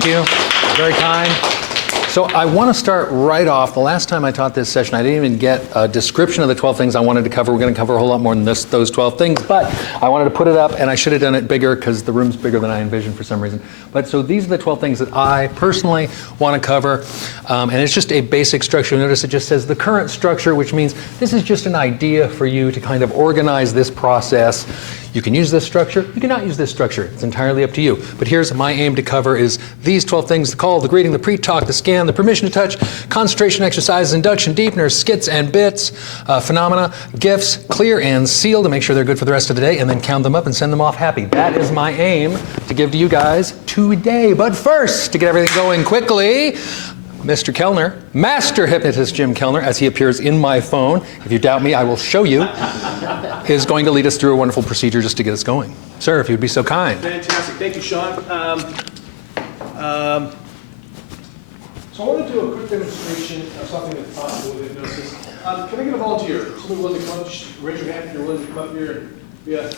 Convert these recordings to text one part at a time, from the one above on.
Thank you. Very kind. So I want to start right off. The last time I taught this session, I didn't even get a description of the 12 things I wanted to cover. We're going to cover a whole lot more than those 12 things, but I wanted to put it up, and I should have done it bigger because the room's bigger than I envisioned for some reason. But so these are the 12 things that I personally want to cover, and it's just a basic structure. Notice it just says the current structure, which means this is just an idea for you to kind of organize this process. You can use this structure, you cannot use this structure. It's entirely up to you. But here's my aim to cover is these 12 things: the call, the greeting, the pre-talk, the scan, the permission to touch, concentration exercises, induction, deepeners, skits and bits, phenomena, gifts, clear and seal to make sure they're good for the rest of the day, and then count them up and send them off happy. That is my aim to give to you guys today. But first, to get everything going quickly, Mr. Kellner, Master Hypnotist Jim Kellner, as he appears in my phone, if you doubt me, I will show you, is going to lead us through a wonderful procedure just to get us going. Sir, if you'd be so kind. Fantastic. Thank you, Sean. So I want to do a quick demonstration of something that's possible with hypnosis. Can I get a volunteer? Somebody willing to come up? Just raise your hand if you're willing to come up here. Yeah.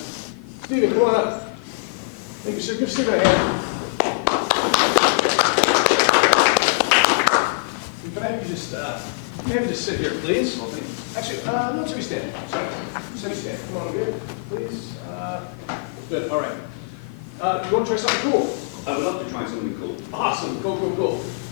Stephen, come on up. Thank you, sir. Give Stephen a hand. Can I have you just sit here, please? Actually, no, let me stand. Sorry. Let me stand. Come on over here, please. Good. All right. You want to try something cool? I would love to try something cool. Awesome. Cool. Do you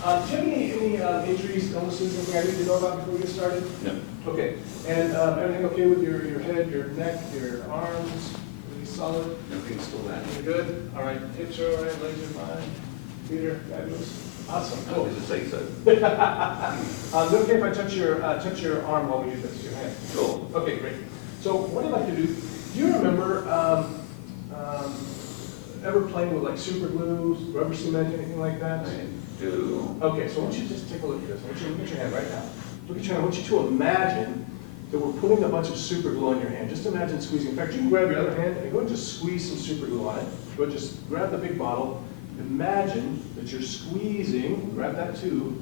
have any injuries, illnesses, anything I need to know about before we get started? No. Okay. And everything okay with your head, your neck, your arms? Everything solid? Nothing's still there. You're good? All right. Hips are all right. Legs are fine. Feet are fabulous. Awesome. Cool. To say so. Is it okay if I touch your arm while we do this? Your hand? Sure. Okay, great. So what I'd like to do you remember ever playing with like super glue, rubber cement, anything like that? I do. Okay, so I want you to just take a look at this. I want you to look at your hand right now. Look at your hand. I want you to imagine that we're putting a bunch of super glue on your hand. Just imagine squeezing. In fact, you can grab your other hand and go and just squeeze some super glue on it. Go and just grab the big bottle. Imagine that you're squeezing, grab that tube,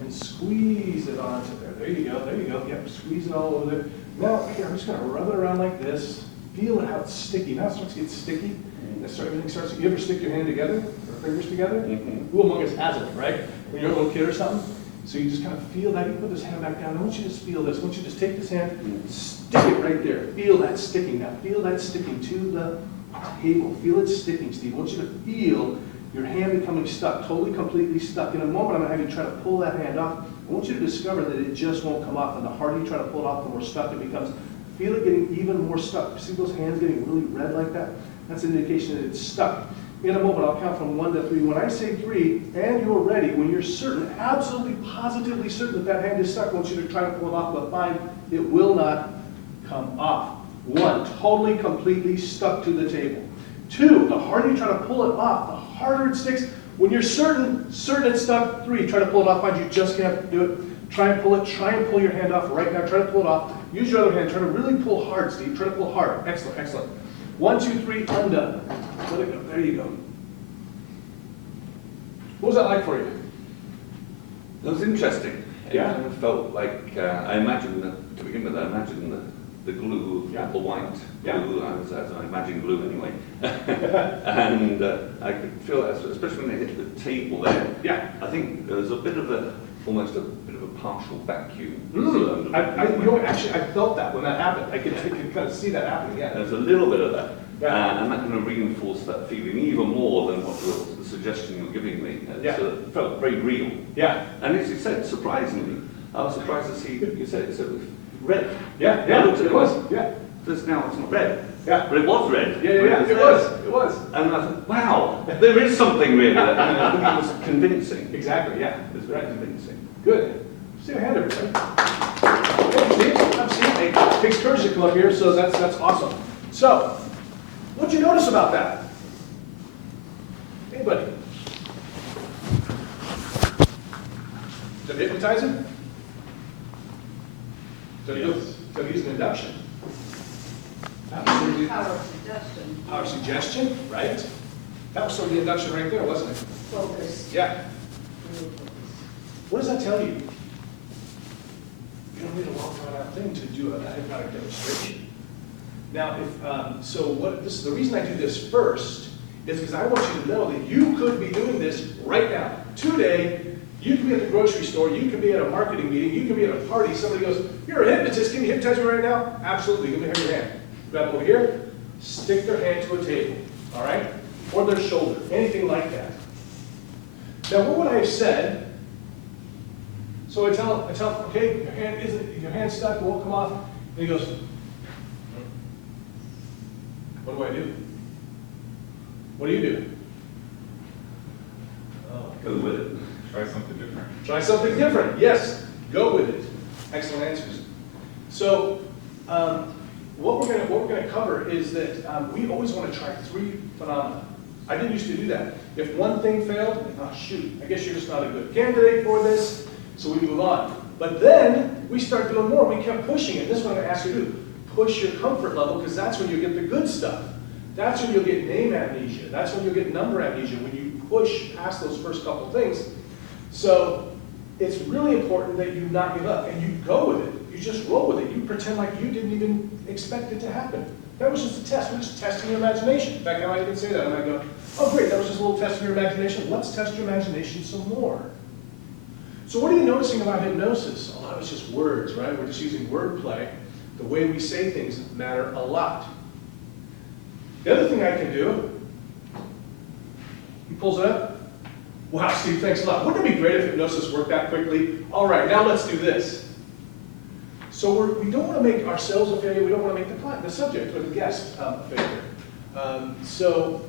and squeeze it onto there. There you go. Yep, squeeze it all over there. Now, here, I'm just going to rub it around like this. Feel how it's sticky. Now it starts to get sticky. Everything starts. You ever stick your hand together, or fingers together? Mm-hmm. Who among us hasn't, right? When you're a little kid or something. So you just kind of feel that. You put this hand back down. I want you to just feel this. I want you to just take this hand, stick it right there. Feel that sticking now. Feel that sticking to the table. Feel it sticking, Steve. I want you to feel your hand becoming stuck, totally, completely stuck. In a moment, I'm going to have you try to pull that hand off. I want you to discover that it just won't come off. And the harder you try to pull it off, the more stuck it becomes. Feel it getting even more stuck. See those hands getting really red like that? That's an indication that it's stuck. In a moment, I'll count from 1 to 3. When I say 3, and you're ready, when you're certain, absolutely, positively certain that that hand is stuck, I want you to try to pull it off, but 5, it will not come off. 1, totally, completely stuck to the table. 2, the harder you try to pull it off, the harder it sticks. When you're certain it's stuck. 3, try to pull it off, find you just can't do it. Try and pull your hand off right now. Try to pull it off. Use your other hand. Try to really pull hard, Steve. Try to pull hard. Excellent. 1, 2, 3, undone. Let it go. There you go. What was that like for you? That was interesting. Yeah. It kind of felt like, I imagined, to begin with, the glue, yeah. the white yeah. glue, as I imagine glue anyway. And I could feel that, especially when it hit the table there. Yeah. I think there was almost a bit of a partial vacuum. Actually, I felt that when that happened. I could kind of see that happening, yeah. There's a little bit of that. Yeah. And that kind of reinforced that feeling even more than what the suggestion you're giving me. Yeah. So it felt very real. Yeah. And as you said, surprisingly, I was surprised to see you said it was red. Yeah, it was. Yeah. This now it's not red. Yeah. But it was red. Yeah, it was. And I thought, wow, there is something really. I think it was convincing. Exactly, yeah. It was very convincing. Good. See your hand, everybody. It takes courage to come up here, so that's awesome. So, what'd you notice about that? Anybody? Did it hypnotize him? Did it use an induction? Absolutely. Power suggestion. Power suggestion, right? That was sort of the induction right there, wasn't it? Focus. Yeah. What does that tell you? You don't need a long drawn out thing to do a hypnotic demonstration. Now, the reason I do this first is because I want you to know that you could be doing this right now. Today, you could be at the grocery store, you could be at a marketing meeting, you could be at a party, somebody goes, you're a hypnotist, can you hypnotize me right now? Absolutely, give me your hand. Grab over here, stick their hand to a table, all right? Or their shoulder, anything like that. Now, what would I have said? So I tell, okay, your hand's stuck, it won't come off. And he goes, what do I do? What do you do? Go with it. Try something different. Try something different. Yes, go with it. Excellent answers. So, what we're going to cover is that we always want to try 3 phenomena. I didn't used to do that. If one thing failed, oh shoot, I guess you're just not a good candidate for this, so we move on. But then we start doing more. We kept pushing it. This is what I'm going to ask you to do. Push your comfort level, because that's when you get the good stuff. That's when you'll get name amnesia. That's when you'll get number amnesia, when you push past those first couple things. So it's really important that you not give up and you go with it. You just roll with it. You pretend like you didn't even expect it to happen. That was just a test. We're just testing your imagination. In fact, I might even say that. I might go, oh great, that was just a little test of your imagination. Let's test your imagination some more. So what are you noticing about hypnosis? A lot of it's just words, right? We're just using wordplay. The way we say things matter a lot. The other thing I can do, he pulls it up. Wow, Steve, thanks a lot. Wouldn't it be great if hypnosis worked that quickly? All right, now let's do this. So we don't want to make ourselves a failure. We don't want to make the client, the subject, or the guest a failure. So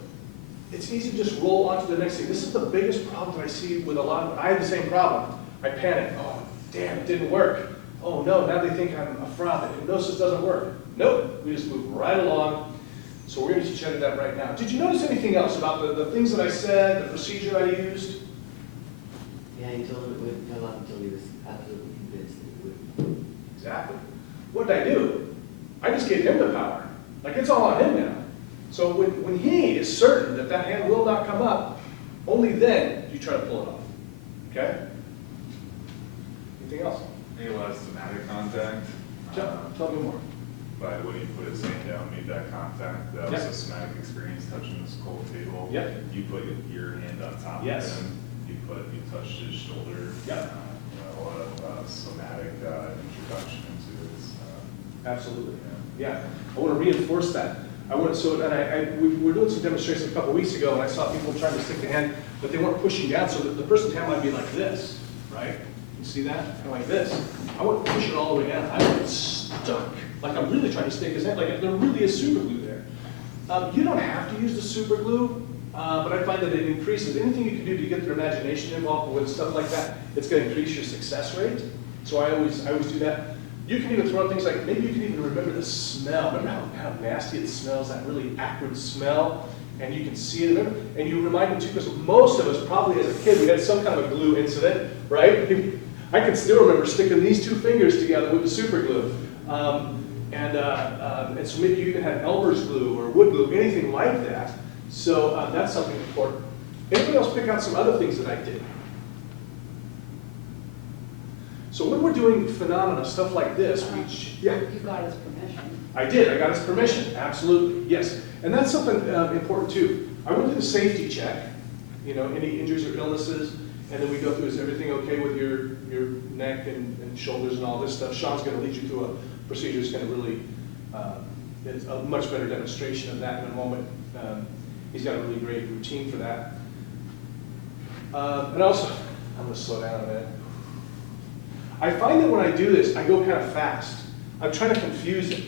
it's easy to just roll on to the next thing. This is the biggest problem that I see with a lot of, I have the same problem. I panic. Oh, damn, it didn't work. Oh no, now they think I'm a fraud, that hypnosis doesn't work. Nope, we just move right along. So we're going to teach you that right now. Did you notice anything else about the things that I said, the procedure I used? Yeah, he told him it wouldn't come up until he was absolutely convinced that it would. Exactly. What did I do? I just gave him the power. Like, it's all on him now. So when he is certain that that hand will not come up, only then do you try to pull it off. Okay? Anything else? Maybe a lot of somatic contact. Tell me more. By the way you put his hand down, made that contact. That was Yep. a somatic experience touching this cold table. Yep. You put your hand on top Yes. of him. You touched his shoulder. Yep. A lot of somatic introduction into his. Absolutely. Yeah. I want to reinforce that. We were doing some demonstrations a couple weeks ago, and I saw people trying to stick the hand, but they weren't pushing down, so the person's hand might be like this, right? You see that? Kind of like this. I wouldn't push it all the way down. I would get stuck. Like I'm really trying to stick his hand. Like there really is super glue there. You don't have to use the super glue, but I find that it increases. Anything you can do to get their imagination involved with stuff like that, it's going to increase your success rate. So I always do that. You can even throw in things like, maybe you can even remember the smell. Remember how nasty it smells, that really acrid smell? And you can see it, remember? And you remind them too, because most of us probably as a kid, we had some kind of a glue incident, right? I can still remember sticking these 2 fingers together with the super glue. And so maybe you even had Elmer's glue or wood glue, anything like that. So that's something important. Anybody else pick out some other things that I did? So when we're doing phenomena, stuff like this, You got his permission. I did, I got his permission, absolutely, yes. And that's something important too. I went through the safety check, any injuries or illnesses, and then we go through, is everything okay with your neck and shoulders and all this stuff? Sean's going to lead you through a procedure that's going to really, it's a much better demonstration of that in a moment. He's got a really great routine for that. And also, I'm going to slow down a minute. I find that when I do this, I go kind of fast. I'm trying to confuse him,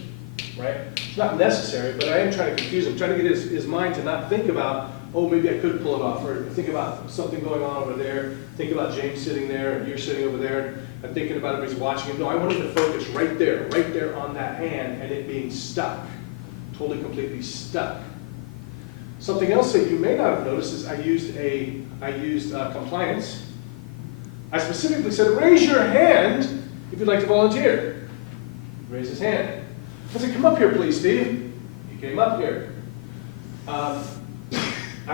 right? It's not necessary, but I am trying to confuse him, trying to get his mind to not think about, oh, maybe I could pull it off, or think about something going on over there, think about James sitting there, and you're sitting over there, and thinking about everybody's watching him. No, I want him to focus right there on that hand, and it being stuck, totally, completely stuck. Something else that you may not have noticed is I used compliance. I specifically said, raise your hand if you'd like to volunteer. Raise his hand. I said, come up here, please, Steve. He came up here. I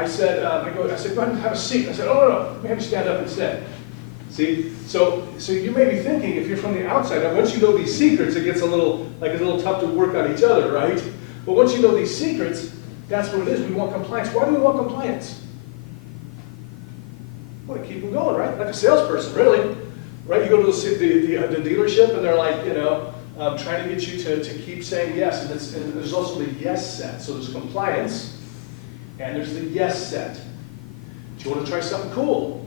said, go ahead and have a seat. I said, oh, no, let me have you stand up instead. See? So you may be thinking, if you're from the outside, now once you know these secrets, it gets a little tough to work on each other, right? But once you know these secrets, That's what it is. We want compliance. Why do we want compliance? We want to keep them going, right? Like a salesperson, really. Right? You go to the dealership and they're like, trying to get you to keep saying yes. And there's also the yes set. So there's compliance and there's the yes set. Do you want to try something cool?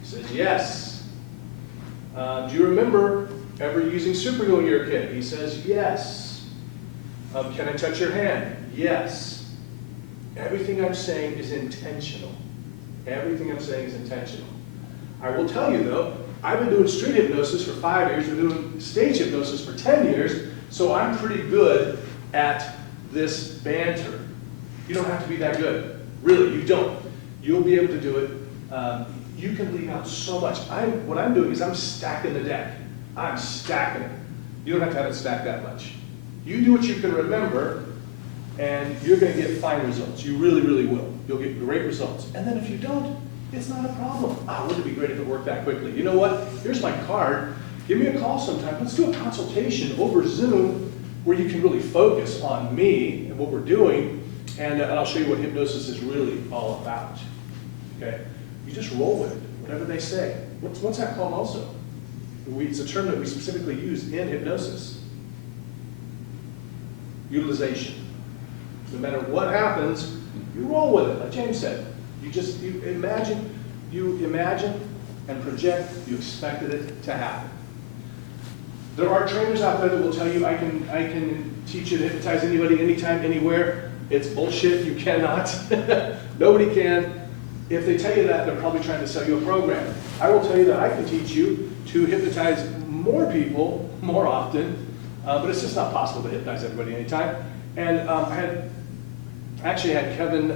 He says yes. Do you remember ever using super glue when you were a kid? He says yes. Can I touch your hand? Yes. Everything I'm saying is intentional. Everything I'm saying is intentional. I will tell you though, I've been doing street hypnosis for 5 years, been doing stage hypnosis for 10 years, so I'm pretty good at this banter. You don't have to be that good. Really, you don't. You'll be able to do it. You can leave out so much. What I'm doing is I'm stacking the deck. I'm stacking it. You don't have to have it stacked that much. You do what you can remember, and you're going to get fine results. You really, really will. You'll get great results. And then if you don't, it's not a problem. Wouldn't it be great if it worked that quickly? You know what? Here's my card. Give me a call sometime. Let's do a consultation over Zoom where you can really focus on me and what we're doing, and I'll show you what hypnosis is really all about. Okay? You just roll with it, whatever they say. What's that called also? It's a term that we specifically use in hypnosis. Utilization. No matter what happens, you roll with it, like James said. You imagine and project, you expected it to happen. There are trainers out there that will tell you, I can teach you to hypnotize anybody, anytime, anywhere. It's bullshit, you cannot. Nobody can. If they tell you that, they're probably trying to sell you a program. I will tell you that I can teach you to hypnotize more people more often, but it's just not possible to hypnotize everybody anytime. And I actually had Kevin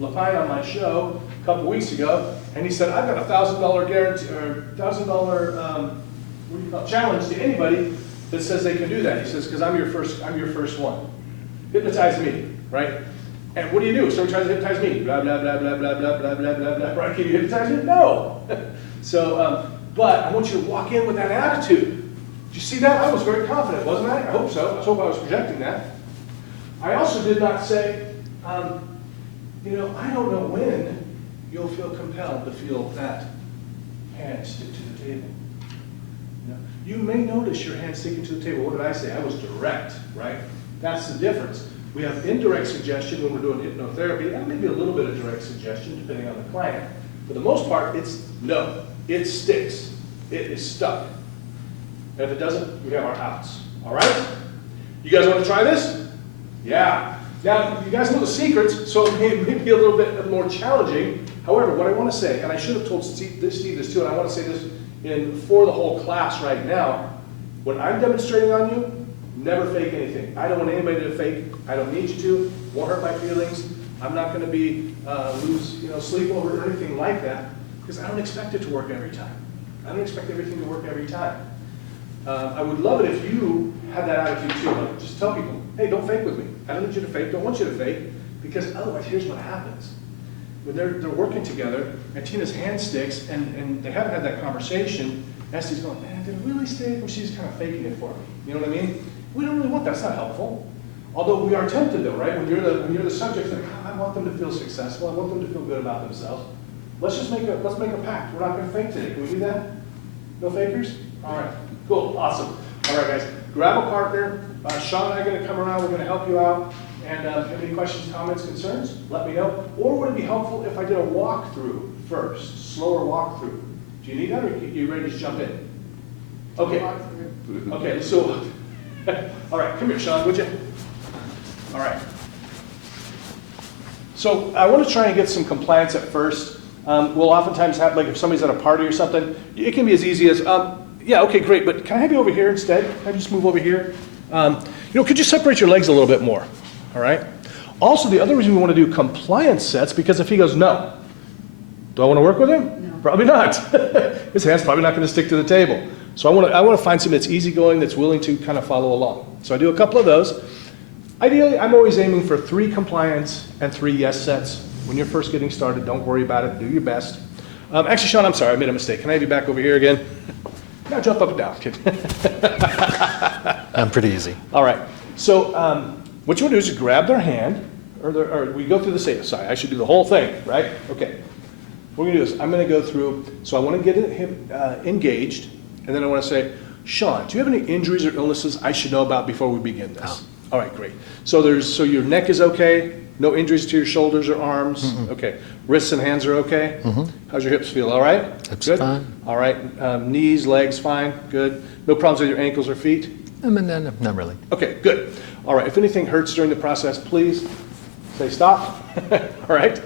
Lapine on my show a couple weeks ago, and he said, I've got a $1,000 guarantee, or $1,000 challenge to anybody that says they can do that. He says, because I'm your first one. Hypnotize me, right? And what do you do? Someone tries to hypnotize me. Blah, blah, blah, blah, blah, blah, blah, blah, blah, blah. Right? Can you hypnotize me? No. So, but I want you to walk in with that attitude. Did you see that? I was very confident, wasn't I? I hope so. I hope I was projecting that. I also did not say, I don't know when you'll feel compelled to feel that hand stick to the table. You may notice your hand sticking to the table. What did I say? I was direct, right? That's the difference. We have indirect suggestion when we're doing hypnotherapy, and maybe a little bit of direct suggestion depending on the client. For the most part, it's no. It sticks. It is stuck. And if it doesn't, we have our outs. All right? You guys want to try this? Yeah. Now, you guys know the secrets, so it may be a little bit more challenging. However, what I want to say, and I should have told Steve this too, and I want to say this for the whole class right now, when I'm demonstrating on you, never fake anything. I don't want anybody to fake. I don't need you to. Won't hurt my feelings. I'm not going to be lose sleep over or anything like that, because I don't expect it to work every time. I don't expect everything to work every time. I would love it if you had that attitude too. Like, just tell people, hey, don't fake with me. I don't need you to fake. Don't want you to fake, because otherwise, here's what happens. When they're working together, and Tina's hand sticks, and they haven't had that conversation, Estee's going, man, did it really stick? Or she's kind of faking it for me. You know what I mean? We don't really want that. That's not helpful. Although we are tempted though, right? When you're the subject, like, I want them to feel successful. I want them to feel good about themselves. Let's make a pact. We're not going to fake today. Can we do that? No fakers? All right. Cool. Awesome. All right, guys. Grab a partner. Sean and I are going to come around. We're going to help you out. And if you have any questions, comments, concerns, let me know. Or would it be helpful if I did a walkthrough first? Slower walkthrough. Do you need that, or are you ready to just jump in? Okay. Okay. So. All right, come here, Sean, would you? All right. So I want to try and get some compliance at first. We'll oftentimes have, like if somebody's at a party or something, it can be as easy as, yeah, okay, great, but can I have you over here instead? Can I just move over here? Could you separate your legs a little bit more? All right. Also, the other reason we want to do compliance sets, because if he goes, no, do I want to work with him? No. Probably not. His hand's probably not going to stick to the table. So I want to find somebody that's easygoing, that's willing to kind of follow along. So I do a couple of those. Ideally, I'm always aiming for 3 compliance and 3 yes sets. When you're first getting started, don't worry about it. Do your best. Actually, Sean, I'm sorry. I made a mistake. Can I have you back over here again? Now jump up and down, kid. I'm pretty easy. All right. So what you want to do is just grab their hand, or we go through the same, sorry, I should do the whole thing, right? Okay. What we're gonna do is, I'm gonna go through, so I wanna get him engaged, and then I wanna say, Sean, do you have any injuries or illnesses I should know about before we begin this? No. All right, great. So your neck is okay? No injuries to your shoulders or arms? Okay. Wrists and hands are okay? How's your hips feel, all right? Hips Good? fine. All right, knees, legs, fine, good. No problems with your ankles or feet? No, not really. Okay, good. All right, if anything hurts during the process, please say stop. All right.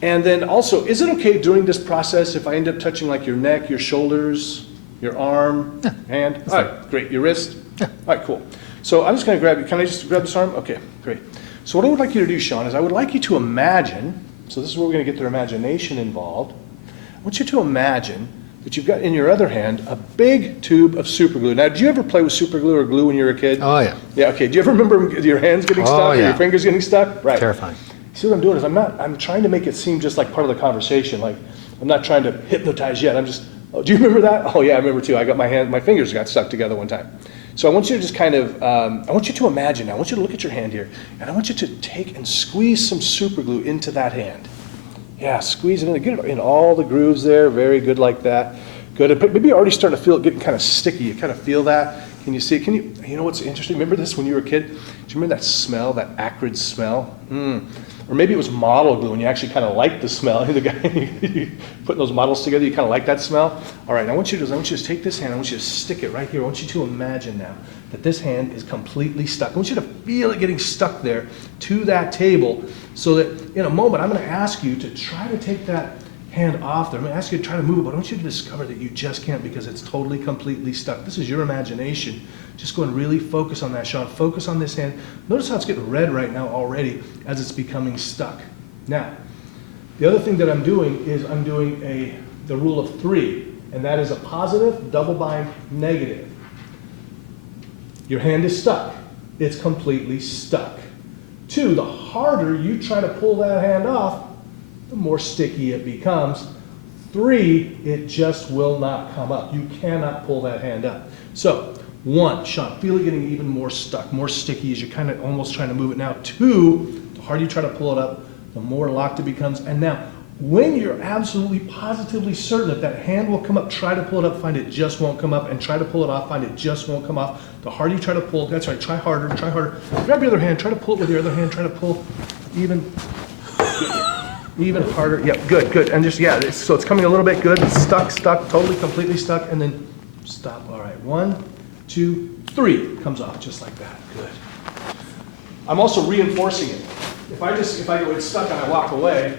And then also, is it okay during this process if I end up touching like your neck, your shoulders, your arm, hand? All right, great. Your wrist? Yeah. All right, cool. So I'm just going to grab you. Can I just grab this arm? Okay, great. So what I would like you to do, Sean, is I would like you to imagine, so this is where we're going to get their imagination involved. I want you to imagine that you've got in your other hand a big tube of super glue. Now, did you ever play with super glue or glue when you were a kid? Oh, yeah. Yeah, okay. Do you ever remember your hands getting stuck or yeah. your fingers getting stuck? Right. Terrifying. See what I'm doing is I'm trying to make it seem just like part of the conversation. Like I'm not trying to hypnotize yet. I'm just, oh, do you remember that? Oh yeah, I remember too. I got my fingers got stuck together one time. So I want you to just kind of, I want you to imagine now. I want you to look at your hand here, and I want you to take and squeeze some super glue into that hand. Yeah, squeeze it in, get it in all the grooves there. Very good like that. Good. Maybe you're already starting to feel it getting kind of sticky. You kind of feel that. Can you see it? You know what's interesting? Remember this when you were a kid? Do you remember that smell, that acrid smell? Or maybe it was model glue and you actually kind of liked the smell. The guy putting those models together, you kind of like that smell? All right, I want you to take this hand, I want you to stick it right here. I want you to imagine now that this hand is completely stuck. I want you to feel it getting stuck there to that table so that in a moment I'm going to ask you to try to take that hand off there. I'm going to ask you to try to move it, but I want you to discover that you just can't because it's totally, completely stuck. This is your imagination. Just go and really focus on that, Sean. Focus on this hand. Notice how it's getting red right now already as it's becoming stuck. Now, the other thing that I'm doing is I'm doing the rule of 3, and that is a positive, double bind, negative. Your hand is stuck. It's completely stuck. 2, the harder you try to pull that hand off, the more sticky it becomes. 3, it just will not come up. You cannot pull that hand up. So, 1, Sean, feel it getting even more stuck, more sticky as you're kind of almost trying to move it now. 2, the harder you try to pull it up, the more locked it becomes. And now, when you're absolutely positively certain that that hand will come up, try to pull it up, find it just won't come up, and try to pull it off, find it just won't come off. The harder you try to pull, that's right, try harder, try harder. Grab your other hand, try to pull it with your other hand, try to pull even harder. Yeah, good. And just, yeah, so it's coming a little bit good. It's stuck, totally, completely stuck, and then stop. All right, 1, 2, 3 comes off just like that. Good. I'm also reinforcing it. If I go, it's stuck and I walk away,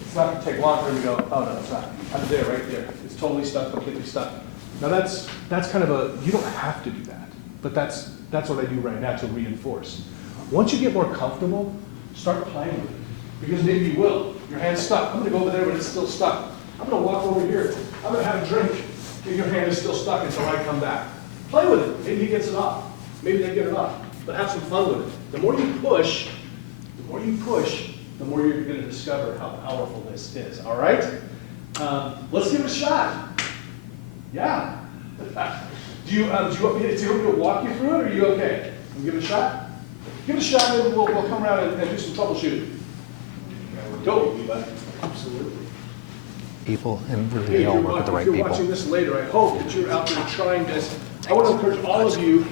it's not going to take long for me to go, oh no, it's not. I'm there, right there. It's totally stuck, completely stuck. Now that's kind of you don't have to do that, but that's what I do right now to reinforce. Once you get more comfortable, start playing with it. Because maybe you will. Your hand's stuck. I'm going to go over there, but it's still stuck. I'm going to walk over here. I'm going to have a drink. And your hand is still stuck until I come back. Play with it. Maybe he gets it off. Maybe they get it off. But have some fun with it. The more you push, the more you're going to discover how powerful this is. All right? Let's give it a shot. Yeah. Do you want me to walk you through it, or are you okay? We'll give it a shot? Give it a shot, and we'll come around and do some troubleshooting. Go, bud. Absolutely. People, and Hey, really all work with the right if you're people. watching this later, I hope that you're out there trying this. I want to encourage all of you,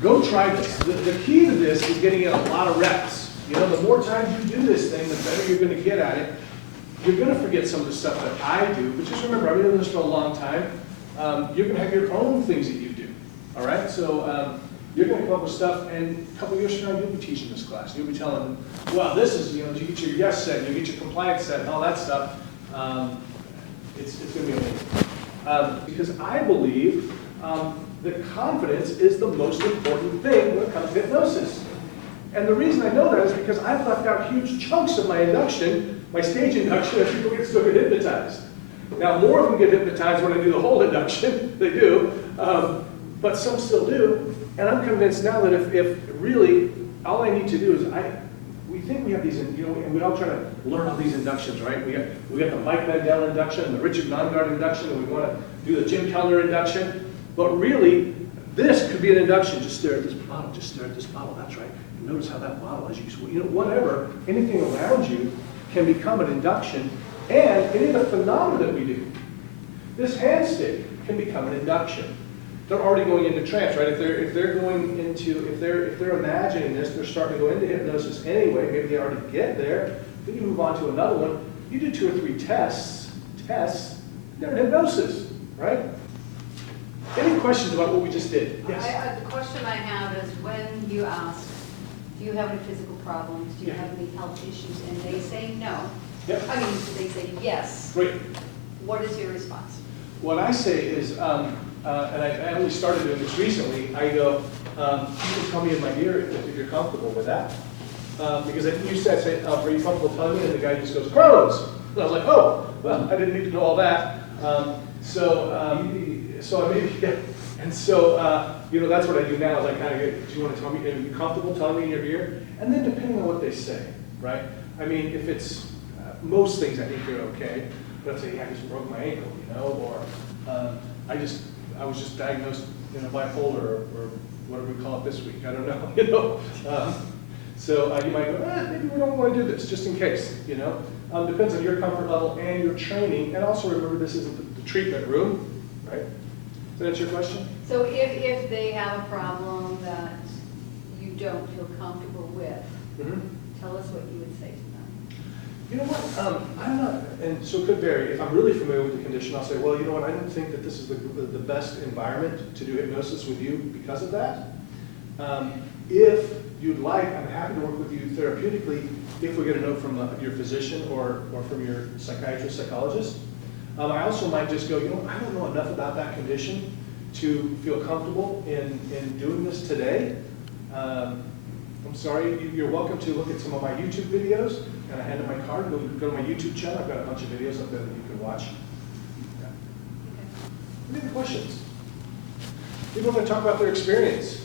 go try this. The key to this is getting in a lot of reps. You know, the more times you do this thing, the better you're going to get at it. You're going to forget some of the stuff that I do, but just remember, I've been doing this for a long time. You're going to have your own things that you do. All right? So you're going to come up with stuff, and a couple years from now, you'll be teaching this class. You'll be telling them, well, this is, you get your yes set, you get your compliance set, and all that stuff. It's going to be amazing. Because I believe that confidence is the most important thing when it comes to hypnosis. And the reason I know that is because I've left out huge chunks of my induction, my stage induction, as people still get hypnotized. Now, more of them get hypnotized when I do the whole induction. They do. But some still do. And I'm convinced now that if really all I need to do is we think we have these, and we all try to learn all these inductions, right? We got the Mike Mandel induction, and the Richard Nongard induction, and we want to do the Jim Kellner induction. But really, This could be an induction. Just stare at this bottle. Just stare at this bottle. That's right. And notice how that bottle, as whatever, anything around you can become an induction. And any of the phenomena that we do, this hand stick can become an induction. They're already going into trance, right? If they're imagining this, they're starting to go into hypnosis anyway. Maybe they already get there. Then you move on to another one. You do 2 or 3 tests, they're in hypnosis, right? Any questions about what we just did? Yes. The question I have is when you ask, do you have any physical problems? Do you have any health issues? And they say no. Yep. I mean, they say yes. Great. What is your response? What I say is, and I only started doing this recently, I go, you can tell me in my ear if you're comfortable with that. Because you said, are you comfortable telling me? And the guy just goes, Crohn's. And I was like, oh, well, I didn't need to know all that. So I maybe, yeah. And so, that's what I do now is I kind of get, do you want to tell me, are you comfortable telling me in your ear? And then depending on what they say, right? I mean, if it's, most things I think are okay. But I'd say, yeah, I just broke my ankle, or I was just diagnosed, bipolar or whatever we call it this week. I don't know, So you might go, maybe we don't want to do this, just in case, Depends on your comfort level and your training. And also remember, this isn't the treatment room, right? Does that answer your question? So if they have a problem that you don't feel comfortable with, tell us what you would say to them. You know what, I'm not, and so it could vary. If I'm really familiar with the condition, I'll say, well, you know what, I don't think that this is the best environment to do hypnosis with you because of that. If you'd like, I'm happy to work with you therapeutically if we get a note from your physician or from your psychiatrist, psychologist. I also might just go, I don't know enough about that condition to feel comfortable in doing this today. I'm sorry, you're welcome to look at some of my YouTube videos, and I hand in my card, go to my YouTube channel, I've got a bunch of videos up there that you can watch. Yeah. Any other questions? People want to talk about their experience.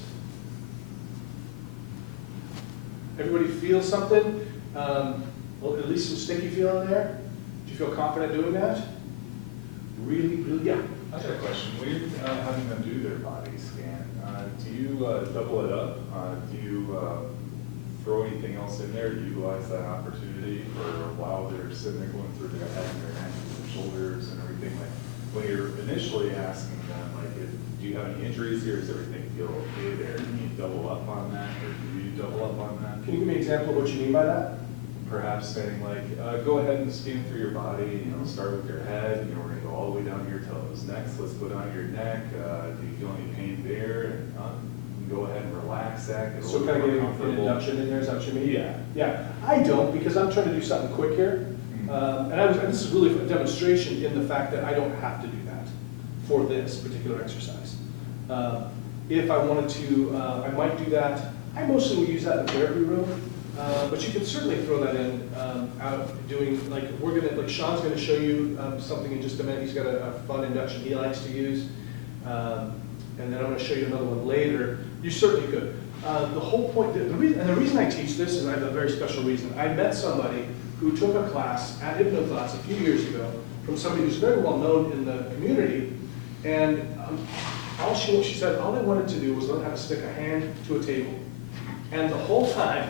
Everybody feel something? Well, at least some sticky feeling there? Do you feel confident doing that? Really, yeah. I got a question. When you're having them do their body scan, do you double it up? Do you throw anything else in there to utilize that opportunity for while they're sitting there going through their head and their hands and their shoulders and everything? Like when you're initially asking them, like, do you have any injuries here? Does everything feel okay there? Can you double up on that, or do you double up on that? Can you give me an example of what you mean by that? Perhaps saying like, go ahead and scan through your body, start with your head, we're gonna go all the way down to your toes. Next, let's go down to your neck. Do you feel any pain there? And go ahead and relax that. Get a So little kind of more getting an comfortable. induction in there, is that what you mean? Yeah. Yeah, I don't, because I'm trying to do something quick here. And this is really a demonstration in the fact that I don't have to do that for this particular exercise. If I wanted to, I might do that. I mostly will use that in the therapy room. But you can certainly throw that in out doing, like Sean's gonna show you something in just a minute. He's got a fun induction he likes to use. And then I'm gonna show you another one later. You certainly could. The whole point, the reason I teach this is I have a very special reason. I met somebody who took a class at Hypno class a few years ago from somebody who's very well known in the community. And she said, all they wanted to do was learn how to stick a hand to a table. And the whole time,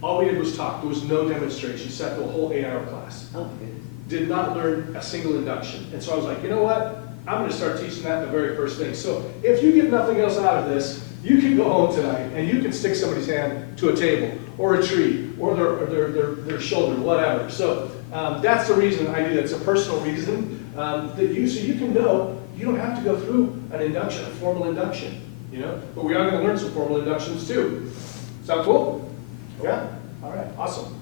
all we did was talk. There was no demonstration. She sat through a whole 8-hour class. Oh, good. Did not learn a single induction. And so I was like, you know what? I'm going to start teaching that the very first thing. So if you get nothing else out of this, you can go home tonight and you can stick somebody's hand to a table or a tree or their shoulder, whatever. So that's the reason I do that. It's a personal reason so you can know you don't have to go through an induction, a formal induction, But we are going to learn some formal inductions too. Sound cool? Yeah? All right, awesome.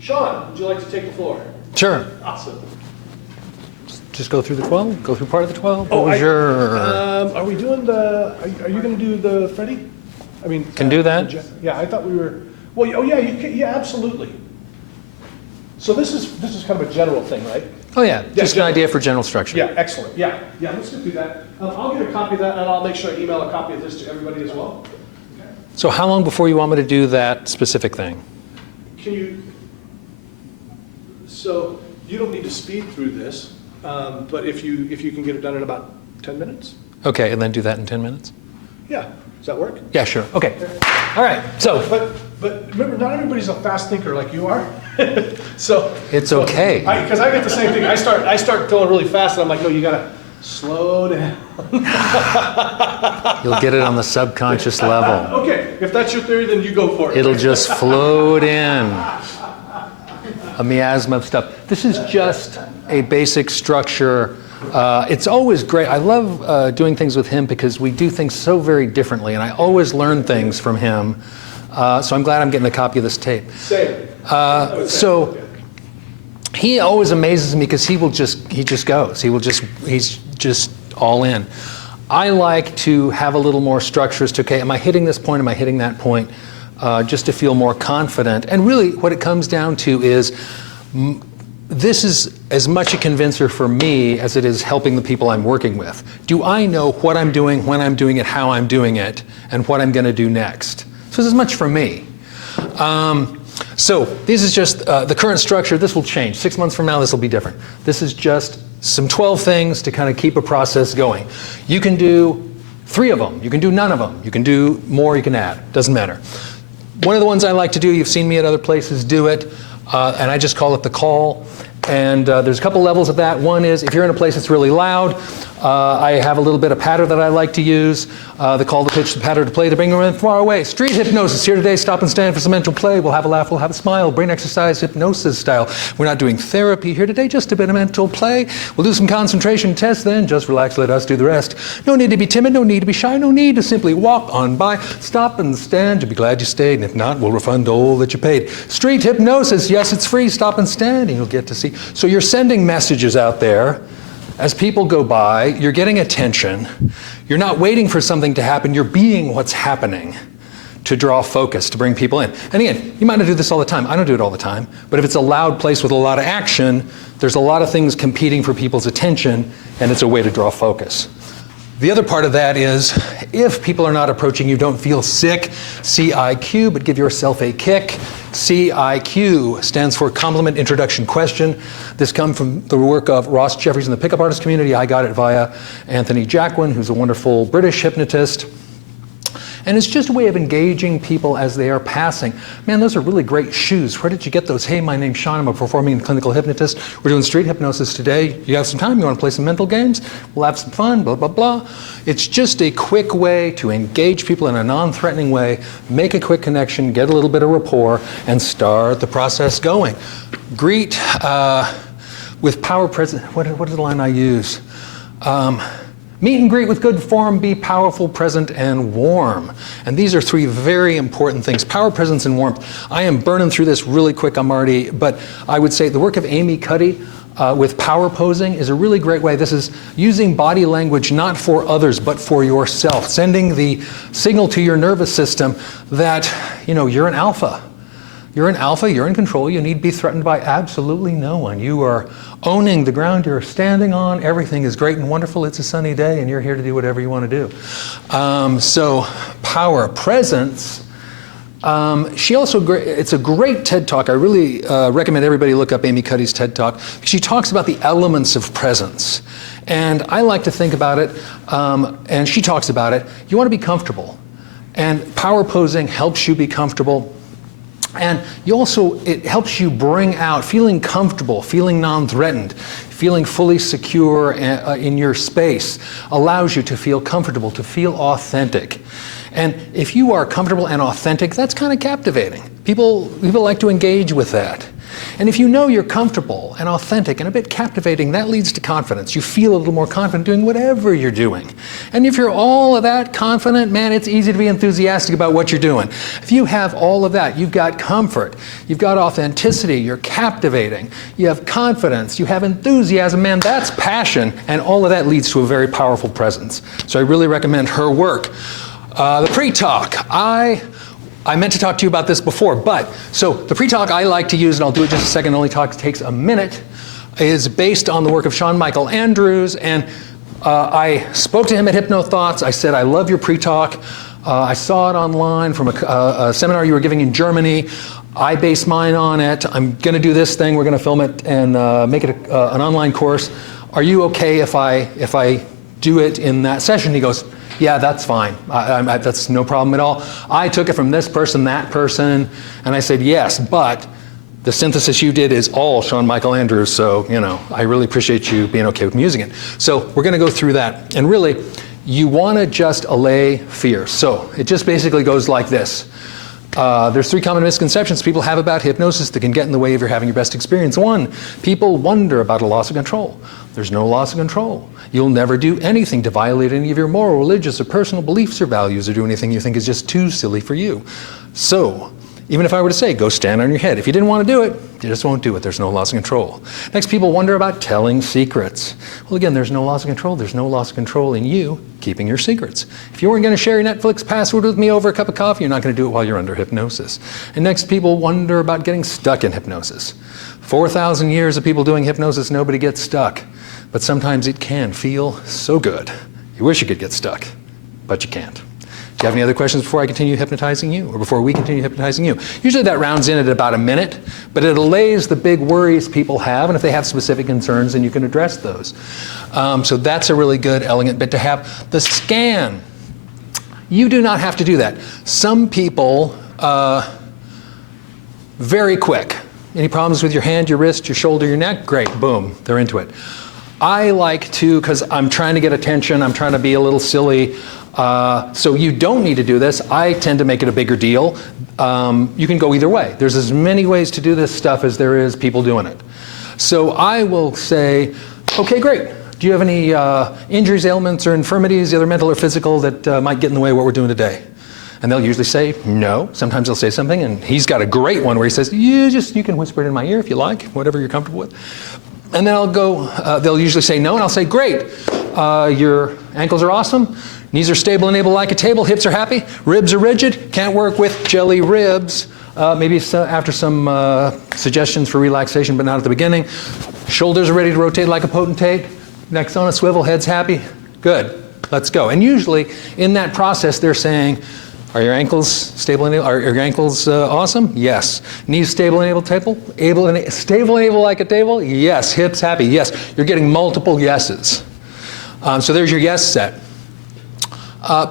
Sean, would you like to take the floor? Sure. Awesome. Just go through the 12? Go through part of the 12? Oh, What was your... are we doing are you going to do the Freddie? I mean... Can do that? Yeah, I thought we were... Well, oh yeah, you can, yeah, absolutely. So this is kind of a general thing, right? Oh, yeah. Just an general. idea for general structure. Yeah, excellent. Yeah, let's go through that. I'll get a copy of that, and I'll make sure I email a copy of this to everybody as well. Okay. So how long before you want me to do that specific thing? So you don't need to speed through this, but if you can get it done in about 10 minutes? Okay, and then do that in 10 minutes? Yeah, does that work? Yeah, sure. Okay. All right. So But remember, not everybody's a fast thinker like you are. So it's okay. Because I get the same thing. I start going really fast, and I'm like, no, you gotta slow down. You'll get it on the subconscious level. Okay, if that's your theory, then you go for it. It'll just float in. A miasma of stuff. This is just a basic structure. It's always great. I love doing things with him because we do things so very differently, and I always learn things from him. So I'm glad I'm getting a copy of this tape. Same. So he always amazes me because he just goes. He's just all in. I like to have a little more structure as to, okay, am I hitting this point? Am I hitting that point? Just to feel more confident. And really what it comes down to is this is as much a convincer for me as it is helping the people I'm working with. Do I know what I'm doing, when I'm doing it, how I'm doing it, and what I'm going to do next? So this is much for me. So this is just the current structure. This will change. 6 months from now, this will be different. This is just some 12 things to kind of keep a process going. You can do 3 of them. You can do none of them. You can do more, you can add. Doesn't matter. One of the ones I like to do, you've seen me at other places do it, and I just call it the call. And there's a couple levels of that. One is if you're in a place that's really loud, I have a little bit of patter that I like to use. The call, the pitch, the patter, to play, to bring them in far away. Street hypnosis here today. Stop and stand for some mental play. We'll have a laugh, we'll have a smile. Brain exercise, hypnosis style. We're not doing therapy here today, just a bit of mental play. We'll do some concentration tests then. Just relax, let us do the rest. No need to be timid, no need to be shy, no need to simply walk on by. Stop and stand. You'll be glad you stayed, and if not, we'll refund all that you paid. Street hypnosis, yes, it's free. Stop and stand, and you'll get to see. So you're sending messages out there. As people go by, you're getting attention. You're not waiting for something to happen. You're being what's happening to draw focus, to bring people in. And again, you might not do this all the time. I don't do it all the time. But if it's a loud place with a lot of action, there's a lot of things competing for people's attention, and it's a way to draw focus. The other part of that is, if people are not approaching you, don't feel sick. CIQ, but give yourself a kick. CIQ stands for Compliment Introduction Question. This comes from the work of Ross Jeffries in the pickup artist community. I got it via Anthony Jacquin, who's a wonderful British hypnotist. And it's just a way of engaging people as they are passing. Man, those are really great shoes. Where did you get those? Hey, my name's Sean. I'm a performing and clinical hypnotist. We're doing street hypnosis today. You have some time? You want to play some mental games? We'll have some fun, blah, blah, blah. It's just a quick way to engage people in a non-threatening way, make a quick connection, get a little bit of rapport, and start the process going. Greet with power present. What is the line I use? Meet and greet with good form, be powerful, present, and warm. And these are 3 very important things. Power, presence, and warmth. I am burning through this really quick, but I would say the work of Amy Cuddy with power posing is a really great way. This is using body language not for others, but for yourself. Sending the signal to your nervous system that, you're an alpha. You're an alpha, you're in control, you need to be threatened by absolutely no one. You are owning the ground you're standing on, everything is great and wonderful, it's a sunny day, and you're here to do whatever you want to do. So, power, presence. It's a great TED Talk. I really recommend everybody look up Amy Cuddy's TED Talk. She talks about the elements of presence. And I like to think about it, and she talks about it, you want to be comfortable. And power posing helps you be comfortable. And it helps you bring out feeling comfortable, feeling non-threatened, feeling fully secure in your space, allows you to feel comfortable, to feel authentic. And if you are comfortable and authentic, that's kind of captivating. People like to engage with that. And if you know you're comfortable and authentic and a bit captivating, that leads to confidence. You feel a little more confident doing whatever you're doing. And if you're all of that confident, man, it's easy to be enthusiastic about what you're doing. If you have all of that, you've got comfort, you've got authenticity, you're captivating, you have confidence, you have enthusiasm, man, that's passion, and all of that leads to a very powerful presence. So I really recommend her work. The pre-talk, I meant to talk to you about this before, so the pre-talk I like to use, and I'll do it just a second, it only takes a minute, is based on the work of Sean Michael Andrews, and I spoke to him at HypnoThoughts. I said, I love your pre-talk. I saw it online from a seminar you were giving in Germany. I base mine on it. I'm going to do this thing. We're going to film it and make it an online course. Are you okay if I do it in that session. He goes, yeah, that's fine. That's no problem at all. I took it from this person, that person, and I said, yes, but the synthesis you did is all Sean Michael Andrews, so, you know, I really appreciate you being okay with me using it. So we're going to go through that. And really, you want to just allay fear. So it just basically goes like this. There's 3 common misconceptions people have about hypnosis that can get in the way of your having your best experience. 1, people wonder about a loss of control. There's no loss of control. You'll never do anything to violate any of your moral, religious, or personal beliefs or values, or do anything you think is just too silly for you. So, even if I were to say, go stand on your head, if you didn't want to do it, you just won't do it. There's no loss of control. Next, people wonder about telling secrets. Well, again, there's no loss of control. There's no loss of control in you keeping your secrets. If you weren't going to share your Netflix password with me over a cup of coffee, you're not going to do it while you're under hypnosis. And next, people wonder about getting stuck in hypnosis. 4,000 years of people doing hypnosis, nobody gets stuck. But sometimes it can feel so good. You wish you could get stuck, but you can't. Do you have any other questions before I continue hypnotizing you, or before we continue hypnotizing you? Usually that rounds in at about a minute, but it allays the big worries people have, and if they have specific concerns, then you can address those. So that's a really good, elegant bit to have. The scan, you do not have to do that. Some people, very quick. Any problems with your hand, your wrist, your shoulder, your neck? Great, boom, they're into it. I like to, because I'm trying to get attention, I'm trying to be a little silly, so you don't need to do this. I tend to make it a bigger deal. You can go either way. There's as many ways to do this stuff as there is people doing it. So I will say, okay, great. Do you have any injuries, ailments, or infirmities, either mental or physical, that might get in the way of what we're doing today? And they'll usually say no. Sometimes they'll say something, and he's got a great one where he says, you can whisper it in my ear if you like, whatever you're comfortable with. And then I'll go, they'll usually say no, and I'll say, great, your ankles are awesome, knees are stable and able like a table, hips are happy, ribs are rigid, can't work with jelly ribs, maybe after some suggestions for relaxation, but not at the beginning. Shoulders are ready to rotate like a potentate, neck's on a swivel, head's happy, good, let's go. And usually in that process they're saying, are your ankles stable and able? Are your ankles awesome? Yes. Knees stable and able table? Stable and able like a table? Yes. Hips happy? Yes. You're getting multiple yeses. So there's your yes set.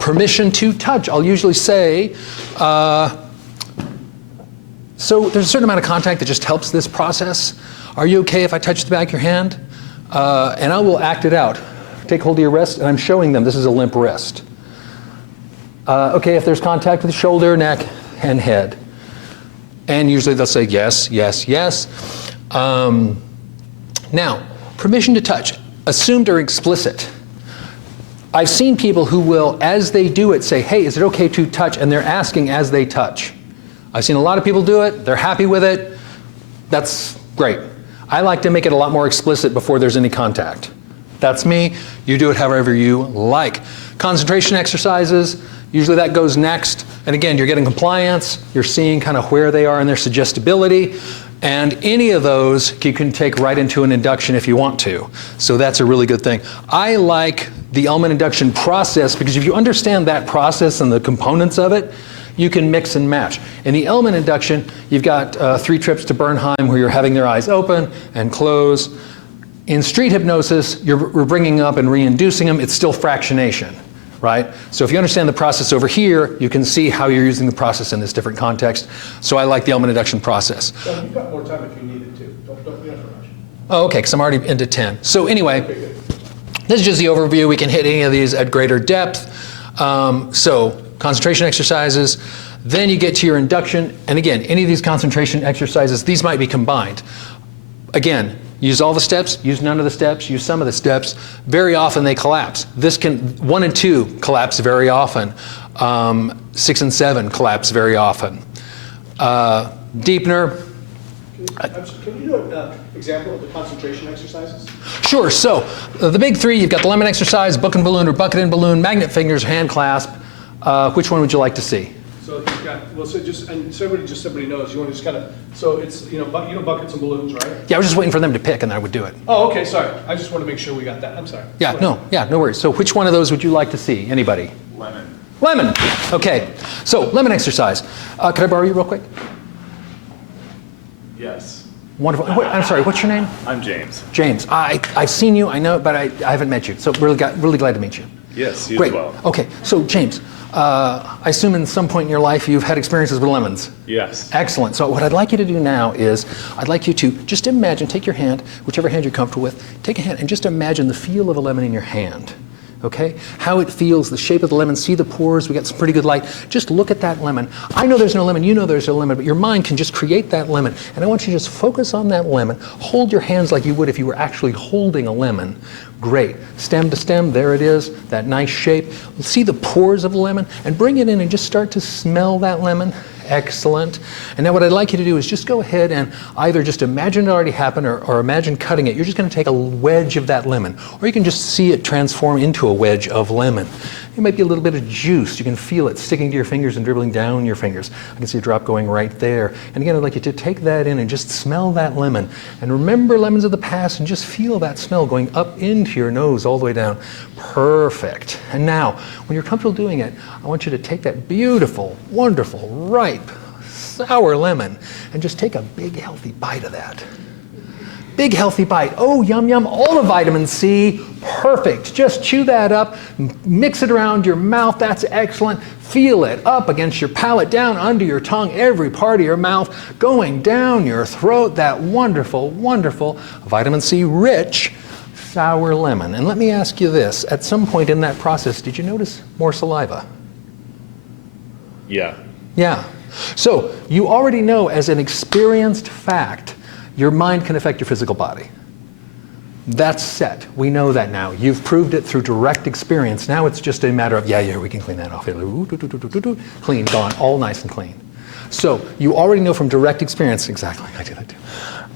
Permission to touch. I'll usually say, so there's a certain amount of contact that just helps this process. Are you okay if I touch the back of your hand? And I will act it out. Take hold of your wrist, and I'm showing them this is a limp wrist. Okay, if there's contact with the shoulder, neck, and head. And usually they'll say yes, yes, yes. Now, permission to touch, assumed or explicit. I've seen people who will, as they do it, say, hey, is it okay to touch? And they're asking as they touch. I've seen a lot of people do it. They're happy with it. That's great. I like to make it a lot more explicit before there's any contact. That's me. You do it however you like. Concentration exercises. Usually that goes next. And again, you're getting compliance. You're seeing kind of where they are in their suggestibility. And any of those you can take right into an induction if you want to. So that's a really good thing. I like the element induction process because if you understand that process and the components of it, you can mix and match. In the element induction, you've got 3 trips to Bernheim where you're having their eyes open and close. In street hypnosis, we're bringing up and re-inducing them. It's still fractionation. Right? So if you understand the process over here, you can see how you're using the process in this different context. So I like the element induction process. So you've got more time if you needed to. Don't be in a rush. Oh, okay, because I'm already into 10. So anyway, this is just the overview. We can hit any of these at greater depth. So concentration exercises. Then you get to your induction. And again, any of these concentration exercises, these might be combined. Again, use all the steps, use none of the steps, use some of the steps. Very often they collapse. 1 and 2 collapse very often. 6 and 7 collapse very often. Deepener. Can you do an example of the concentration exercises? Sure, so the big 3, you've got the lemon exercise, book and balloon or bucket and balloon, magnet fingers, hand clasp. Which one would you like to see? So you've got, well, so everybody knows, you want to just kind of, so it's, buckets and balloons, right? Yeah, I was just waiting for them to pick and I would do it. Oh, okay, sorry. I just want to make sure we got that. I'm sorry. Yeah, no worries. So which one of those would you like to see? Anybody? Lemon. Lemon, okay. So lemon exercise. Could I borrow you real quick? Yes. Wonderful. I'm sorry, what's your name? I'm James. James. I've seen you, I know, but I haven't met you. So really glad to meet you. Yes, you Great. as well. Okay, so James, I assume in some point in your life you've had experiences with lemons. Yes. Excellent. So what I'd like you to do now is, I'd like you to just imagine, take your hand, whichever hand you're comfortable with, take a hand and just imagine the feel of a lemon in your hand. Okay? How it feels, the shape of the lemon, see the pores, we got some pretty good light. Just look at that lemon. I know there's no lemon, you know there's no lemon, but your mind can just create that lemon. And I want you to just focus on that lemon. Hold your hands like you would if you were actually holding a lemon. Great. Stem to stem, there it is, that nice shape. See the pores of the lemon and bring it in and just start to smell that lemon. Excellent. And now what I'd like you to do is just go ahead and either just imagine it already happened or imagine cutting it. You're just going to take a wedge of that lemon, or you can just see it transform into a wedge of lemon. It might be a little bit of juice. You can feel it sticking to your fingers and dribbling down your fingers. I can see a drop going right there. And again, I'd like you to take that in and just smell that lemon. And remember lemons of the past and just feel that smell going up into your nose all the way down. Perfect. And now, when you're comfortable doing it, I want you to take that beautiful, wonderful, ripe, sour lemon and just take a big, healthy bite of that. Big healthy bite. Oh, yum, yum, all the vitamin C. Perfect. Just chew that up, mix it around your mouth. That's excellent. Feel it up against your palate, down under your tongue, every part of your mouth, going down your throat. That wonderful, wonderful vitamin C rich sour lemon. And let me ask you this. At some point in that process, did you notice more saliva? Yeah. Yeah. So you already know as an experienced fact, your mind can affect your physical body. That's set. We know that now. You've proved it through direct experience. Now it's just a matter of, yeah, we can clean that off. Clean, gone, all nice and clean. So you already know from direct experience, exactly, I do that too.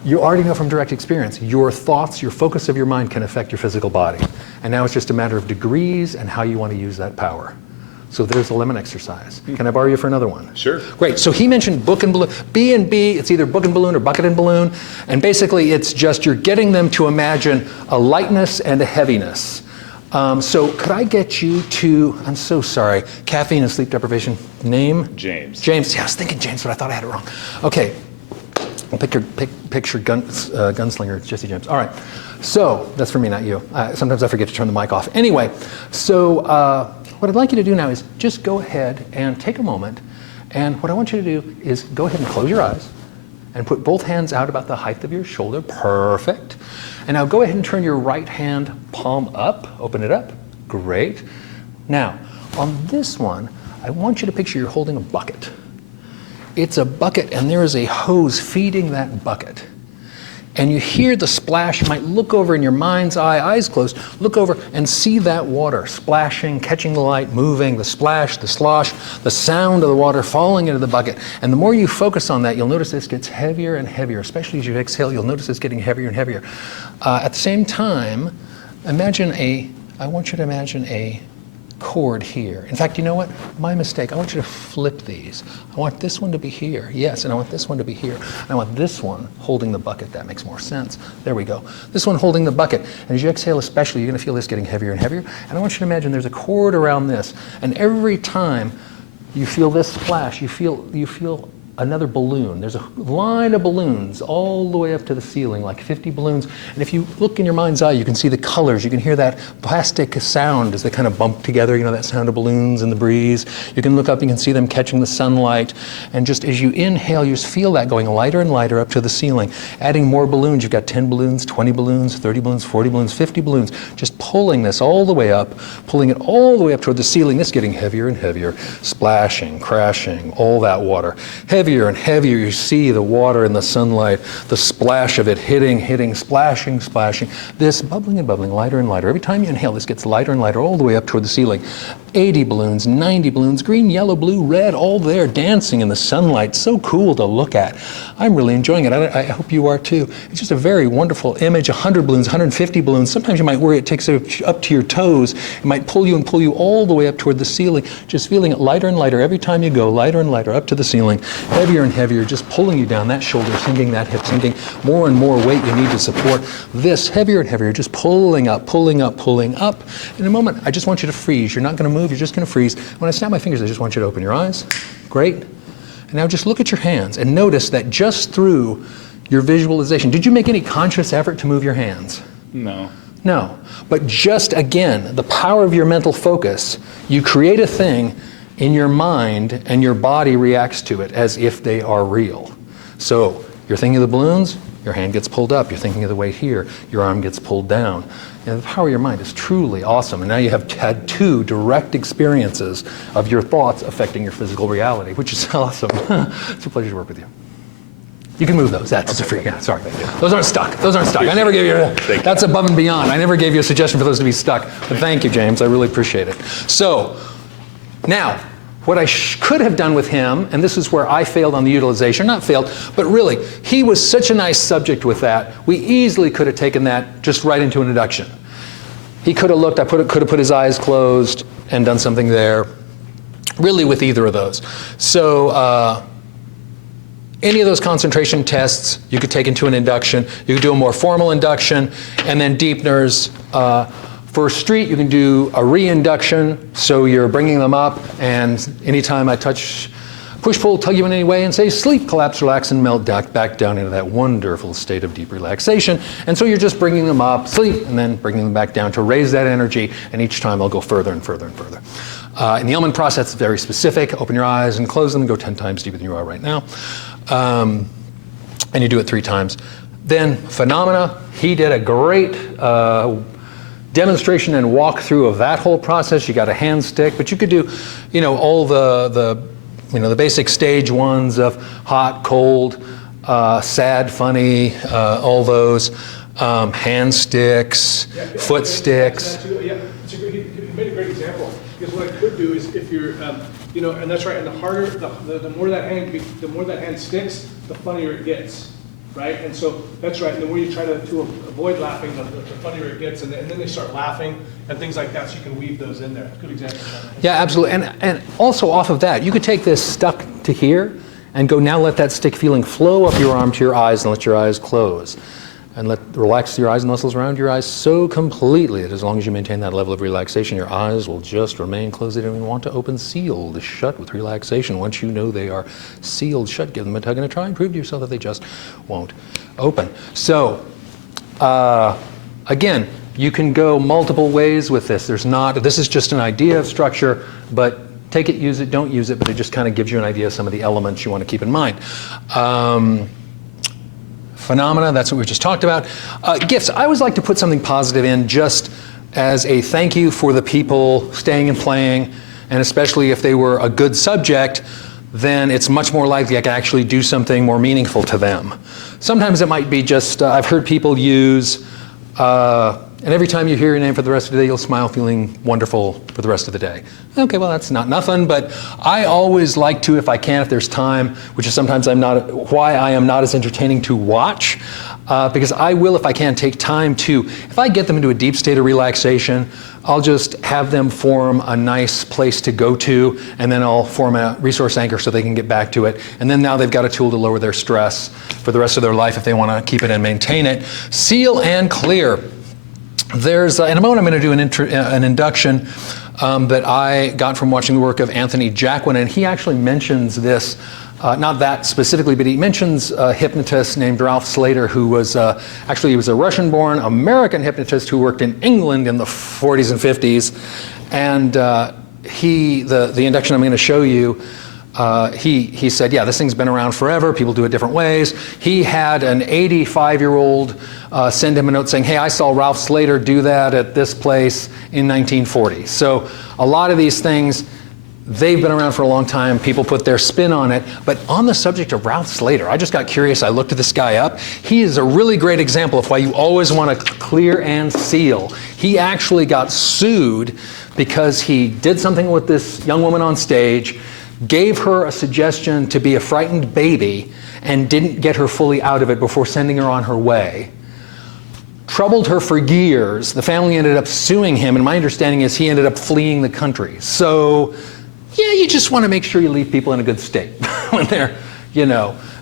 You already know from direct experience, your thoughts, your focus of your mind can affect your physical body. And now it's just a matter of degrees and how you want to use that power. So there's a lemon exercise. Can I borrow you for another one? Sure. Great. So he mentioned book and balloon. B&B, it's either book and balloon or bucket and balloon. And basically it's just you're getting them to imagine a lightness and a heaviness. So could I get you to, I'm so sorry, caffeine and sleep deprivation. Name? James. James. Yeah, I was thinking James, but I thought I had it wrong. Okay. I'll picture gunslinger, Jesse James. All right. So that's for me, not you. Sometimes I forget to turn the mic off. Anyway, so what I'd like you to do now is just go ahead and take a moment. And what I want you to do is go ahead and close your eyes and put both hands out about the height of your shoulder. Perfect. And now go ahead and turn your right hand palm up. Open it up. Great. Now, on this one, I want you to picture you're holding a bucket. It's a bucket and there is a hose feeding that bucket. And you hear the splash. You might look over in your mind's eye, eyes closed, look over and see that water splashing, catching the light, moving, the splash, the slosh, the sound of the water falling into the bucket. And the more you focus on that, you'll notice this gets heavier and heavier, especially as you exhale, you'll notice it's getting heavier and heavier. At the same time, I want you to imagine a cord here. In fact, you know what? My mistake. I want you to flip these. I want this one to be here. Yes, and I want this one to be here. And I want this one holding the bucket. That makes more sense. There we go. This one holding the bucket. And as you exhale especially, you're going to feel this getting heavier and heavier. And I want you to imagine there's a cord around this. And every time you feel this splash, you feel another balloon. There's a line of balloons all the way up to the ceiling, like 50 balloons. And if you look in your mind's eye, you can see the colors. You can hear that plastic sound as they kind of bump together, you know, that sound of balloons in the breeze. You can look up, you can see them catching the sunlight. And just as you inhale, you just feel that going lighter and lighter up to the ceiling. Adding more balloons, you've got 10 balloons, 20 balloons, 30 balloons, 40 balloons, 50 balloons. Just pulling this all the way up, pulling it all the way up toward the ceiling. This getting heavier and heavier, splashing, crashing, all that water. Heavier and heavier, you see the water in the sunlight, the splash of it hitting, splashing. This bubbling and bubbling, lighter and lighter. Every time you inhale, this gets lighter and lighter all the way up toward the ceiling. 80 balloons, 90 balloons, green, yellow, blue, red, all there dancing in the sunlight. So cool to look at. I'm really enjoying it. I hope you are too. It's just a very wonderful image. 100 balloons, 150 balloons. Sometimes you might worry it takes it up to your toes. It might pull you all the way up toward the ceiling. Just feeling it lighter and lighter every time you go, lighter and lighter up to the ceiling. Heavier and heavier, just pulling you down, that shoulder sinking, that hip sinking. More and more weight you need to support. This heavier and heavier, just pulling up. In a moment, I just want you to freeze. You're not going to move, you're just going to freeze. When I snap my fingers, I just want you to open your eyes. Great. And now just look at your hands and notice that just through your visualization. Did you make any conscious effort to move your hands? No. No. But just again, the power of your mental focus, you create a thing in your mind and your body reacts to it as if they are real. So you're thinking of the balloons, your hand gets pulled up. You're thinking of the weight here, your arm gets pulled down. And the power of your mind is truly awesome. And now you have had 2 direct experiences of your thoughts affecting your physical reality, which is awesome. It's a pleasure to work with you. You can move those. That's free. Yeah, sorry. Those aren't stuck. Those aren't stuck. I never gave you, that's above and beyond. I never gave you a suggestion for those to be stuck. But thank you, James. I really appreciate it. So, now, what I could have done with him, and this is where I failed on the utilization, not failed, but really, he was such a nice subject with that, we easily could have taken that just right into an induction. He could have looked, could have put his eyes closed and done something there, really with either of those. So, any of those concentration tests you could take into an induction. You could do a more formal induction, and then deepeners. For street, you can do a re-induction, so you're bringing them up, and anytime I touch, push, pull, tug you in any way, and say sleep, collapse, relax, and melt back down into that wonderful state of deep relaxation. And so you're just bringing them up, sleep, and then bringing them back down to raise that energy, and each time I'll go further and further and further. In the Ullman process, it's very specific. Open your eyes and close them, and go 10 times deeper than you are right now. And you do it 3 times. Then phenomena, he did a great demonstration and walkthrough of that whole process. You got a hand stick, but you could do, all the basic stage ones of hot, cold, sad, funny, all those, hand sticks, foot sticks. Yeah, you made a great example. Because what I could do is if you're, and that's right. And the harder, the more that hand sticks, the funnier it gets. Right, and so that's right. And the more you try to avoid laughing, the funnier it gets, and then they start laughing and things like that. So you can weave those in there. Good example. Yeah, absolutely. And also off of that, you could take this stuck to here and go now. Let that stick feeling flow up your arm to your eyes, and let your eyes close, and relax your eyes and muscles around your eyes so completely that as long as you maintain that level of relaxation, your eyes will just remain closed. They don't even want to open, sealed shut with relaxation. Once you know they are sealed shut, give them a tug and a try and prove to yourself that they just won't open. So, again, you can go multiple ways with this. This is just an idea of structure, but take it, use it, don't use it, but it just kind of gives you an idea of some of the elements you want to keep in mind. Phenomena, that's what we just talked about. Gifts, I always like to put something positive in just as a thank you for the people staying and playing, and especially if they were a good subject, then it's much more likely I can actually do something more meaningful to them. Sometimes it might be just, I've heard people use, and every time you hear your name for the rest of the day, you'll smile feeling wonderful for the rest of the day. Okay, well, that's not nothing, but I always like to, if I can, if there's time, which is sometimes why I am not as entertaining to watch, because I will, if I can, take time to, if I get them into a deep state of relaxation, I'll just have them form a nice place to go to, and then I'll form a resource anchor so they can get back to it. And then now they've got a tool to lower their stress for the rest of their life if they want to keep it and maintain it. Seal and clear. There's, in a moment, I'm going to do an induction that I got from watching the work of Anthony Jacquin, and he actually mentions this, not that specifically, but he mentions a hypnotist named Ralph Slater, who was, he was a Russian-born American hypnotist who worked in England in the 40s and 50s, and the induction I'm going to show you, he said, yeah, this thing's been around forever. People do it different ways. He had an 85-year-old send him a note saying, hey, I saw Ralph Slater do that at this place in 1940. So a lot of these things, they've been around for a long time. People put their spin on it. But on the subject of Ralph Slater, I just got curious. I looked this guy up. He is a really great example of why you always want to clear and seal. He actually got sued because he did something with this young woman on stage, gave her a suggestion to be a frightened baby, and didn't get her fully out of it before sending her on her way. Troubled her for years. The family ended up suing him, and my understanding is he ended up fleeing the country. So, yeah, you just want to make sure you leave people in a good state when they're,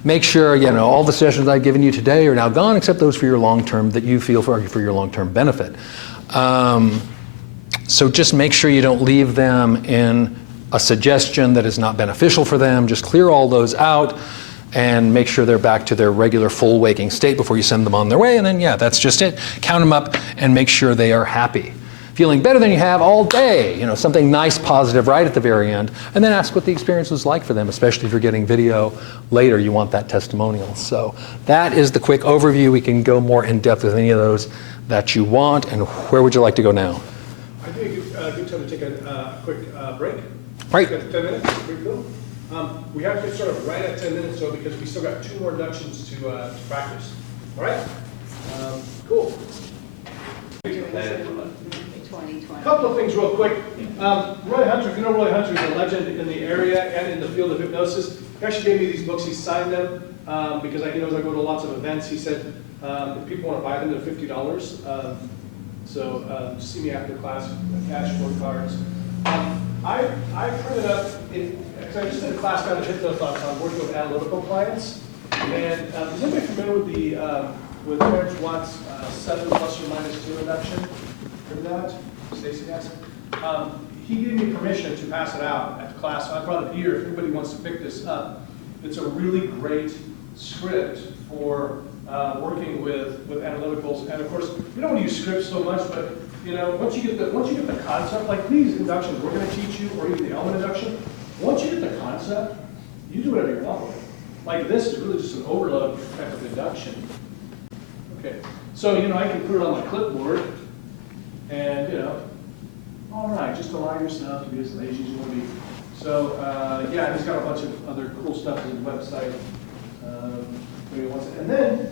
make sure, all the sessions I've given you today are now gone, except those for your long-term, that you feel for your long-term benefit. So just make sure you don't leave them in a suggestion that is not beneficial for them. Just clear all those out. and make sure they're back to their regular full waking state before you send them on their way. And then, yeah, that's just it. Count them up and make sure they are happy. Feeling better than you have all day, you know, something nice, positive right at the very end. And then ask what the experience was like for them, especially if you're getting video later, you want that testimonial. So that is the quick overview. We can go more in depth with any of those that you want. And where would you like to go now? I think a good time to take a quick break. Right. Got 10 minutes, pretty cool. We have to get started right at 10 minutes, so because we still got 2 more inductions to practice. All right? Cool. 2020. A couple of things real quick. Roy Hunter, if you know Roy Hunter, is a legend in the area and in the field of hypnosis. He actually gave me these books. He signed them because he knows I go to lots of events. He said if people want to buy them, they're $50. So see me after class, cash for cards. I printed up, because I just did a class down at Hypnotic on working with analytical clients. And is anybody familiar with the with Terrence Watt's 7 plus or minus 2 induction? Remember that? Stacy has it. He gave me permission to pass it out at the class. So I brought it here if anybody wants to pick this up. It's a really great script for working with analyticals. And of course, we don't want to use scripts so much, but you know, once you get the concept, like these inductions we're going to teach you, or even the element induction, once you get the concept, you do whatever you want with it. Like this is really just an overload type of induction. Okay, so you know, I can put it on my clipboard, and you know, all right, just allow yourself to be as lazy as you want to be. So yeah, he's got a bunch of other cool stuff on his website. Maybe wants it. And then,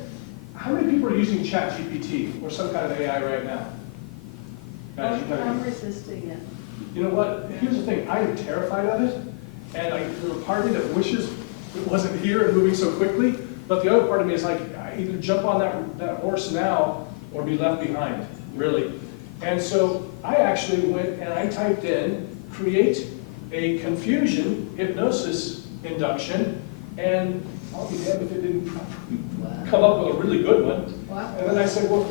how many people are using ChatGPT or some kind of AI right now? I'm resisting it. You know what? Here's the thing. I am terrified of it, and there's a part of me that wishes it wasn't here and moving so quickly. But the other part of me is like, I either jump on that horse now or be left behind, really. And so I actually went and I typed in, create a confusion hypnosis induction, and I'll be damned if it didn't come up with a really good one. Wow. And then I said, well,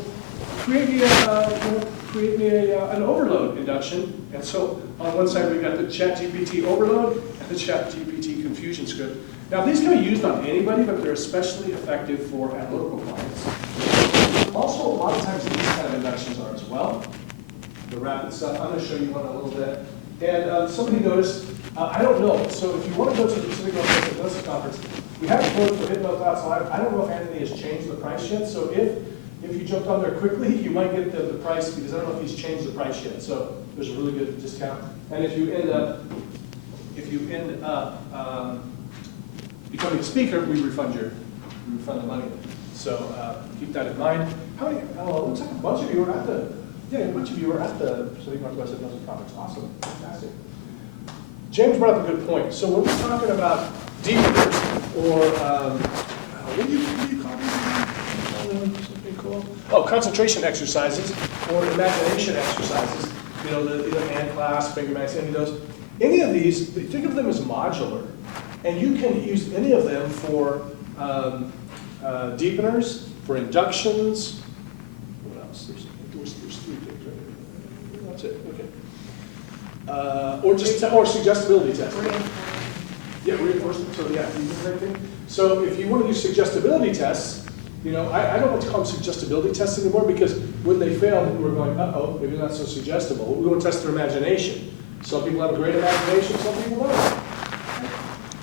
create me an overload induction. And so on one side we got the ChatGPT overload and the ChatGPT confusion script. Now these can be used on anybody, but they're especially effective for analytical clients. Also, a lot of times these kind of inductions are as well. The rapid stuff. I'm going to show you one a little bit. And somebody noticed, I don't know, so if you want to go to the Pacific Northwest Hypnosis Conference, we have a code for HypnoClass Live. I don't know if Anthony has changed the price yet, so if you jumped on there quickly, you might get the price, because I don't know if he's changed the price yet. So there's a really good discount. And if you end up becoming a speaker, we refund the money. So keep that in mind. How many? Oh, it looks like a bunch of you were at the Pacific Northwest Hypnosis Conference. Awesome, fantastic. James brought up a good point. So when we're talking about deepers, or what do you call these? Something cool. Oh, concentration exercises or imagination exercises. You know, the hand clasp, finger mags, any of those. Any of these, think of them as modular, and you can use any of them for deepeners, for inductions. What else? There's 3 things, right? That's it. Okay. Or suggestibility testing. Yeah, reinforcement. So yeah, so if you want to do suggestibility tests, you know, I don't want to call them suggestibility tests anymore, because when they fail, we're going, uh-oh, maybe not so suggestible. We're going to test their imagination. Some people have a great imagination, some people don't.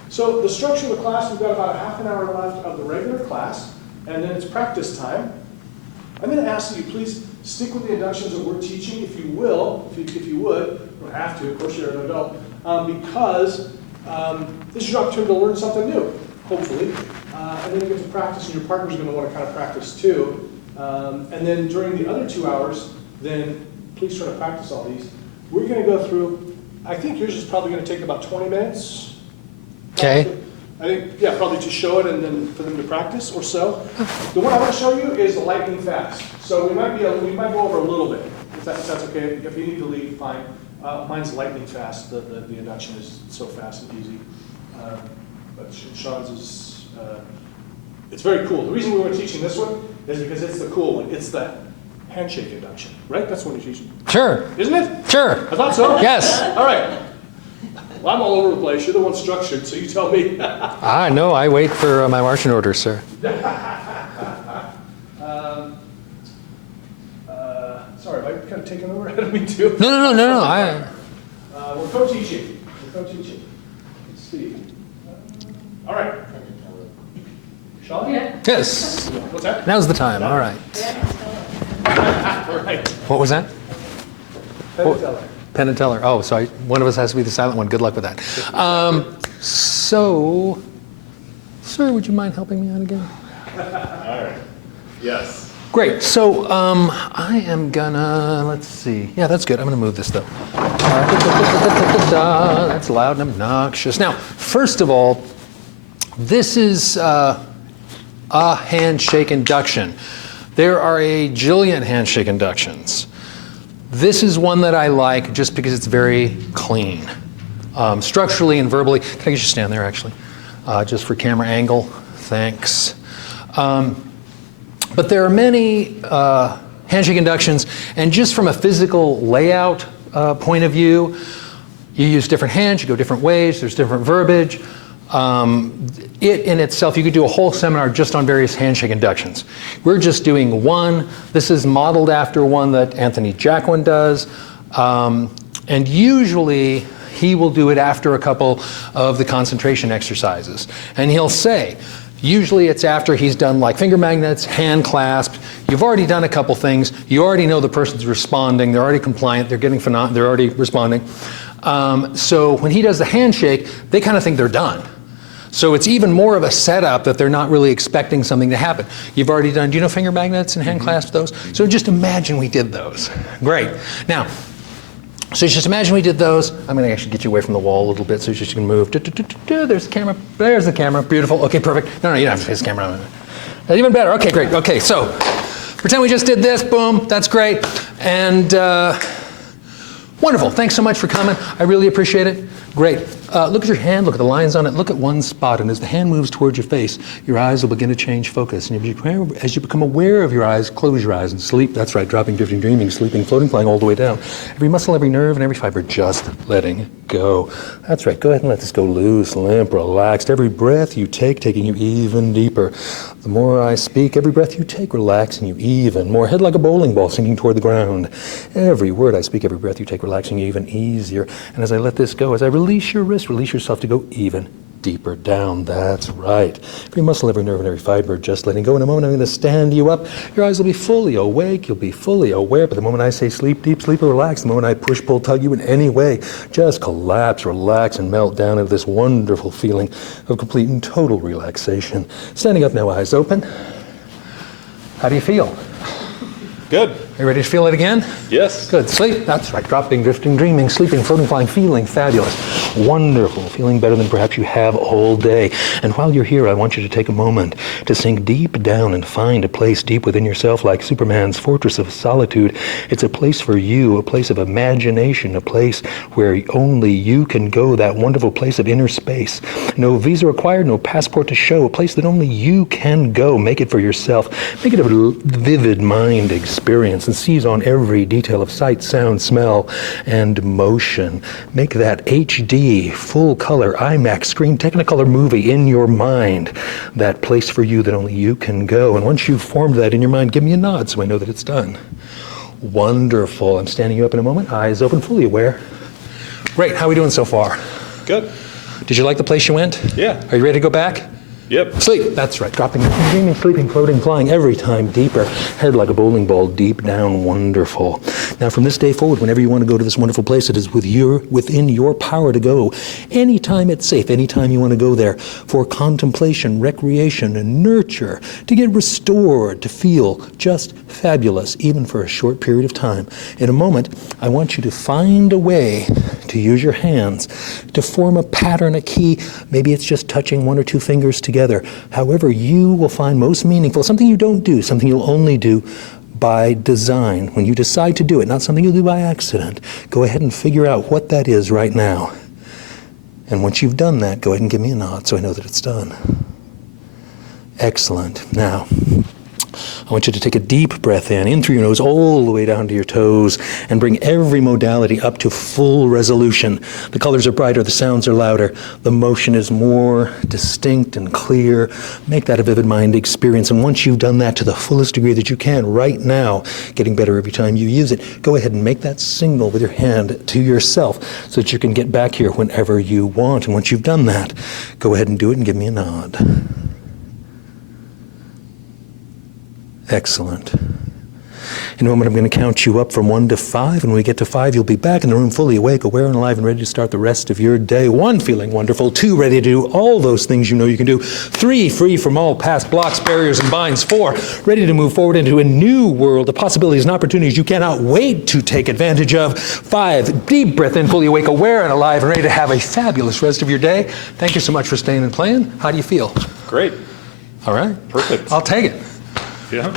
So the structure of the class, we've got about a half an hour left of the regular class, and then it's practice time. I'm going to ask that you please stick with the inductions that we're teaching, if you will, if you would. You don't have to, of course you're an adult, because this is your opportunity to learn something new, hopefully. And then you get to practice, and your partner's going to want to kind of practice too. And then during the other 2 hours, then please try to practice all these. We're going to go through, I think yours is probably going to take about 20 minutes. Okay. I think, yeah, probably to show it and then for them to practice or so. The one I want to show you is the lightning fast. So we might go over a little bit, if that's okay. If you need to leave, fine. Mine's lightning fast. The induction is so fast and easy. But Sean's is, it's very cool. The reason we were teaching this one is because it's the cool one. It's the handshake induction, right? That's what you're teaching. Sure. Isn't it? Sure. I thought so. Yes. All right. Well, I'm all over the place. You're the one structured, so you tell me. I know, I wait for my marching orders, sir. Sorry, have I kind of taken over? How did we do? No. We're co-teaching. Let's see. All right. Shall I? Yes, What's that? now's the time, all right. All right. What was that? Penn and Teller. Penn and Teller. Oh, so one of us has to be the silent one. Good luck with that. So, sir, would you mind helping me out again? All right. Yes. Great. So I am gonna, let's see. Yeah, that's good. I'm gonna move this though. That's loud and obnoxious. Now, first of all, this is a handshake induction. There are a jillion handshake inductions. This is one that I like just because it's very clean. Structurally and verbally. Can I get you to stand there actually? Just for camera angle. Thanks. But there are many handshake inductions, and just from a physical layout point of view, you use different hands, you go different ways, there's different verbiage. It in itself, you could do a whole seminar just on various handshake inductions. We're just doing one. This is modeled after one that Anthony Jacquin does. And usually, he will do it after a couple of the concentration exercises. And he'll say, usually it's after he's done like finger magnets, hand clasp. You've already done a couple things. You already know the person's responding. They're already compliant. They're already responding. So when he does the handshake, they kind of think they're done. So it's even more of a setup that they're not really expecting something to happen. You've already done, do you know finger magnets and hand clasp those? So just imagine we did those. Great. Now, so just imagine we did those. I'm going to actually get you away from the wall a little bit so you're just going to move. There's the camera. There's the camera. Beautiful. Okay, perfect. No, you don't have to face the camera. Even better. Okay, great. Okay, so pretend we just did this. Boom. That's great. And wonderful. Thanks so much for coming. I really appreciate it. Great. Look at your hand. Look at the lines on it. Look at one spot. And as the hand moves towards your face, your eyes will begin to change focus. And as you become aware of your eyes, close your eyes and sleep. That's right. Dropping, drifting, dreaming, sleeping, floating, flying all the way down. Every muscle, every nerve, and every fiber just letting go. That's right. Go ahead and let this go loose, limp, relaxed. Every breath you take, taking you even deeper. The more I speak, every breath you take, relaxing you even more. Head like a bowling ball sinking toward the ground. Every word I speak, every breath you take, relaxing you even easier. And as I let this go, as I release your wrist, release yourself to go even deeper down. That's right. Every muscle, every nerve, and every fiber just letting go. In a moment, I'm going to stand you up. Your eyes will be fully awake. You'll be fully aware. But the moment I say sleep deep, sleep, or relax, the moment I push, pull, tug you in any way, just collapse, relax, and melt down into this wonderful feeling of complete and total relaxation. Standing up now, eyes open. How do you feel? Good. Are you ready to feel it again? Yes. Good. Sleep. That's right. Dropping, drifting, dreaming, sleeping, floating, flying, feeling fabulous. Wonderful. Feeling better than perhaps you have all day. And while you're here, I want you to take a moment to sink deep down and find a place deep within yourself like Superman's fortress of solitude. It's a place for you, a place of imagination, a place where only you can go, that wonderful place of inner space. No visa required, no passport to show, a place that only you can go. Make it for yourself. Make it a vivid mind experience and seize on every detail of sight, sound, smell, and motion. Make that HD, full-color, IMAX screen, Technicolor movie in your mind, that place for you that only you can go. And once you've formed that in your mind, give me a nod so I know that it's done. Wonderful. I'm standing you up in a moment, eyes open, fully aware. Great. How are we doing so far? Good. Did you like the place you went? Yeah. Are you ready to go back? Yep. Sleep. That's right. Dropping, dreaming, sleeping, floating, flying, every time deeper. Head like a bowling ball, deep down, wonderful. Now, from this day forward, whenever you want to go to this wonderful place, it is within your power to go. Anytime it's safe, anytime you want to go there for contemplation, recreation, and nurture, to get restored, to feel just fabulous, even for a short period of time. In a moment, I want you to find a way to use your hands to form a pattern, a key. Maybe it's just touching one or two fingers together. However you will find most meaningful, something you don't do, something you'll only do by design. When you decide to do it, not something you'll do by accident, go ahead and figure out what that is right now. And once you've done that, go ahead and give me a nod so I know that it's done. Excellent. Now, I want you to take a deep breath in through your nose, all the way down to your toes, and bring every modality up to full resolution. The colors are brighter, the sounds are louder, the motion is more distinct and clear. Make that a vivid mind experience. And once you've done that to the fullest degree that you can right now, getting better every time you use it, go ahead and make that signal with your hand to yourself so that you can get back here whenever you want. And once you've done that, go ahead and do it and give me a nod. Excellent. In a moment, I'm going to count you up from 1 to 5. And when we get to 5, you'll be back in the room fully awake, aware and alive, and ready to start the rest of your day. 1, feeling wonderful. 2, ready to do all those things you know you can do. 3, free from all past blocks, barriers, and binds. 4, ready to move forward into a new world of possibilities and opportunities you cannot wait to take advantage of. 5, deep breath in, fully awake, aware and alive, and ready to have a fabulous rest of your day. Thank you so much for staying and playing. How do you feel? Great. All right. Perfect. I'll take it. Yeah.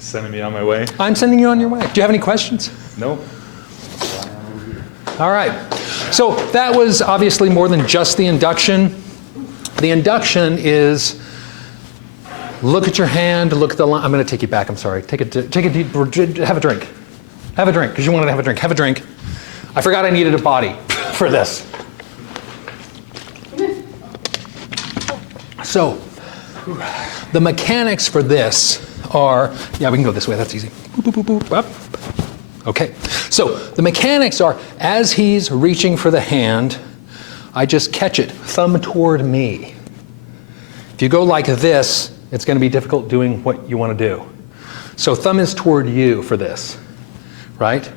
Sending me on my way? I'm sending you on your way. Do you have any questions? No. All right. So that was obviously more than just the induction. The induction is look at your hand, look at the line. I'm going to take you back. I'm sorry. Take a deep, have a drink. Have a drink, because you wanted to have a drink. Have a drink. I forgot I needed a body for this. So the mechanics for this are, yeah, we can go this way, that's easy. Boop, boop, boop, boop, up. Okay, so the mechanics are, as he's reaching for the hand, I just catch it, thumb toward me. If you go like this, it's going to be difficult doing what you want to do. So thumb is toward you for this, right?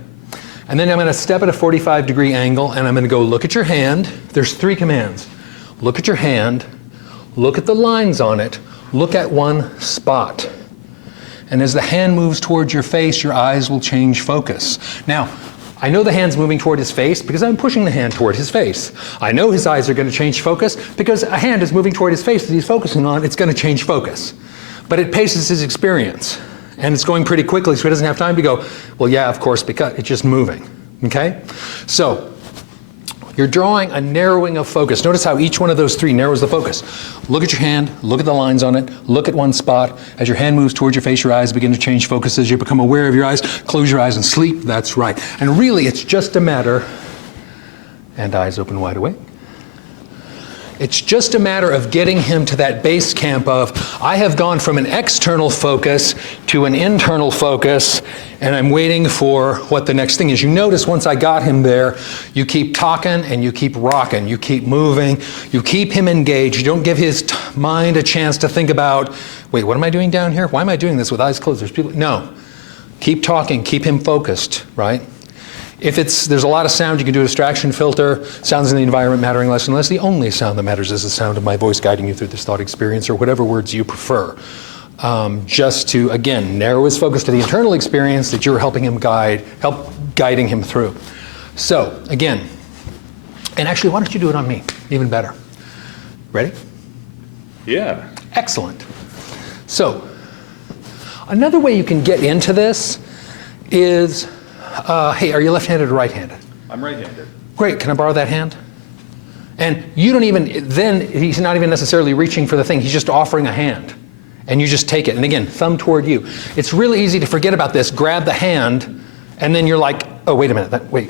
And then I'm going to step at a 45-degree angle, and I'm going to go look at your hand. There's 3 commands. Look at your hand, look at the lines on it, look at one spot. And as the hand moves towards your face, your eyes will change focus. Now, I know the hand's moving toward his face because I'm pushing the hand toward his face. I know his eyes are going to change focus because a hand is moving toward his face that he's focusing on. It's going to change focus. But it paces his experience. And it's going pretty quickly, so he doesn't have time to go, well, yeah, of course, because it's just moving. Okay? So, you're drawing a narrowing of focus. Notice how each one of those 3 narrows the focus. Look at your hand, look at the lines on it, look at one spot. As your hand moves towards your face, your eyes begin to change focus. As you become aware of your eyes, close your eyes and sleep. That's right. And really, it's just a matter, and eyes open wide awake. It's just a matter of getting him to that base camp of, I have gone from an external focus to an internal focus, and I'm waiting for what the next thing is. You notice once I got him there, you keep talking and you keep rocking, you keep moving, you keep him engaged. You don't give his mind a chance to think about, wait, what am I doing down here? Why am I doing this with eyes closed? There's people. No. Keep talking, keep him focused, right? If there's a lot of sound, you can do a distraction filter. Sounds in the environment mattering less and less. The only sound that matters is the sound of my voice guiding you through this thought experience, or whatever words you prefer. Just to, again, narrow his focus to the internal experience that you're helping him guiding him through. So, again, and actually, why don't you do it on me? Even better. Ready? Yeah. Excellent. So, another way you can get into this is, hey, are you left-handed or right-handed? I'm right-handed. Great, can I borrow that hand? And you don't even, then he's not even necessarily reaching for the thing, he's just offering a hand. And you just take it, and again, thumb toward you. It's really easy to forget about this, grab the hand, and then you're like, oh, wait a minute, wait.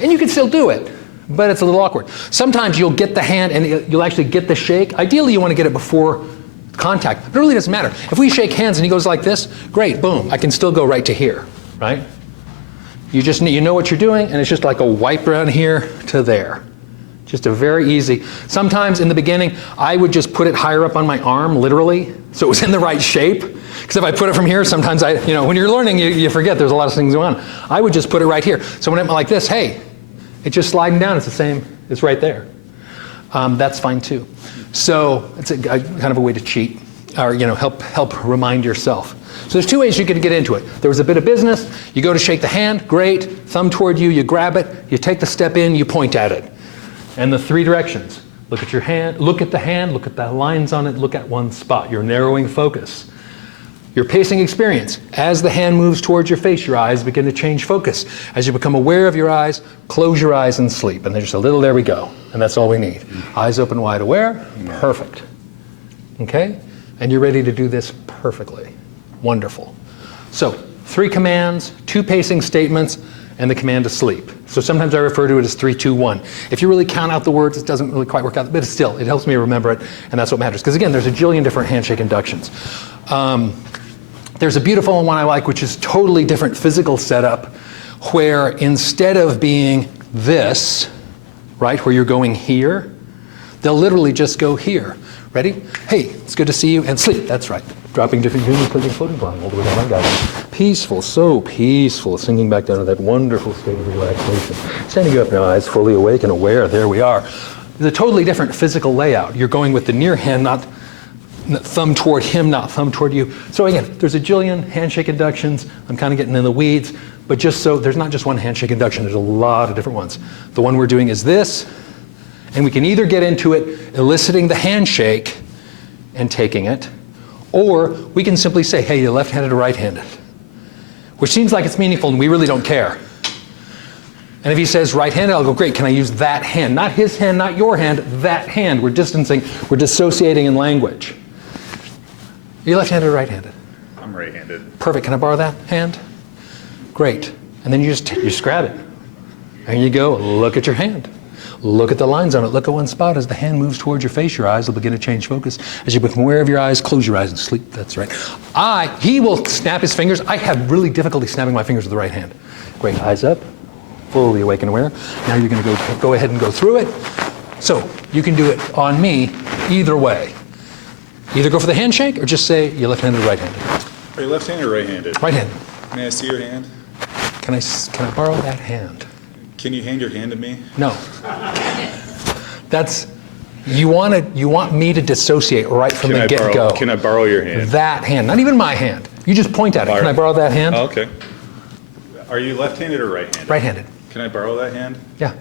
And you can still do it, but it's a little awkward. Sometimes you'll get the hand and you'll actually get the shake. Ideally, you want to get it before contact, but it really doesn't matter. If we shake hands and he goes like this, great, boom, I can still go right to here, right? You know what you're doing, and it's just like a wipe around here to there. Just a very easy. Sometimes in the beginning, I would just put it higher up on my arm, literally, so it was in the right shape. Because if I put it from here, sometimes when you're learning, you forget there's a lot of things going on. I would just put it right here. So when I'm like this, hey, it's just sliding down. It's the same. It's right there. That's fine too. So it's kind of a way to cheat, or help remind yourself. So there's 2 ways you can get into it. There was a bit of business. You go to shake the hand, great. Thumb toward you, you grab it, you take the step in, you point at it. And the 3 directions. Look at your hand, look at the lines on it, look at one spot. You're narrowing focus. Your pacing experience. As the hand moves towards your face, your eyes begin to change focus. As you become aware of your eyes, close your eyes and sleep. And there's just a little, there we go. And that's all we need. Eyes open wide aware, perfect. Okay? And you're ready to do this perfectly. Wonderful. So 3 commands, 2 pacing statements, and the command to sleep. So sometimes I refer to it as 3, 2, 1. If you really count out the words, it doesn't really quite work out, but still, it helps me remember it, and that's what matters. Because again, there's a jillion different handshake inductions. There's a beautiful one I like, which is totally different physical setup, where instead of being this, right, where you're going here, they'll literally just go here. Ready? Hey, it's good to see you, and sleep. That's right. Dropping different units, clicking floating blind all the way down. I got it. Peaceful, so peaceful, sinking back down to that wonderful state of relaxation. Standing you up now, eyes fully awake and aware. There we are. It's a totally different physical layout. You're going with the near hand, not thumb toward him, not thumb toward you. So again, there's a jillion handshake inductions. I'm kind of getting in the weeds, but just so there's not just one handshake induction. There's a lot of different ones. The one we're doing is this. And we can either get into it eliciting the handshake and taking it, or we can simply say, hey, you're left-handed or right-handed, which seems like it's meaningful and we really don't care. And if he says right-handed, I'll go, great, can I use that hand? Not his hand, not your hand, that hand. We're distancing, we're dissociating in language. Are you left-handed or right-handed? I'm right-handed. Perfect, can I borrow that hand? Great. And then you just grab it. And you go, look at your hand. Look at the lines on it. Look at one spot. As the hand moves towards your face, your eyes will begin to change focus. As you become aware of your eyes, close your eyes and sleep. That's right. He will snap his fingers. I have really difficulty snapping my fingers with the right hand. Great. Eyes up, fully awake and aware. Now you're going to go ahead and go through it. So you can do it on me either way. Either go for the handshake or just say you're left-handed or right-handed. Are you left-handed or right-handed? Right-handed. May I see your hand? Can I borrow that hand? Can you hand your hand to me? No. That's, you want me to dissociate right from the get-go. Can I borrow your hand? That hand, not even my hand. You just point at it. Can I borrow that hand? Oh, okay. Are you left-handed or right-handed? Right-handed. Can I borrow that hand? Yeah.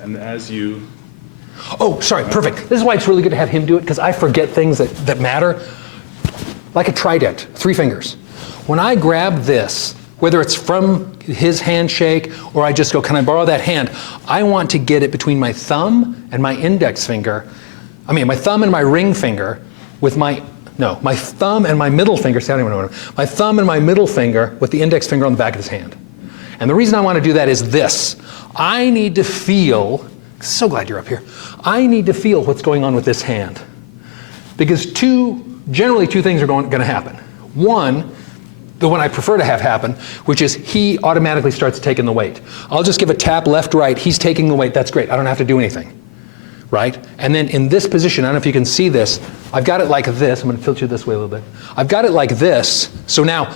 And as you... Oh, sorry, perfect. This is why it's really good to have him do it, because I forget things that matter. Like a trident, 3 fingers. When I grab this, whether it's from his handshake or I just go, can I borrow that hand? I want to get it between my thumb and my index finger. I mean, my thumb and my ring finger with my thumb and my middle finger, my thumb and my middle finger with the index finger on the back of his hand. And the reason I want to do that is this. I need to feel, so glad you're up here. I need to feel what's going on with this hand. Because generally two things are going to happen. One, the one I prefer to have happen, which is he automatically starts taking the weight. I'll just give a tap left, right, he's taking the weight, that's great, I don't have to do anything, right? And then in this position, I don't know if you can see this, I've got it like this, I'm gonna tilt you this way a little bit. I've got it like this, so now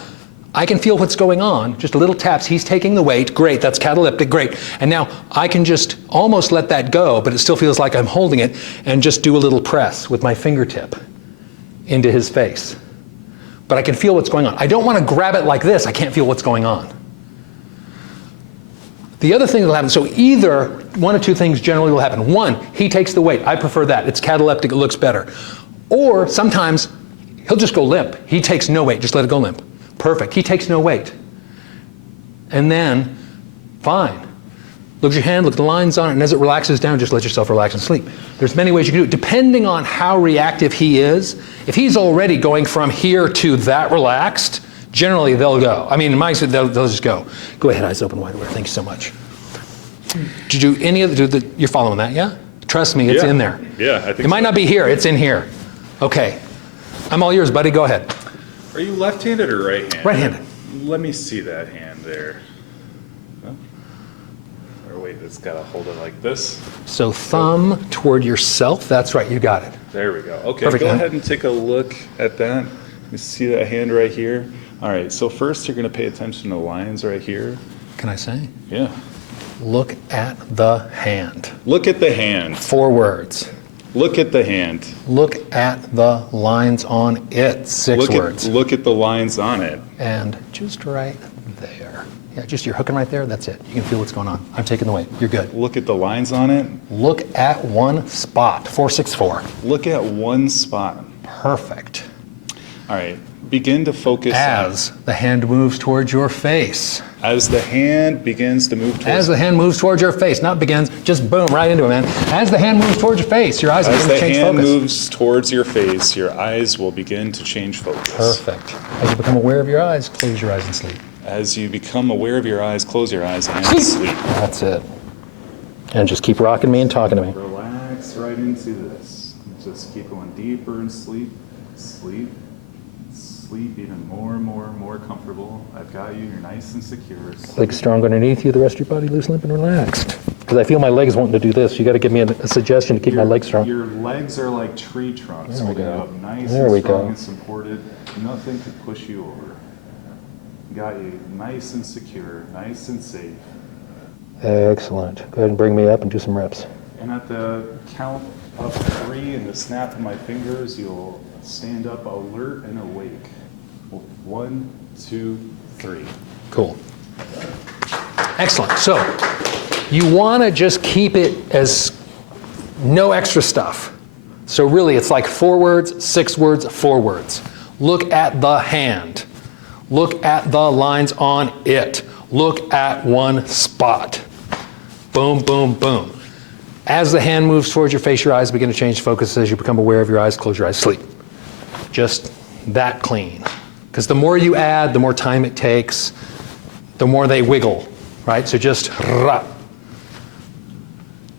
I can feel what's going on, just a little taps, he's taking the weight, great, that's cataleptic, great. And now I can just almost let that go, but it still feels like I'm holding it, and just do a little press with my fingertip into his face. But I can feel what's going on. I don't want to grab it like this. I can't feel what's going on. The other thing that will happen, so either one of two things generally will happen. One, he takes the weight. I prefer that. It's cataleptic. It looks better. Or sometimes he'll just go limp. He takes no weight. Just let it go limp. Perfect. He takes no weight. And then, fine. Look at your hand, look at the lines on it, and as it relaxes down, just let yourself relax and sleep. There's many ways you can do it, depending on how reactive he is. If he's already going from here to that relaxed, generally they'll go. I mean, in my experience, they'll just go. Go ahead, eyes open wide aware. Thank you so much. Did you do any of you're following that, yeah? Trust me, it's in there. Yeah, I think it might not be here, it's in here. Okay. I'm all yours, buddy, go ahead. Are you left-handed or right-handed? Right-handed. Let me see that hand there. Wait, it's got to hold it like this. So thumb toward yourself. That's right, you got it. There we go. Okay, Perfect. Go ahead and take a look at that. You see that hand right here? All right, so first you're going to pay attention to the lines right here. Can I say? Yeah. Look at the hand. Look at the hand. 4 words. Look at the hand. Look at the lines on it. 6 words. Look at the lines on it. And just right there. Yeah, just you're hooking right there, that's it. You can feel what's going on. I'm taking the weight. You're good. Look at the lines on it. Look at one spot. 464. Look at one spot. Perfect. All right. Begin to focus as the hand moves towards your face. As the hand begins to move towards As the hand moves towards your face, not begins, just boom, right into it, man. As the hand moves towards your face, your eyes As begin the to change hand focus. moves towards your face, your eyes will begin to change focus. Perfect. As you become aware of your eyes, close your eyes and sleep. As you become aware of your eyes, close your eyes and Sleep. sleep. That's it. And just keep rocking me and talking to me. Relax right into this. Just keep going deeper and sleep, sleep, sleep even more and more and more comfortable. I've got you, you're nice and secure. Legs strong underneath you, the rest of your body loose, limp, and relaxed. Because I feel my legs wanting to do this. You got to give me a suggestion to keep my legs strong. Your legs are like tree trunks. There we holding go. up nice There and we strong go. and supported. Nothing could push you over. Got you nice and secure, nice and safe. Excellent. Go ahead and bring me up and do some reps. And at the count of 3 and the snap of my fingers, you'll stand up alert and awake. 1, 2, 3. Cool. Excellent. So you want to just keep it as no extra stuff. So really it's like 4 words, 6 words, 4 words. Look at the hand. Look at the lines on it. Look at one spot. Boom, boom, boom. As the hand moves towards your face, your eyes begin to change focus. As you become aware of your eyes, close your eyes, sleep. Just that clean. Because the more you add, the more time it takes, the more they wiggle, right? So just rah.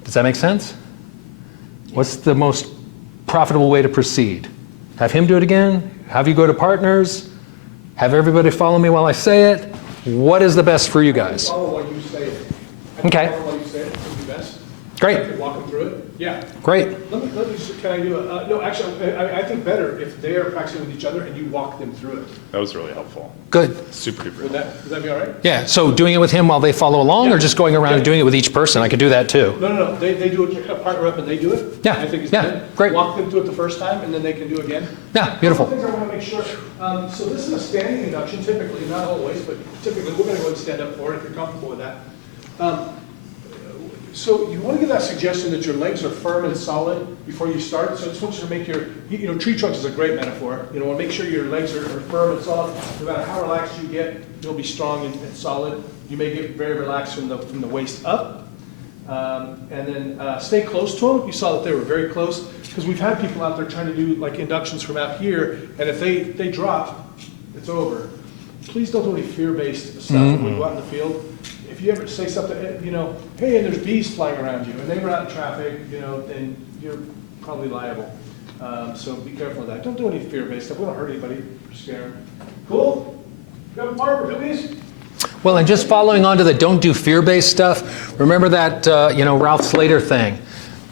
Does that make sense? What's the most profitable way to proceed? Have him do it again? Have you go to partners? Have everybody follow me while I say it? What is the best for you guys? Follow what you say. Okay. Follow what you say, it would be best. Great. Walk them through it. Yeah. Great. Let me, can I do a, no, actually, I think better if they are practicing with each other and you walk them through it. That was really helpul. Good. Super duper. Would that be all right? Yeah, so doing it with him while they follow along, or just going around and doing it with each person? I could do that too. No, they do it, partner up and they do it. Yeah, I think it's yeah, good. great. Walk them through it the first time and then they can do it again. Yeah, beautiful. Couple things I want to make sure. So this is a standing induction typically, not always, but typically we're going to go and stand up for it if you're comfortable with that. So you want to give that suggestion that your legs are firm and solid before you start. So I just want you to make your, tree trunks is a great metaphor. You know, make sure your legs are firm and solid. No matter how relaxed you get, you'll be strong and solid. You may get very relaxed from the waist up. And then stay close to them. You saw that they were very close because we've had people out there trying to do like inductions from out here, and if they drop, it's over. Please don't do any fear-based stuff when we go out in the field. If you ever say something, hey, and there's bees flying around you, and they were out in traffic, then you're probably liable. So be careful of that. Don't do any fear-based stuff. We don't hurt anybody or scare them. Cool? You have a partner, please? Well, and just following on to the don't do fear-based stuff, remember that, Ralph Slater thing.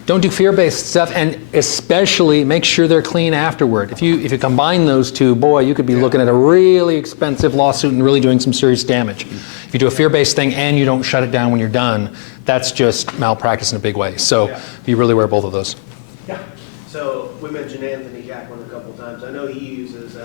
Don't do fear-based stuff, and especially make sure they're clean afterward. If you combine those two, boy, you could be looking at a really expensive lawsuit and really doing some serious damage. If you do a fear-based thing and you don't shut it down when you're done, that's just malpractice in a big way. So be really aware of both of those. Yeah. So we mentioned Anthony Jacqueline a couple times. I know he uses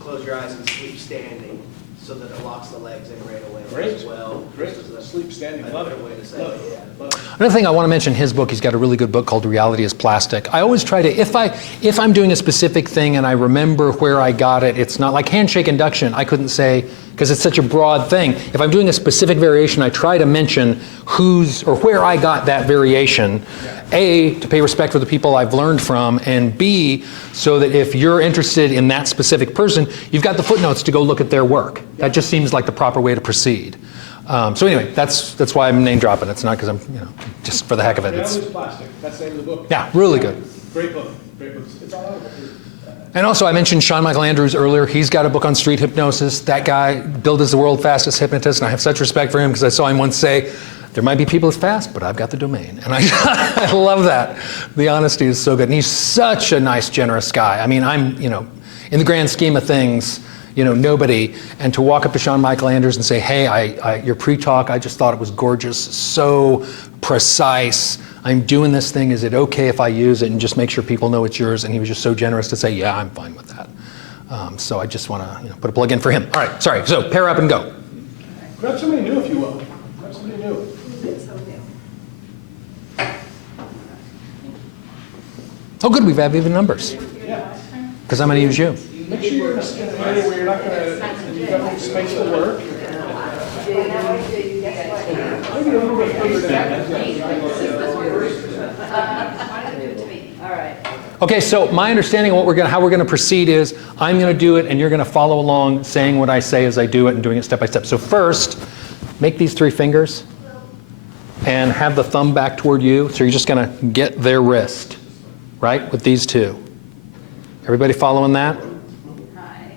close your eyes and sleep standing so that it locks the legs in right away Great. as well. Great. Just as a Sleep standing. Love better it. way to say Love it. it. Yeah. Love it. Another thing I want to mention, his book, he's got a really good book called Reality is Plastic. I always try to, if I'm doing a specific thing and I remember where I got it, it's not like handshake induction. I couldn't say, because it's such a broad thing. If I'm doing a specific variation, I try to mention whose or where I got that variation. A, to pay respect for the people I've learned from, and B, so that if you're interested in that specific person, you've got the footnotes to go look at their work. That just seems like the proper way to proceed. So anyway, that's why I'm name dropping. It's not because I'm, just for the heck of it. Reality is Plastic. That's the name of the book. Yeah, really good. Great book. Great book. It's all out. And also, I mentioned Sean Michael Andrews earlier. He's got a book on street hypnosis. That guy billed as the world's fastest hypnotist, and I have such respect for him because I saw him once say, there might be people as fast, but I've got the domain. And I love that. The honesty is so good. And he's such a nice, generous guy. I mean, I'm, in the grand scheme of things, nobody. And to walk up to Sean Michael Andrews and say, hey, your pre-talk, I just thought it was gorgeous, so precise. I'm doing this thing. Is it okay if I use it? And just make sure people know it's yours. And he was just so generous to say, yeah, I'm fine with that. So I just want to put a plug in for him. All right, sorry. So pair up and go. Grab somebody new if you will. Grab somebody new. Oh, good. We've had even numbers. Yeah. Because I'm going to use you. Make sure you're in an area where you're not going to, you've got space to work. Maybe a little bit further down. Why don't you do it to me? All right. Okay, so my understanding of how we're going to proceed is I'm going to do it and you're going to follow along saying what I say as I do it and doing it step by step. So first, make these 3 fingers and have the thumb back toward you. So you're just going to get their wrist, right, with these 2. Everybody following that? Hi.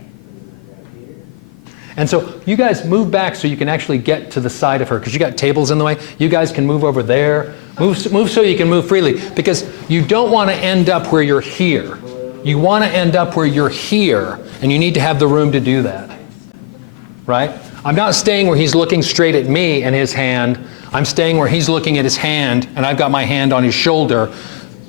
And so you guys move back so you can actually get to the side of her because you got tables in the way. You guys can move over there. Move so you can move freely because you don't want to end up where you're here. You want to end up where you're here and you need to have the room to do that. Right? I'm not staying where he's looking straight at me and his hand. I'm staying where he's looking at his hand and I've got my hand on his shoulder,